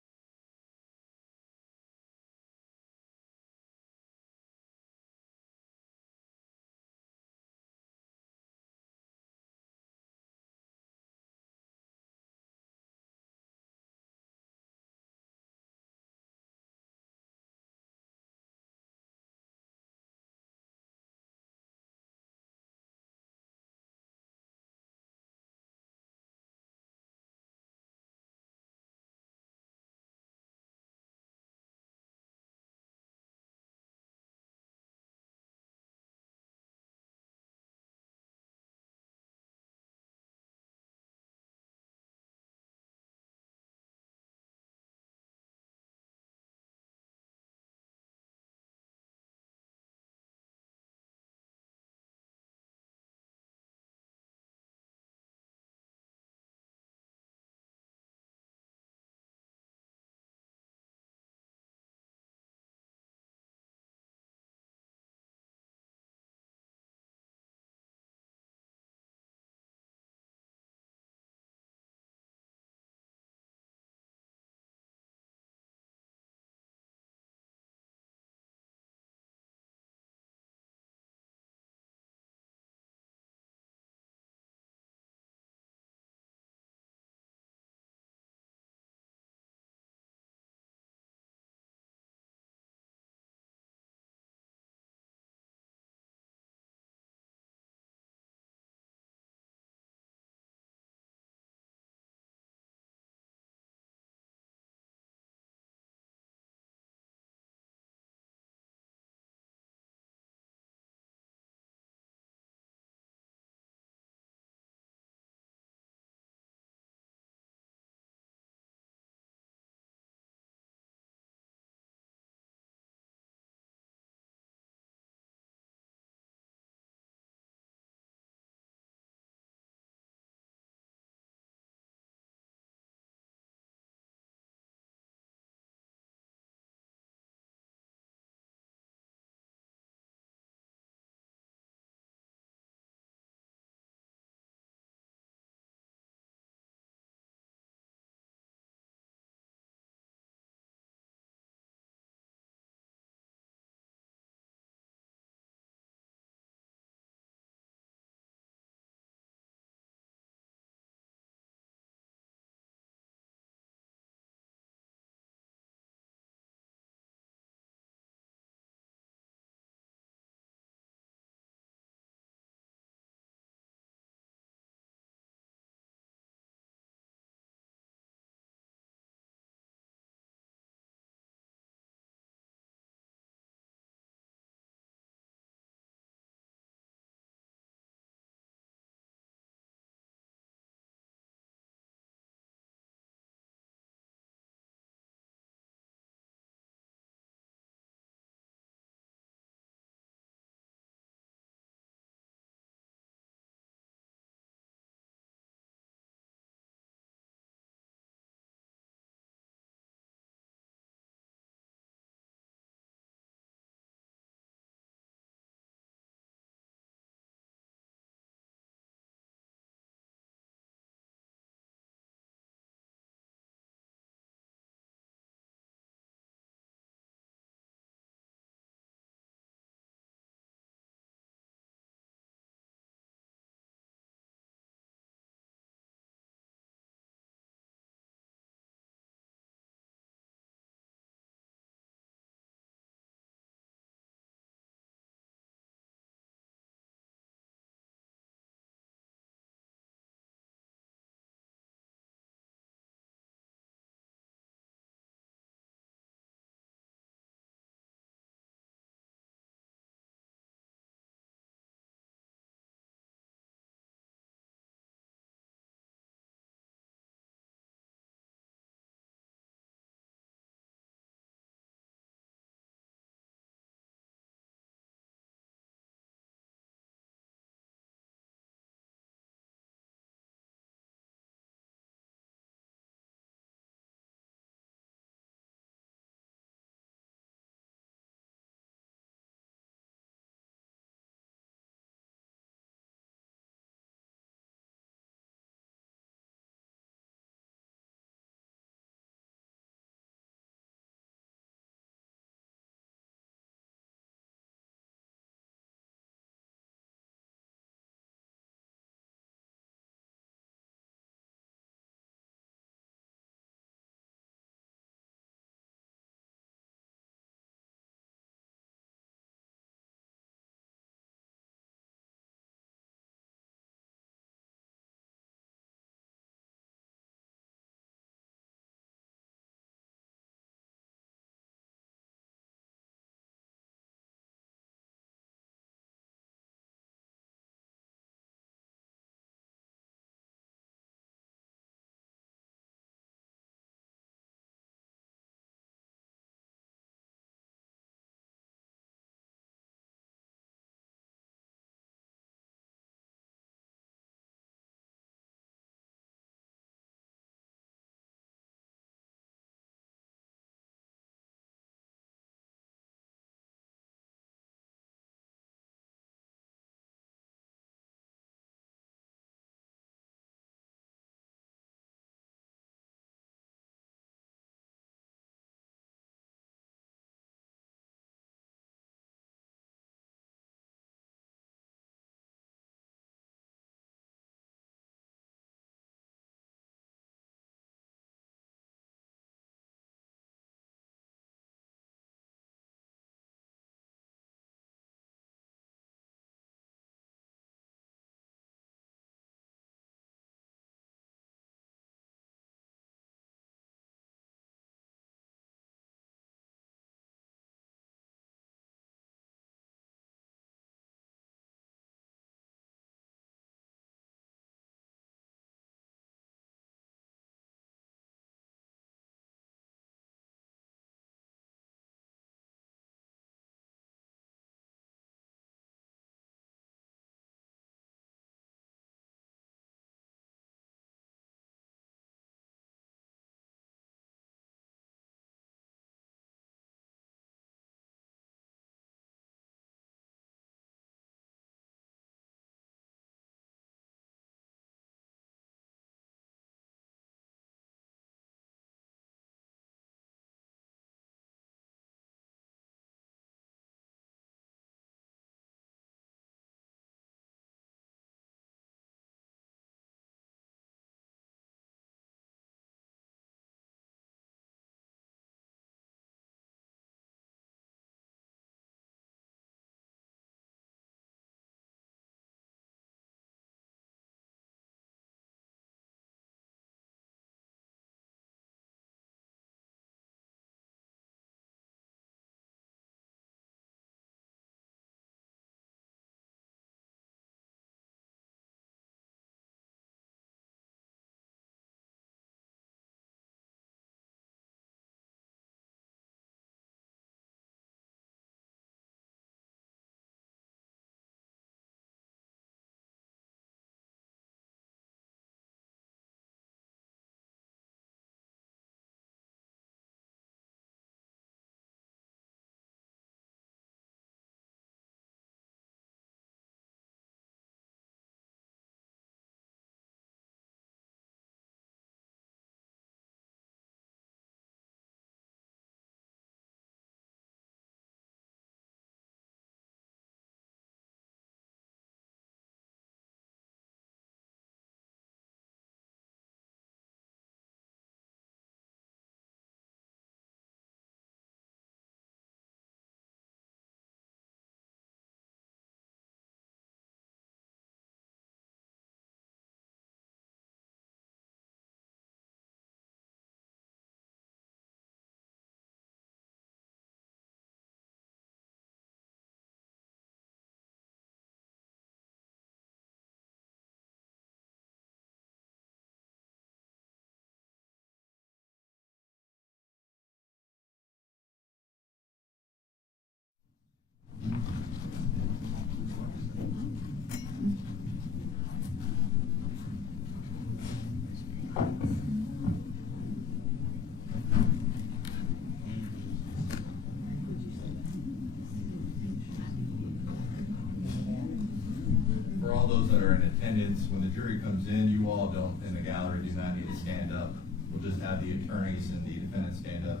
those that are in attendance, when the jury comes in, you all don't, in the gallery, do not need to stand up. We'll just have the attorneys and the defendants stand up,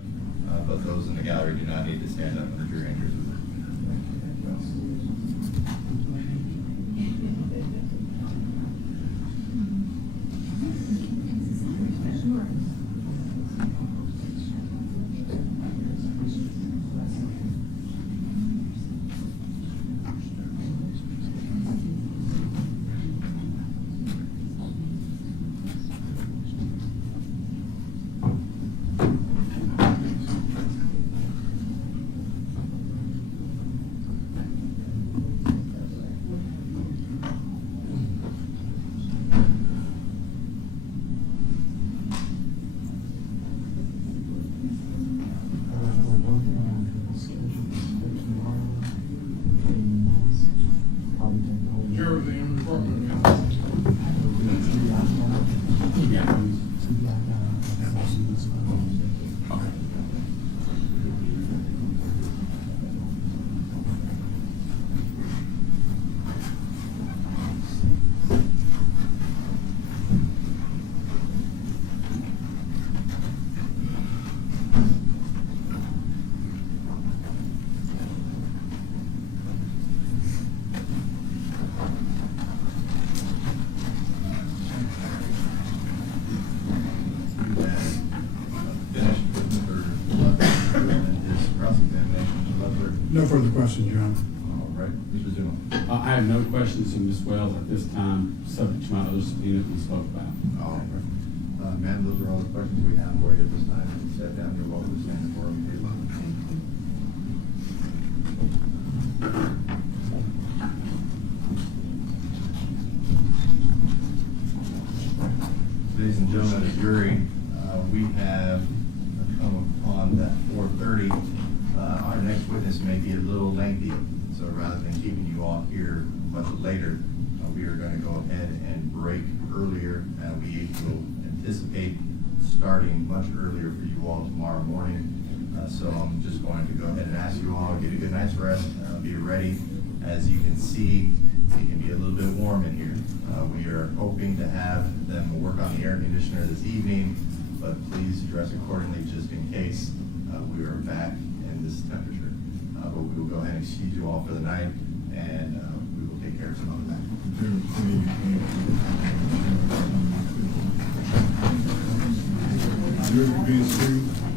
but those in the gallery do not need to stand up when the jury enters. No further questions, Your Honor. All right, Mr. Zuma. I have no questions of Ms. Wells at this time, subject to my other subpoena we spoke about. All right. Ma'am, those are all the questions we have for you at this time. Step down, you're welcome to stand for me, please. Ladies and gentlemen of the jury, we have come upon that 4:30. Our next witness may be a little lengthy, so rather than keeping you all here much later, we are going to go ahead and break earlier. We will anticipate starting much earlier for you all tomorrow morning. So I'm just going to go ahead and ask you all to get a good night's rest, be ready. As you can see, it can be a little bit warm in here. We are hoping to have them work on the air conditioner this evening, but please dress accordingly just in case we are back in this temperature. But we will go ahead and excuse you all for the night, and we will take care of some other matters. You're being sued.